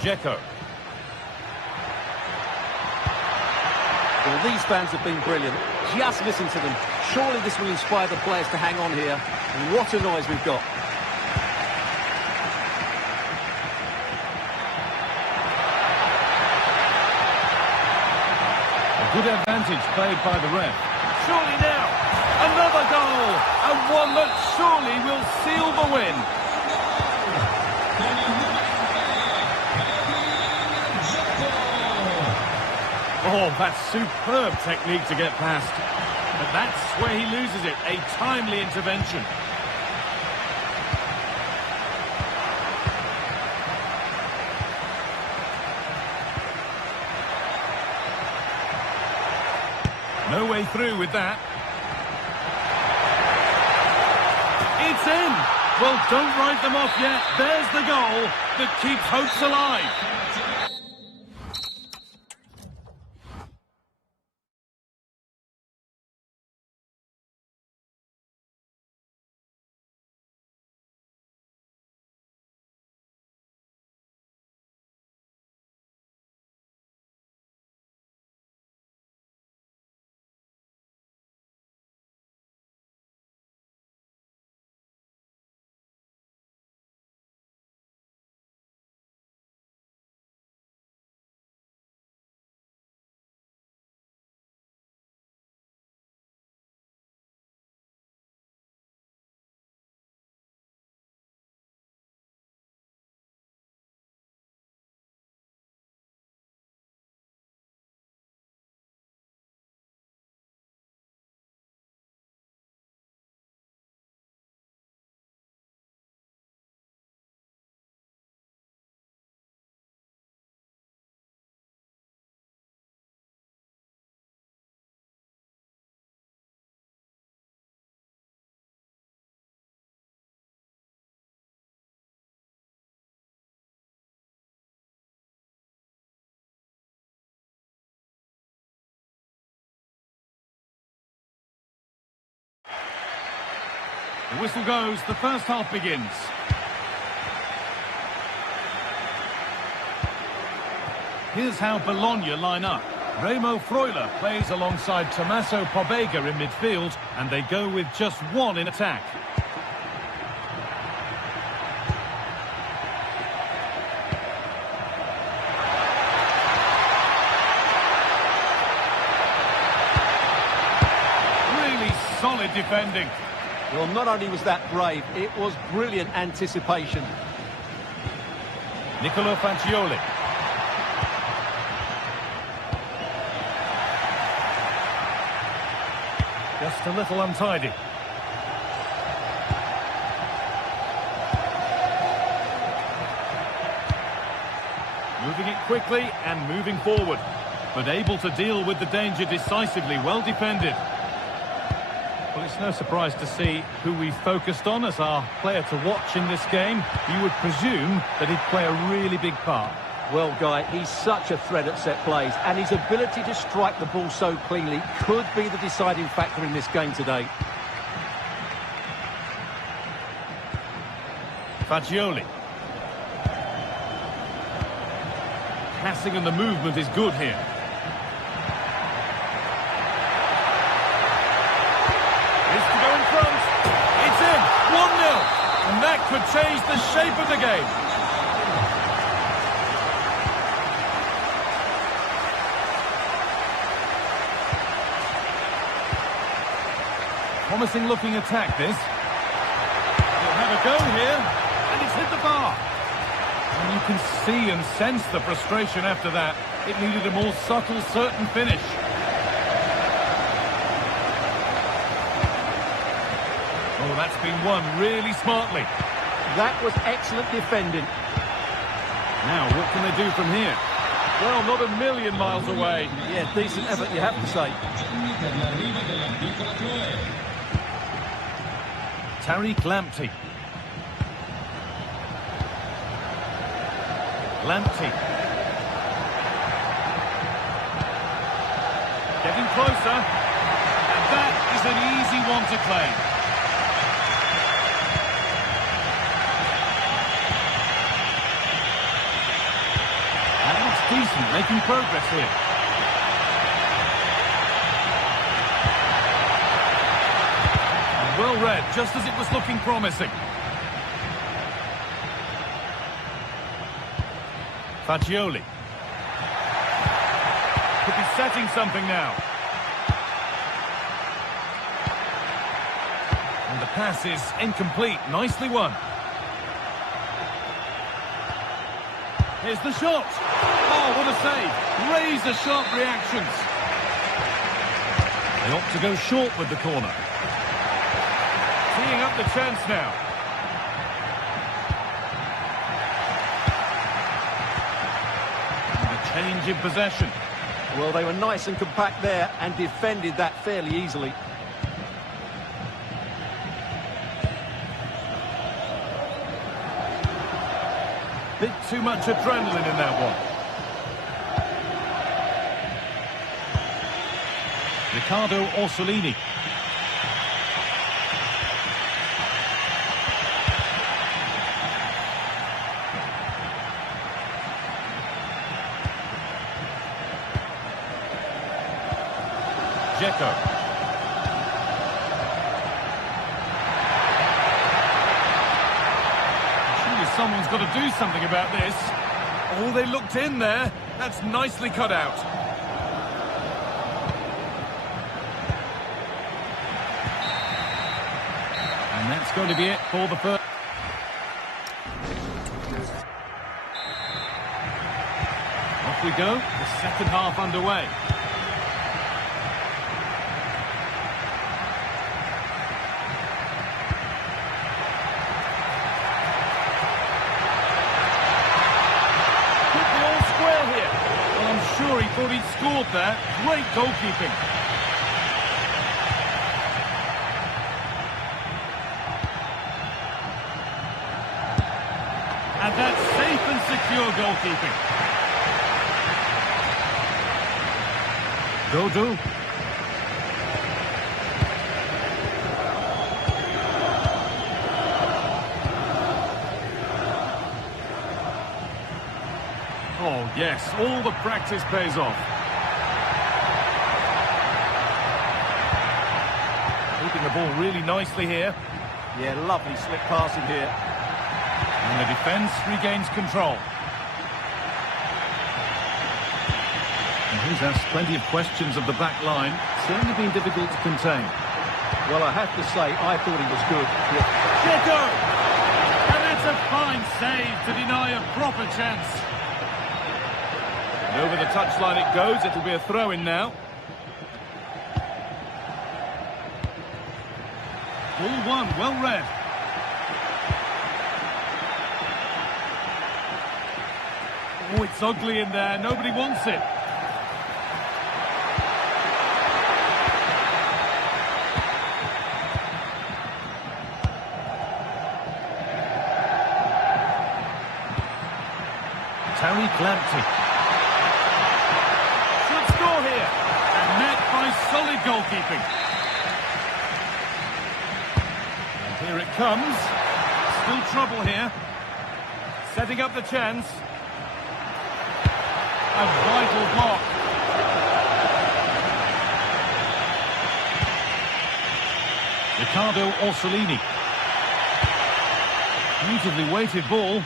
Dzeko. Well, these fans have been brilliant. Just listen to them. Surely this will inspire the players to hang on here. What a noise we've got. A good advantage played by the ref. Surely now, another goal, and one that surely will seal the win. Oh, that's superb technique to get past. But that's where he loses it, a timely intervention. No way through with that. It's in! Well, don't write them off yet. There's the goal that keeps hopes alive. The whistle goes, the first half begins. Here's how Bologna line up. Remo Freuler plays alongside Tommaso Pobega in midfield, and they go with just one in attack. Really solid defending. Well, not only was that brave, it was brilliant anticipation. Nicolo Fagioli. Just a little untidy. Moving it quickly and moving forward, but able to deal with the danger decisively. Well defended. Well, it's no surprise to see who we focused on as our player to watch in this game. You would presume that he'd play a really big part. Well, Guy, he's such a threat at set plays, and his ability to strike the ball so cleanly could be the deciding factor in this game today. Fagioli. Passing and the movement is good here. Is to go in front. It's in. 1-0. And that could change the shape of the game. Promising looking attack, this. He'll have a go here, and it's hit the bar. And you can see and sense the frustration after that. It needed a more subtle, certain finish. Oh, that's been won really smartly. That was excellent defending. Now, what can they do from here? Well, not a million miles away. Yeah, decent effort, you have to say. Tariq Lamptey. Lamptey. Getting closer. And that is an easy one to claim. That looks decent, making progress here. Well read, just as it was looking promising. Fagioli. Could be setting something now. And the pass is incomplete. Nicely won. Here's the shot. Oh, what a save. Razor-sharp reactions. They opt to go short with the corner. Teeing up the chance now. And a change in possession. Well, they were nice and compact there and defended that fairly easily. Bit too much adrenaline in that one. Riccardo Orsolini. Dzeko. Surely someone's got to do something about this. Oh, they looked in there. That's nicely cut out. And that's going to be it for the first. Off we go. The second half underway. Sure, he thought he'd scored there. Great goalkeeping. And that's safe and secure goalkeeping. Dodo. Yes, all the practice pays off. Keeping the ball really nicely here. Yeah, lovely slick passing here. And the defence regains control. And he's asked plenty of questions of the back line. Certainly been difficult to contain. Well, I have to say, I thought he was good. Checo! And that's a fine save to deny a proper chance. And over the touchline it goes. It'll be a throw-in now. Ball one, well read. Oh, it's ugly in there. Nobody wants it. Terry Clancy. Should score here. And met by solid goalkeeping. And here it comes. Still trouble here. Setting up the chance. A vital block. Riccardo Orsolini. Beautifully weighted ball.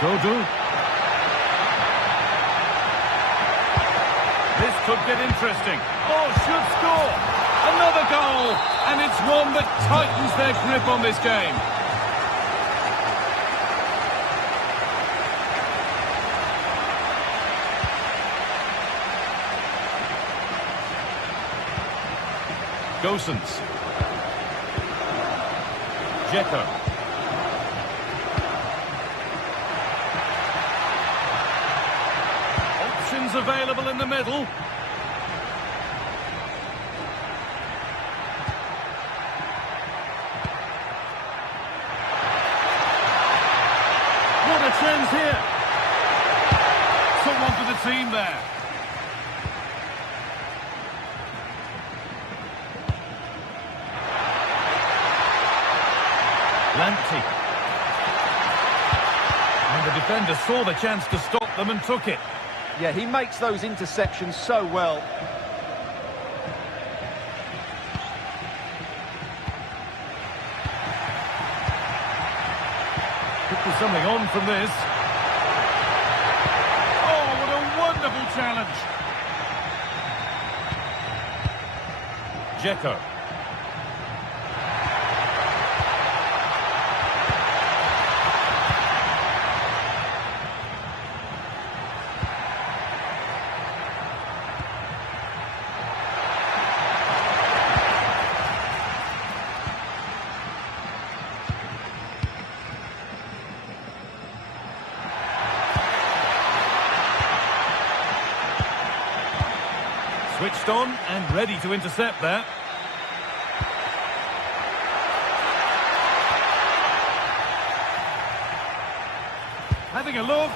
Dodu. This could get interesting. Oh, should score. Another goal. And it's one that tightens their grip on this game. Gosens. Dzeko. Options available in the middle. What a chance here. Someone for the team there. Lanty. And the defender saw the chance to stop them and took it. Yeah, he makes those interceptions so well. Could be something on from this. Oh, what a wonderful challenge. Dzeko. Switched on and ready to intercept that. Having a look.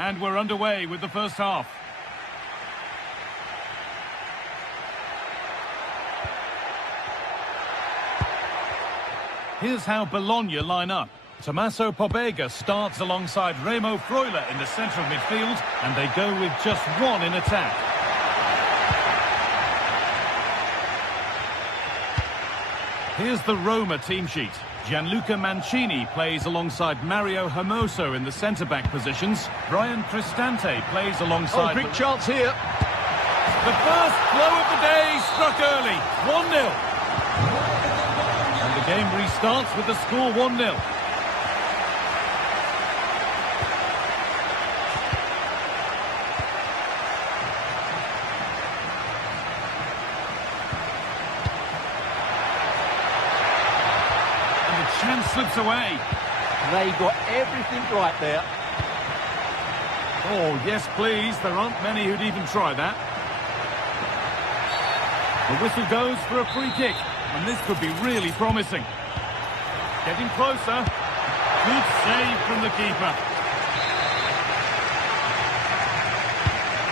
And we're underway with the first half. Here's how Bologna line up. Tommaso Pobega starts alongside Remo Freuler in the centre of midfield, and they go with just one in attack. Here's the Roma team sheet. Gianluca Mancini plays alongside Mario Hermoso in the centre-back positions. Brian Cristante plays alongside... Oh, big chance here. The first blow of the day struck early. 1-0. And the game restarts with the score 1-0. Chance slips away. They got everything right there. Oh, yes, please. There aren't many who'd even try that. The whistle goes for a free kick, and this could be really promising. Getting closer. Good save from the keeper.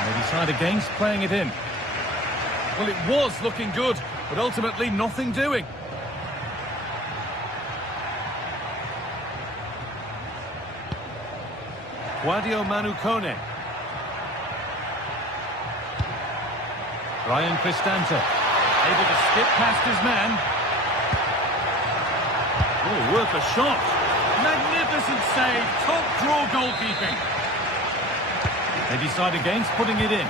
And they decide against playing it in. Well, it was looking good, but ultimately nothing doing. Guadio Manucone. Brian Cristante. Able to skip past his man. Oh, worth a shot. Magnificent save. Top draw goalkeeping. They decide against putting it in.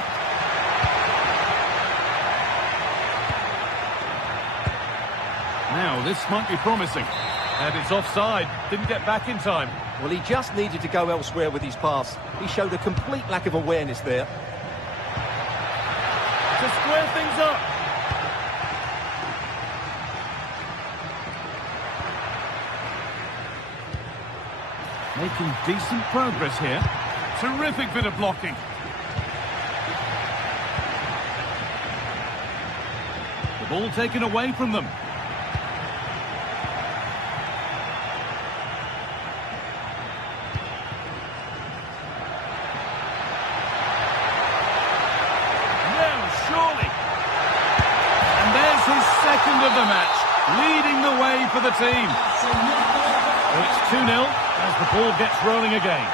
Now, this might be promising. And it's offside. Didn't get back in time. Well, he just needed to go elsewhere with his pass. He showed a complete lack of awareness there. To square things up. Making decent progress here. Terrific bit of blocking. The ball taken away from them. Of the match, leading the way for the team. So it's 2-0 as the ball gets rolling again.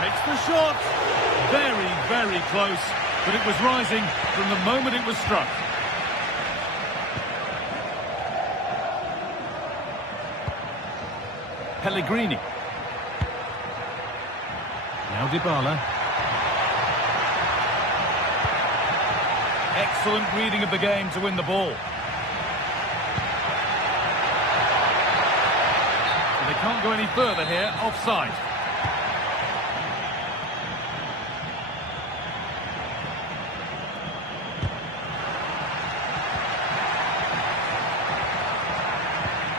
Takes the shot. Very, very close, but it was rising from the moment it was struck. Pellegrini. Now Dybala. Excellent reading of the game to win the ball. But they can't go any further here, offside.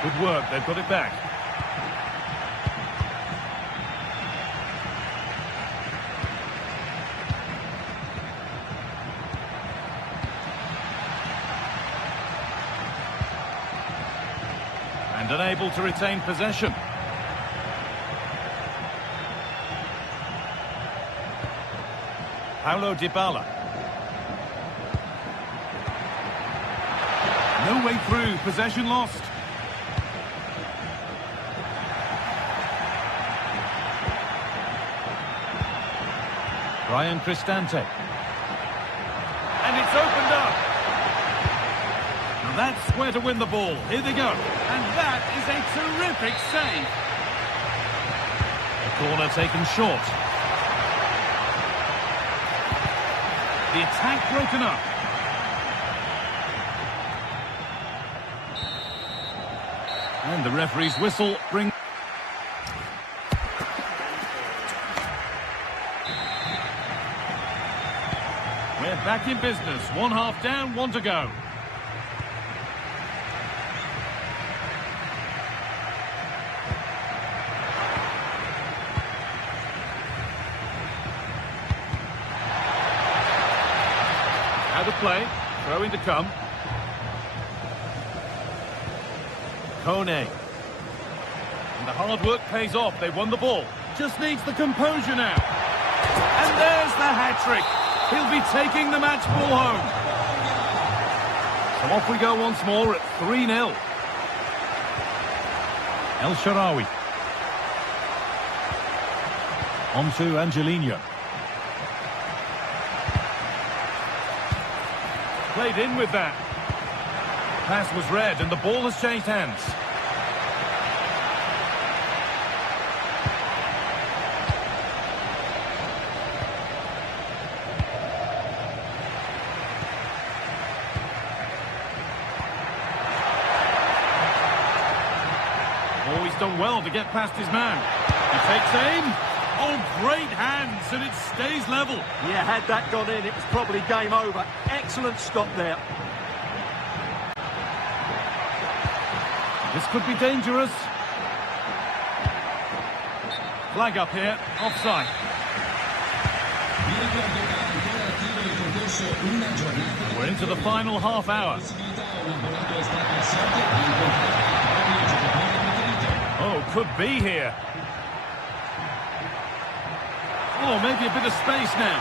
Good work, they've got it back. And unable to retain possession. Paulo Dybala. No way through, possession lost. Brian Cristante. And it's opened up. Now that's where to win the ball. Here they go. And that is a terrific save. The corner taken short. The attack broken up. And the referee's whistle brings... We're back in business. One half down, one to go. Out of play. Throw in to come. Kone. And the hard work pays off. They won the ball. Just needs the composure now. And there's the hat-trick. He'll be taking the match ball home. So off we go once more at 3-0. El Shaarawy. On to Angelino. Played in with that. Pass was read and the ball has changed hands. Oh, he's done well to get past his man. He takes aim. Oh, great hands, and it stays level. Yeah, had that gone in, it was probably game over. Excellent stop there. This could be dangerous. Flag up here, offside. We're into the final half hour. Oh, could be here. Oh, maybe a bit of space now.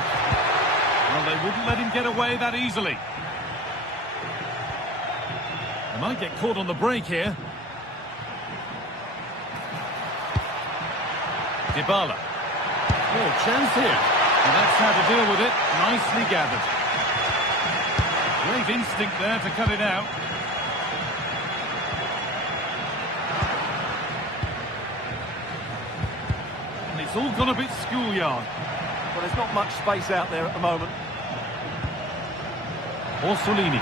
Well, they wouldn't let him get away that easily. They might get caught on the break here. Dybala. Oh, chance here. And that's how to deal with it. Nicely gathered. Great instinct there to cut it out. And it's all gone a bit schoolyard. Well, there's not much space out there at the moment. Orsolini.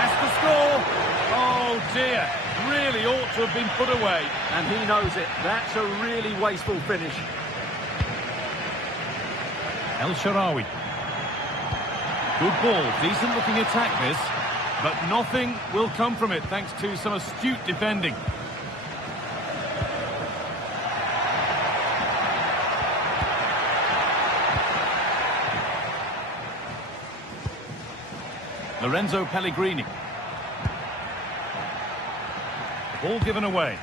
Has to score. Oh, dear. Really ought to have been put away. And he knows it. That's a really wasteful finish. El Shaarawy. Good ball. Decent looking attack this. But nothing will come from it thanks to some astute defending. Lorenzo Pellegrini. Ball given away.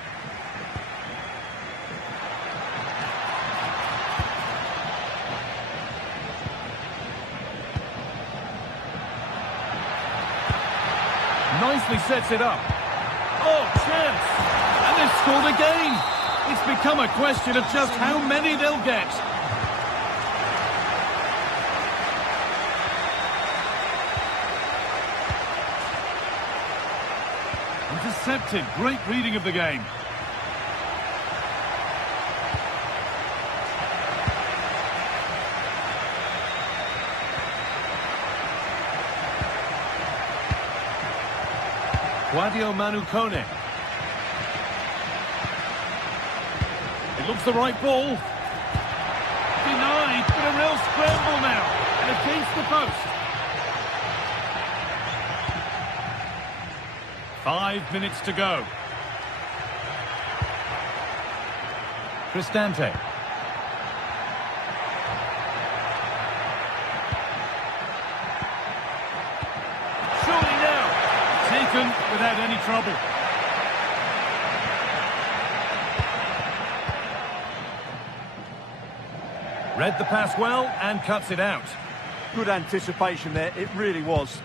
Nicely sets it up. Oh, chance! And they've scored again! It's become a question of just how many they'll get. Intercepted. Great reading of the game. Guadio Manu Kone. It looks the right ball. Denied, but a real scramble now. And against the post. 5 minutes to go. Cristante. Surely now. Taken without any trouble. Read the pass well and cuts it out. Good anticipation there, it really was.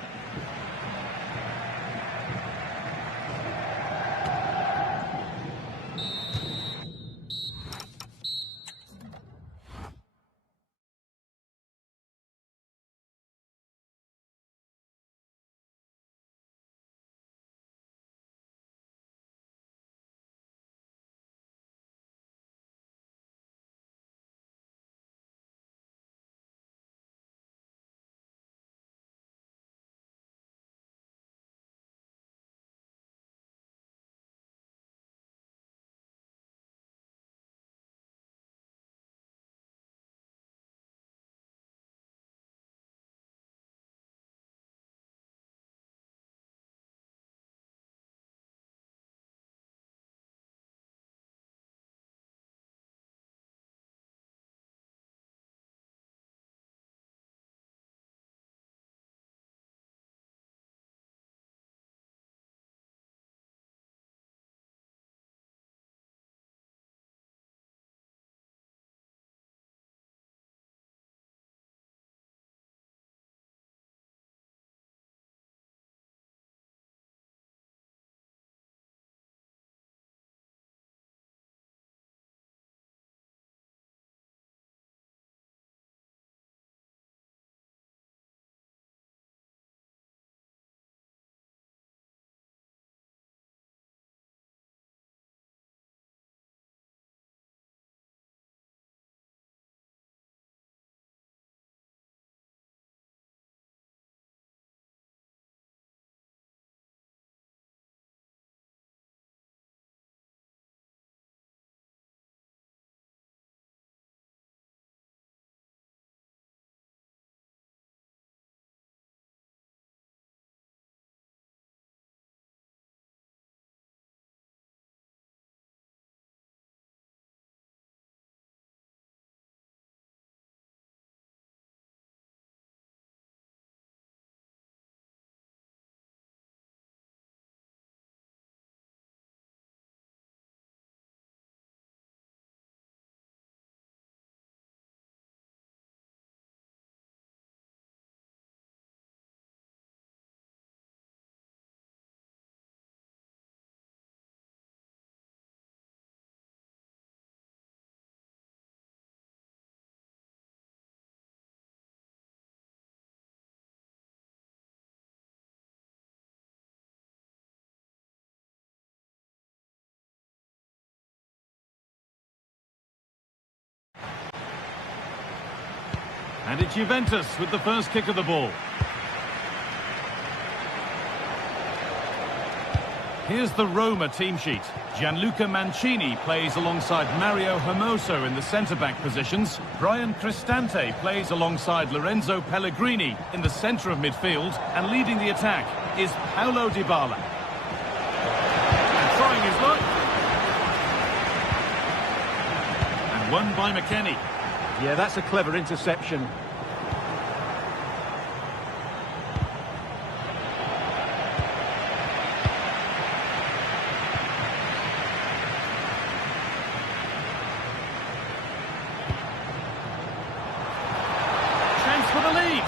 And it's Juventus with the first kick of the ball. Here's the Roma team sheet. Gianluca Mancini plays alongside Mario Hermoso in the centre-back positions. Brian Cristante plays alongside Lorenzo Pellegrini in the centre of midfield. And leading the attack is Paulo Dybala. And trying his luck. And won by McKennie. Yeah, that's a clever interception. For the lead.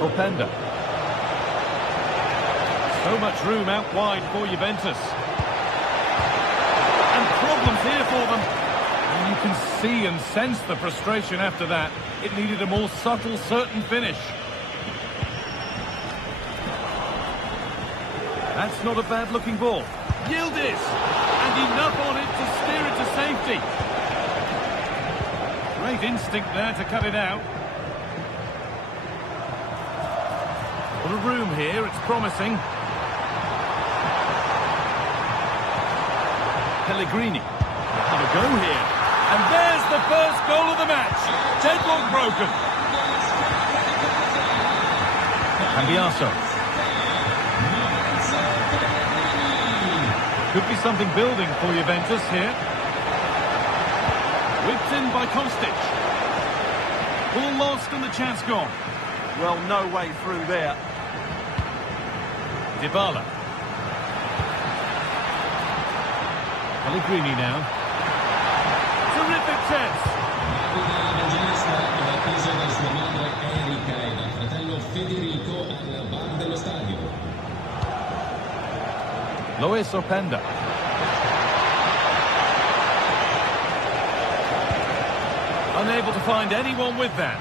Openda. So much room out wide for Juventus. And problems here for them. And you can see and sense the frustration after that. It needed a more subtle, certain finish. That's not a bad-looking ball. Yildiz! And enough on it to steer it to safety. Great instinct there to cut it out. A lot of room here, it's promising. Pellegrini. Have a go here. And there's the first goal of the match. Deadlock broken. Cambiaso. Could be something building for Juventus here. Whipped in by Kostic. Ball lost and the chance gone. Well, no way through there. Dybala. Pellegrini now. Terrific test. Luis Openda. Unable to find anyone with that.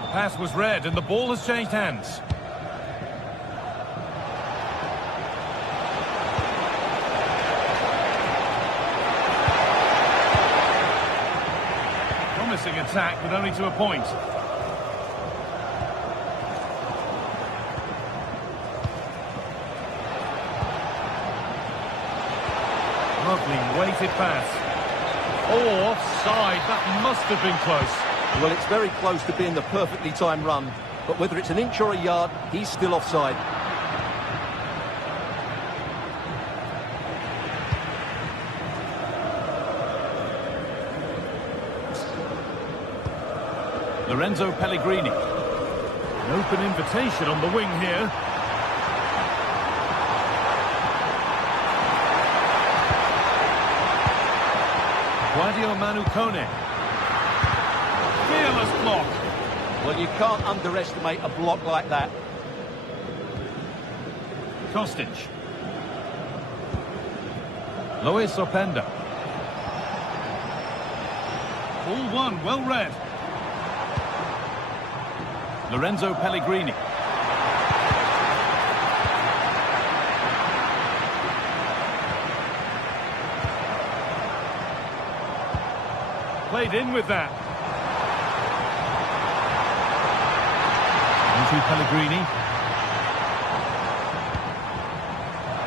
The pass was read and the ball has changed hands. Promising attack, but only to a point. Lovely weighted pass. Oh, offside. That must have been close. Well, it's very close to being the perfectly timed run, but whether it's an inch or a yard, he's still offside. Lorenzo Pellegrini. An open invitation on the wing here. Guadio Manu Kone. Fearless block. Well, you can't underestimate a block like that. Kostic. Luis Openda. All one, well read. Lorenzo Pellegrini. Played in with that. Into Pellegrini.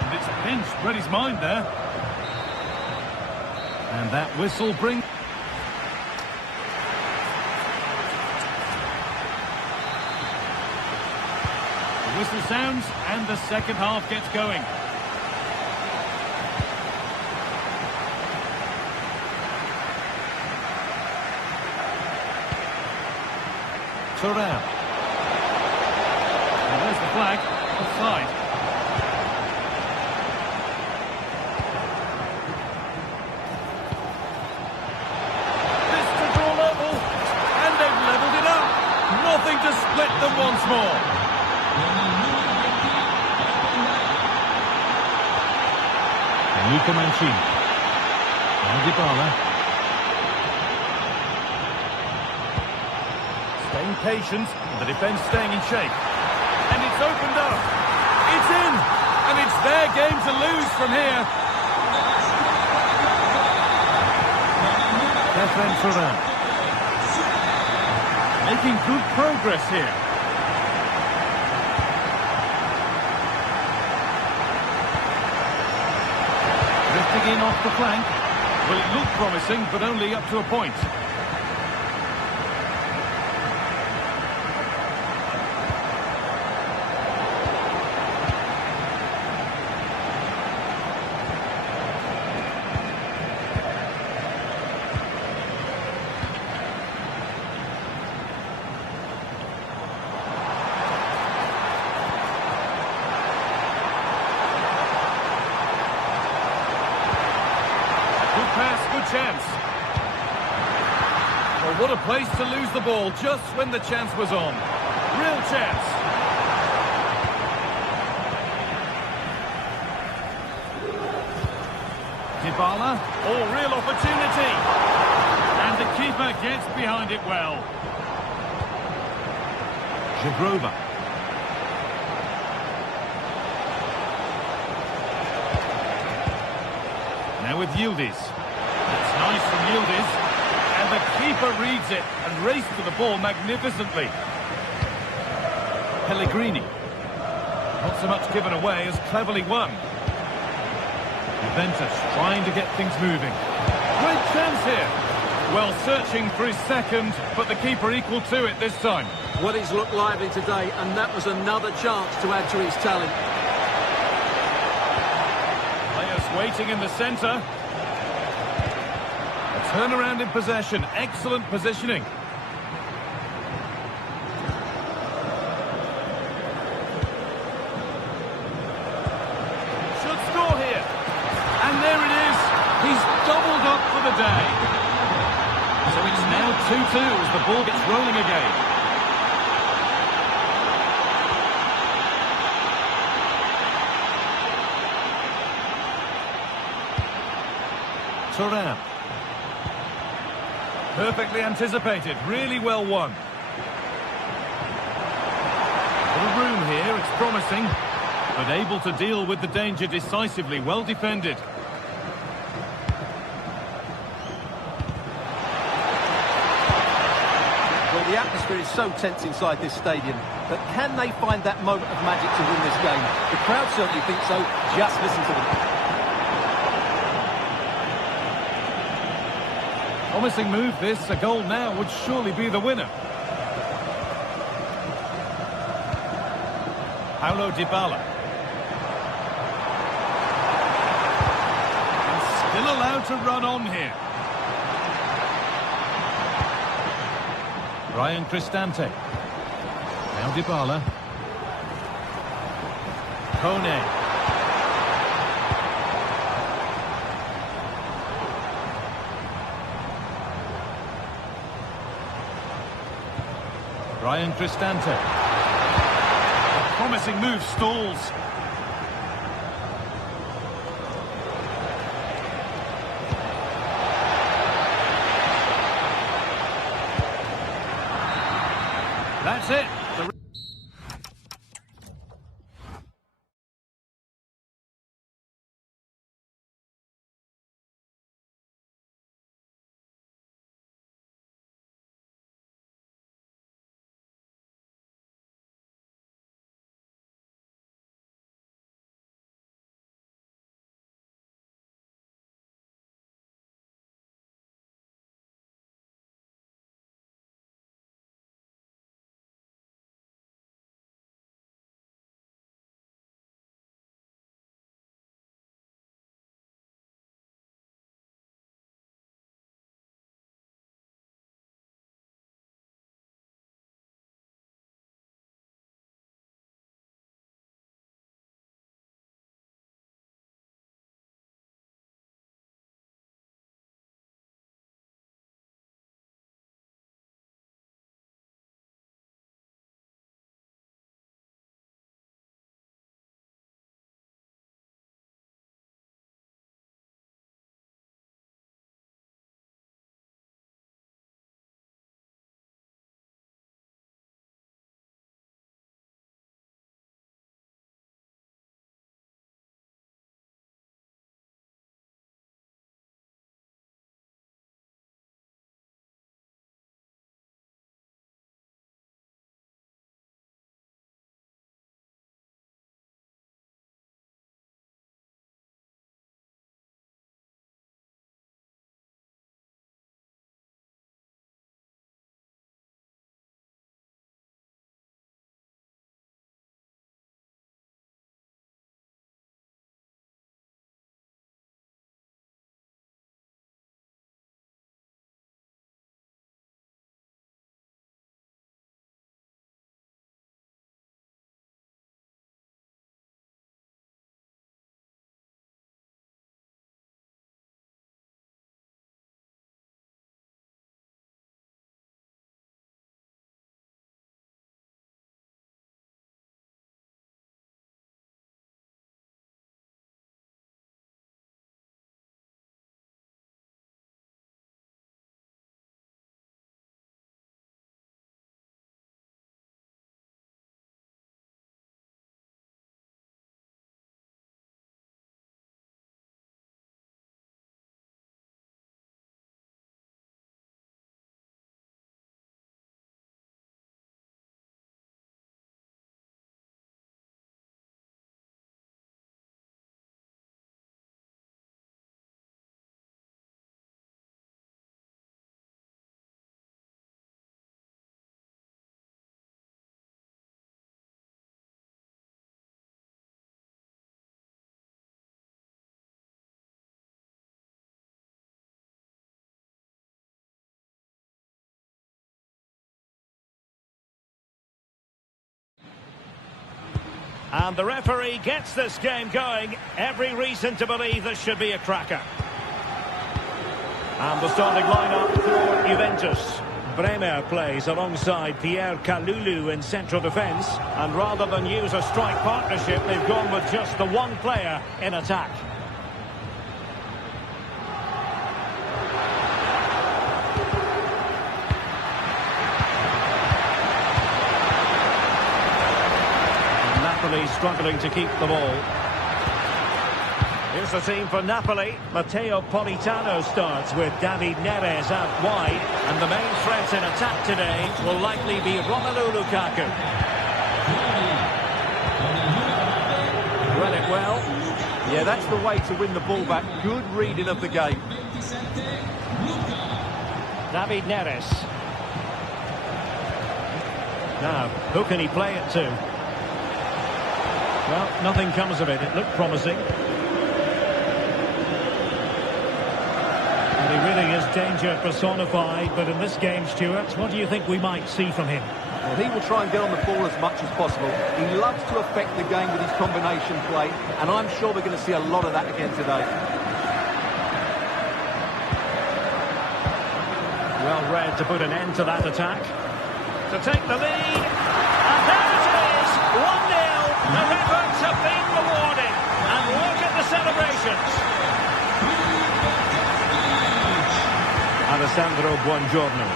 And it's pinched, read his mind there. And that whistle brings... The whistle sounds and the second half gets going. Thuram. And there's the flag, offside. This to draw level, and they've levelled it up. Nothing to split them once more. Luca Mancini. And Dybala. being patient and the defence staying in shape. And it's opened up. It's in. And it's their game to lose from here. Defence around. Making good progress here. Drifting in off the flank. Well, it looked promising, but only up to a point. Chance. Well, what a place to lose the ball just when the chance was on. Real chance. Dybala. Oh, real opportunity. And the keeper gets behind it well. Żebrova. Now with Yildiz. It's nice from Yildiz, and the keeper reads it and raced to the ball magnificently. Pellegrini. Not so much given away as cleverly won. Juventus trying to get things moving. Great chance here. Well, searching for his second, but the keeper equal to it this time. Well, he's looked lively today, and that was another chance to add to his talent. Players waiting in the centre. Turnaround in possession. Excellent positioning. Should score here. And there it is. He's doubled up for the day. So it's now 2-2 as the ball gets rolling again. Thuram. Perfectly anticipated, really well won. Little room here, it's promising, but able to deal with the danger decisively, well defended. Well, the atmosphere is so tense inside this stadium, but can they find that moment of magic to win this game? The crowd certainly think so, just listen to them. Promising move this, a goal now would surely be the winner. Paulo Dybala. And still allowed to run on here. Ryan Cristante. Now Dybala. Kone. Ryan Cristante. A promising move stalls. That's it. And the referee gets this game going. Every reason to believe this should be a cracker. And the starting lineup for Juventus. Bremer plays alongside Pierre Kalulu in central defence. And rather than use a strike partnership, they've gone with just the one player in attack. And Napoli struggling to keep the ball. Here's the team for Napoli. Matteo Politano starts with David Neres out wide. And the main threat in attack today will likely be Romelu Lukaku. Read it well. Yeah, that's the way to win the ball back. Good reading of the game. David Neres. Now, who can he play it to? Well, nothing comes of it. It looked promising. He really is danger personified, but in this game, Stuart, what do you think we might see from him? Well, he will try and get on the ball as much as possible. He loves to affect the game with his combination play, and I'm sure we're going to see a lot of that again today. Well read to put an end to that attack. To take the lead, and there it is, 1-0. Their efforts have been rewarded, and look at the celebrations. Alessandro Buongiorno.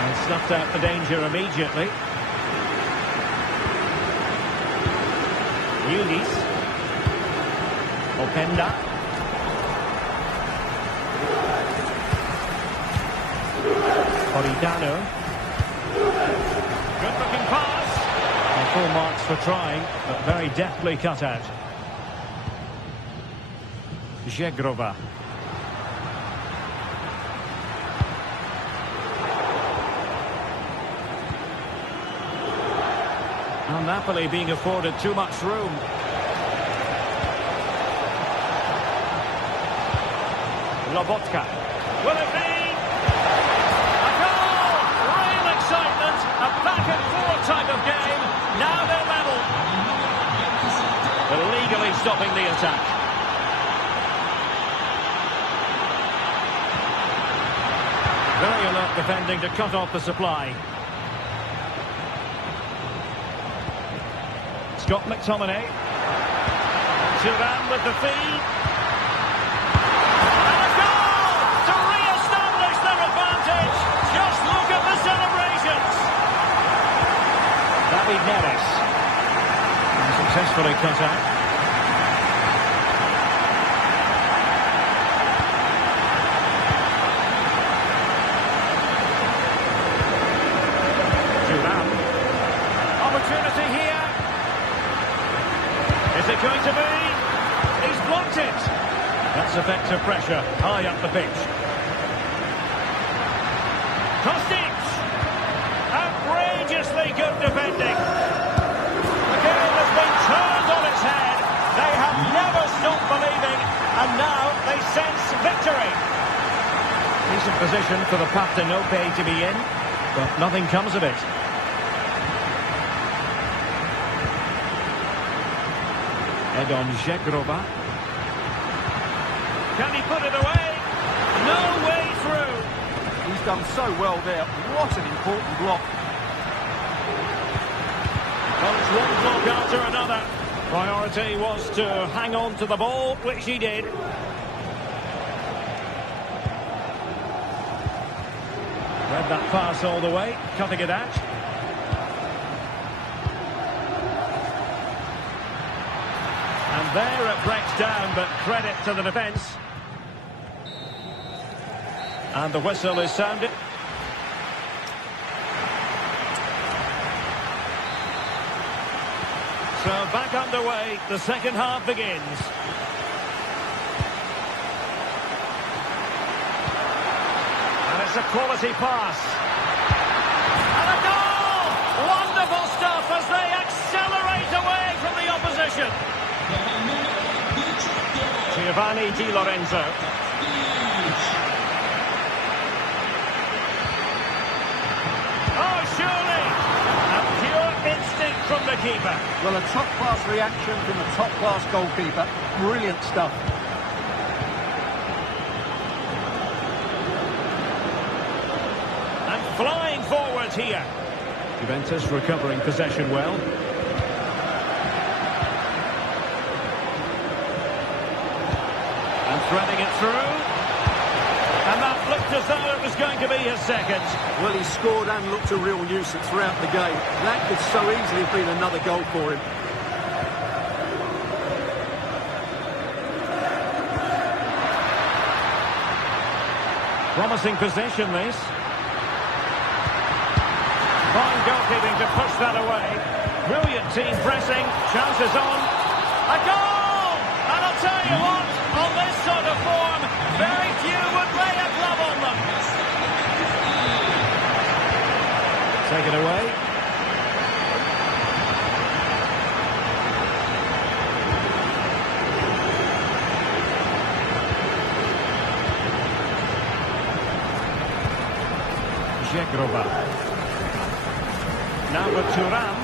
And snuffed out the danger immediately. Yulis. Openda. Politano. Good looking pass. And full marks for trying, but very deftly cut out. Zegrova. And Napoli being afforded too much room. Lobotka. Will it be? A goal! Real excitement. A back and forth type of game. Now they're level. Illegally stopping the attack. Very alert defending to cut off the supply. Scott McTominay. Thuram with the feed. And a goal to re-establish their advantage. Just look at the celebrations. David Neres. And successfully cut out. Thuram. Opportunity here. Is it going to be? He's blocked it. That's effective pressure high up the pitch. Kostic. Outrageously good defending. The game has been turned on its head. They have never stopped believing, and now they sense victory. Decent position for the Partenope to be in, but nothing comes of it. Edon Zegrova. Can he put it away? No way through. He's done so well there. What an important block. Well, it's one block after another. Priority was to hang on to the ball, which he did. Read that pass all the way, cutting it out. And there it breaks down, but credit to the defence. And the whistle is sounded. So back underway, the second half begins. And it's a quality pass. And a goal! Wonderful stuff as they accelerate away from the opposition. Giovanni Di Lorenzo. Oh, surely! A pure instinct from from the keeper. Well, a top-class reaction from a top-class goalkeeper. Brilliant stuff. And flying forward here. Juventus recovering possession well. And threading it through. And that looked as though it was going to be his second. Well, he scored and looked a real nuisance throughout the game. That could so easily have been another goal for him. Promising possession, this. Fine goalkeeping to push that away. Brilliant team pressing. Chances on. A goal! And I'll tell you what, on this sort of form, very few would lay a glove on them. Take it away. Żegrowa. Now with Turan.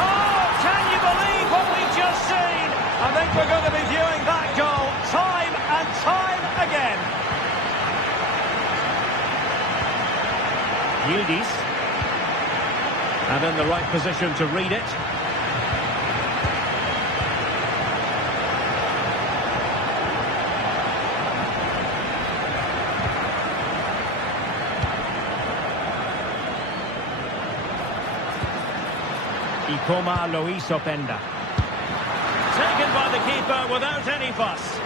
Oh, can you believe what we've just seen? I think we're going to be viewing that goal time and time again. Yildiz. And in the right position to read it. Ikoma Luis Openda. Taken by the keeper without any fuss.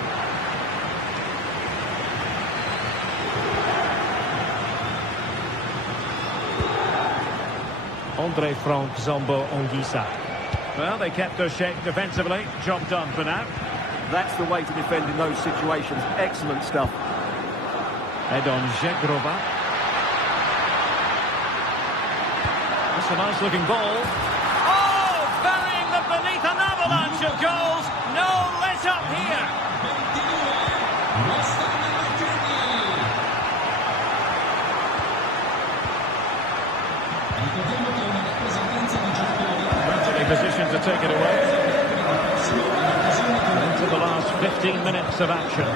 Andre Frank Zombo Ongisa. Well, they kept their shape defensively. Job done for now. That's the way to defend in those situations. Excellent stuff. Edon Żegrowa. That's a nice looking ball. Beneath an avalanche of goals, no let up here. Mentally positioned to take it away. Into the last 15 minutes of action.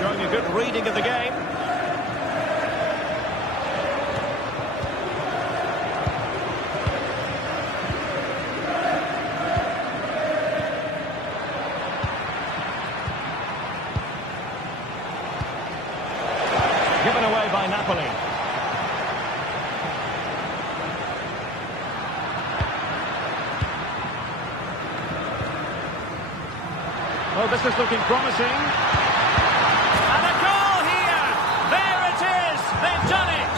Showing a good reading of the game. Given away by Napoli. Oh, this is looking promising. And a goal here! There it is! They've done it!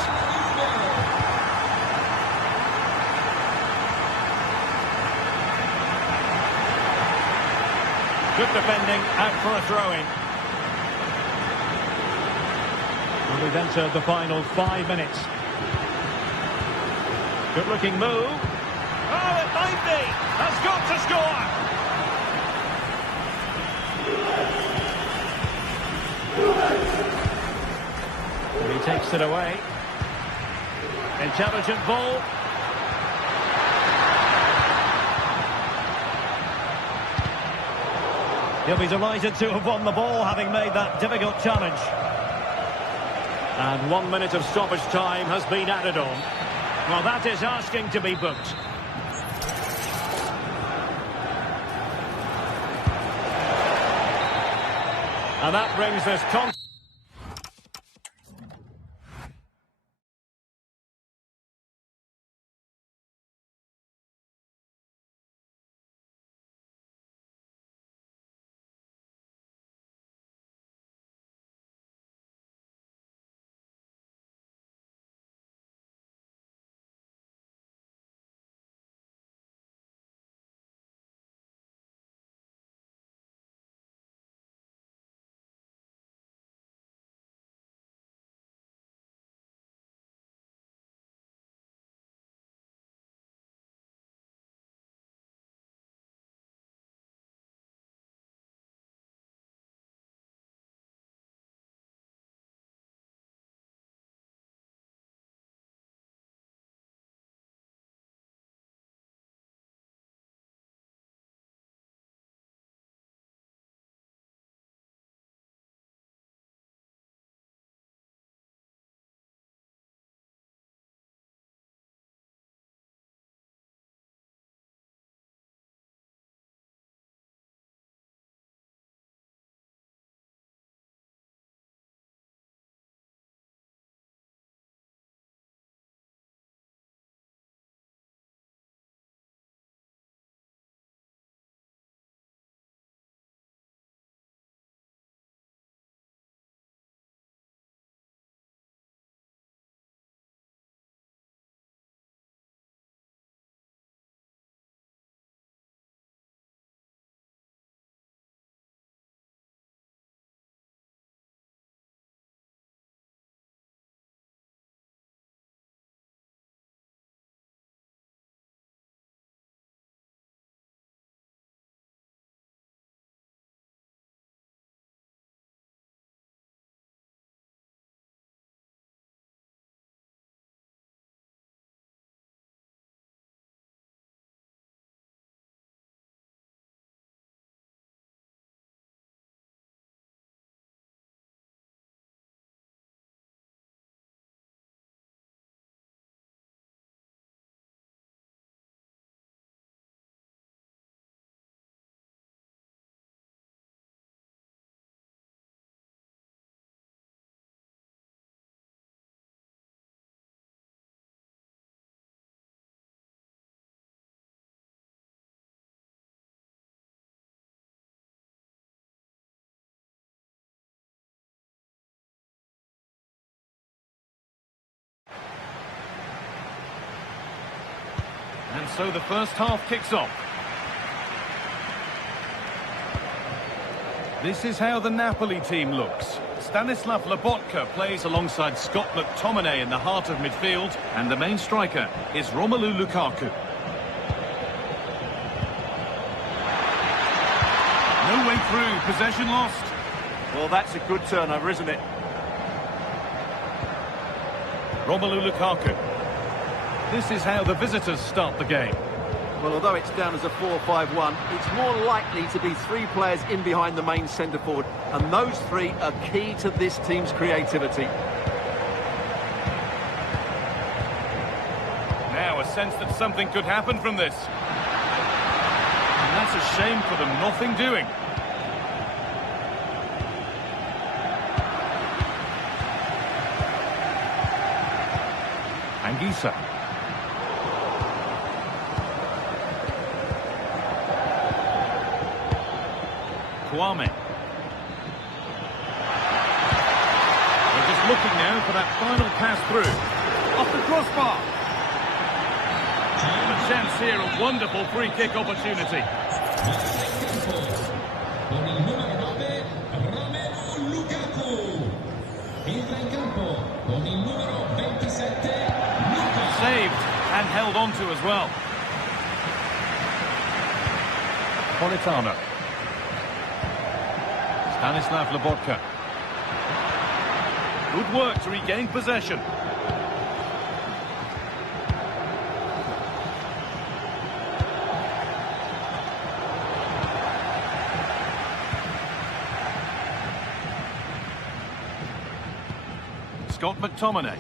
Good defending, out for a throw-in. We've entered the final 5 minutes. Good looking move. Oh, it might be. Has got to score. And he takes it away. Intelligent ball. He'll be delighted to have won the ball, having made that difficult challenge. And 1 minute of stoppage time has been added on. Well, that is asking to be booked. And that brings this so the first half kicks off. This is how the Napoli team looks. Stanislav Lobotka plays alongside Scott McTominay in the heart of midfield, and the main striker is Romelu Lukaku. No way through, possession lost. Well, that's a good turnover, isn't it? Romelu Lukaku. This is how the visitors start the game. Well, although it's down as a 4-5-1, it's more likely to be three players in behind the main centre forward, and those three are key to this team's creativity. Now a sense that something could happen from this. And that's a shame for them, nothing doing. Anguissa. Kwame. They're just looking now for that final pass through. Off the crossbar. A chance here, a wonderful free kick opportunity. Con il numero 9, Romelu Lukaku. Entra in campo con il numero 27, Lukaku. Saved and held on to as well. Politano. Stanislav Lobotka. Good work to regain possession. Scott McTominay.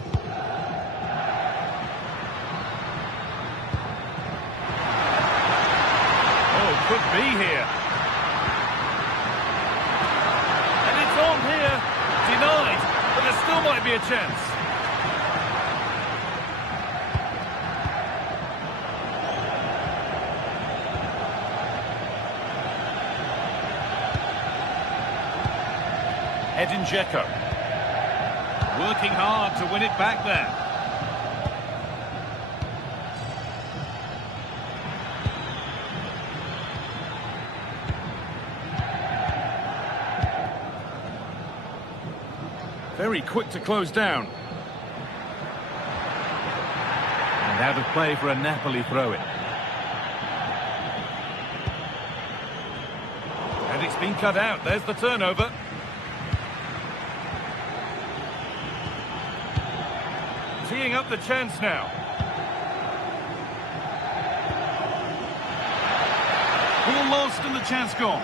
Oh, could be here. And it's on here. Denied. But there still might be a chance. Edin Dzeko. Working hard to win it back there. Very quick to close down. And out of play for a Napoli throw-in. And it's been cut out. There's the turnover. Teeing up the chance now. Ball lost and the chance gone.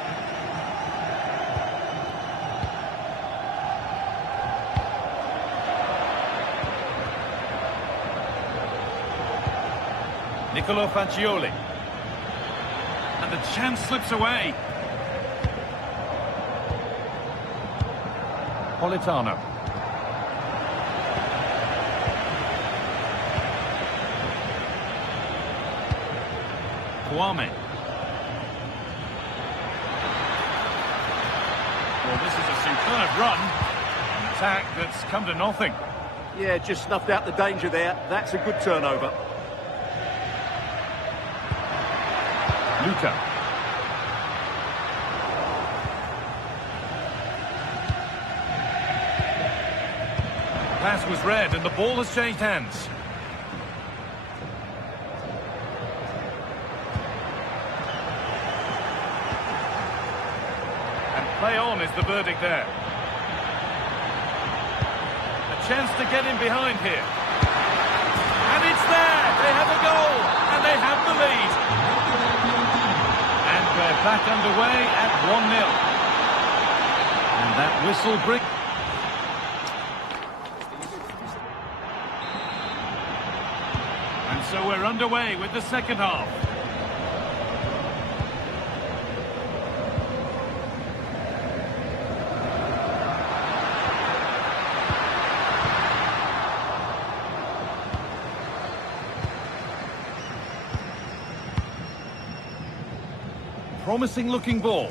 Nicolo Fagioli. And the chance slips away. Politano. Kwame. Well, this is a superb run. An attack that's come to nothing. Yeah, just snuffed out the danger there. That's a good turnover. Luka. Pass was read and the ball has changed hands. Play on is the verdict there. A chance to get in behind here. And it's there! They have a goal! And they have the lead. And we're back underway at 1-0. And that whistle brings... And so we're underway with the second half. Promising looking ball.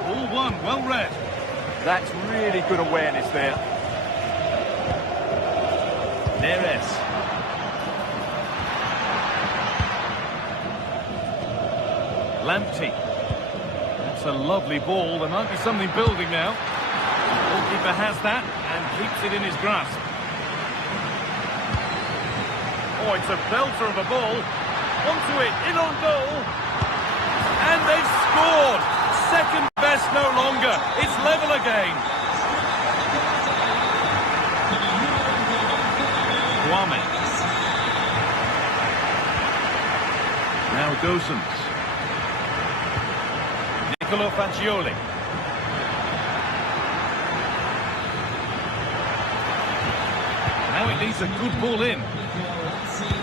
Ball one, well read. That's really good awareness there. Neres. Lamptey. That's a lovely ball. There might be something building now. The goalkeeper has that and keeps it in his grasp. Oh, it's a belter of a ball. Onto it, in on goal. And they've scored. Second best no longer. It's level again. Kwame. Now Gosens. Nicolo Fagioli. Now it leaves a good ball in.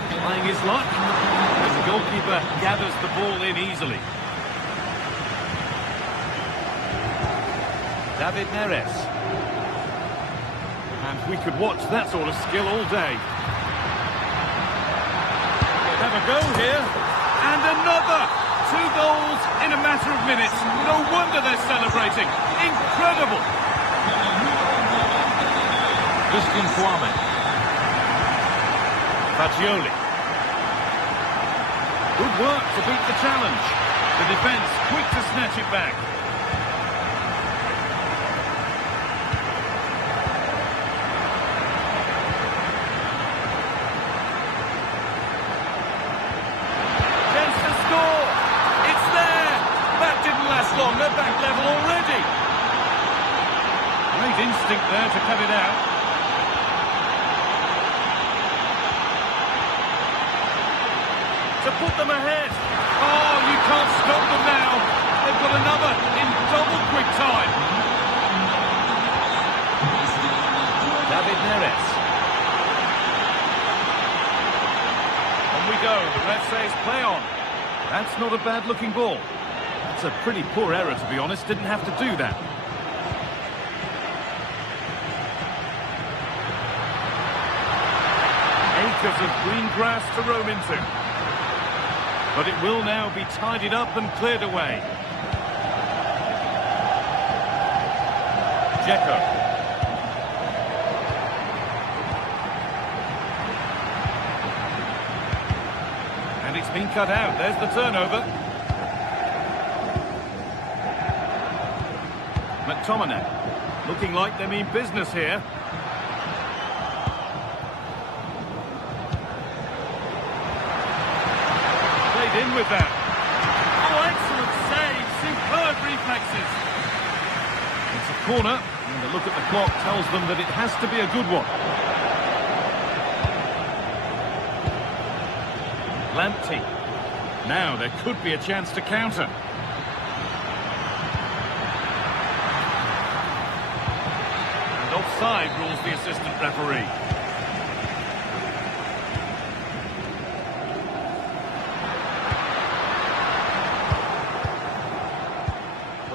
Trying his luck. And the goalkeeper gathers the ball in easily. David Neres. And we could watch that sort of skill all day. They have a go here. And another! 2 goals in a matter of minutes. No wonder they're celebrating. Incredible! Christian Kwame. Fagioli. Good work to beat the challenge. The defence quick to snatch it back. Chance to score. It's there. That didn't last long. They're back level already. Great instinct there to cut it out. To put them ahead. Oh, you can't stop them now. They've got another in double quick time. David Neres. On we go. The ref says play on. That's not a bad looking ball. That's a pretty poor error, to be honest. Didn't have to do that. Acres of green grass to roam into. But it will now be tidied up and cleared away. Dzeko. And it's been cut out. There's the turnover. McTominay. Looking like they mean business here. In with that. Oh, excellent save. Superb reflexes. It's a corner, and a look at the clock tells them that it has to be a good one. Lamptey. Now there could be a chance to counter. And offside rules the assistant referee.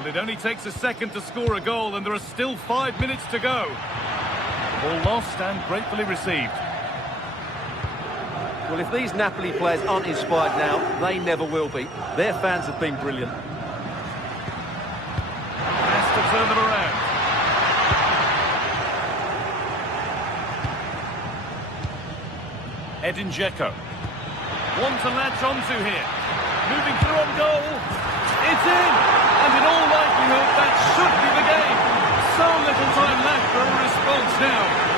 It only takes a second to score a goal, and there are still 5 minutes to go. Ball lost and gratefully received. Well, if these Napoli players aren't inspired now, they never will be. Their fans have been brilliant. Has to turn them around. Edin Dzeko. One to latch onto here. Moving through on goal. It's in! And in all likelihood, that should be the game. So little time left for a response now.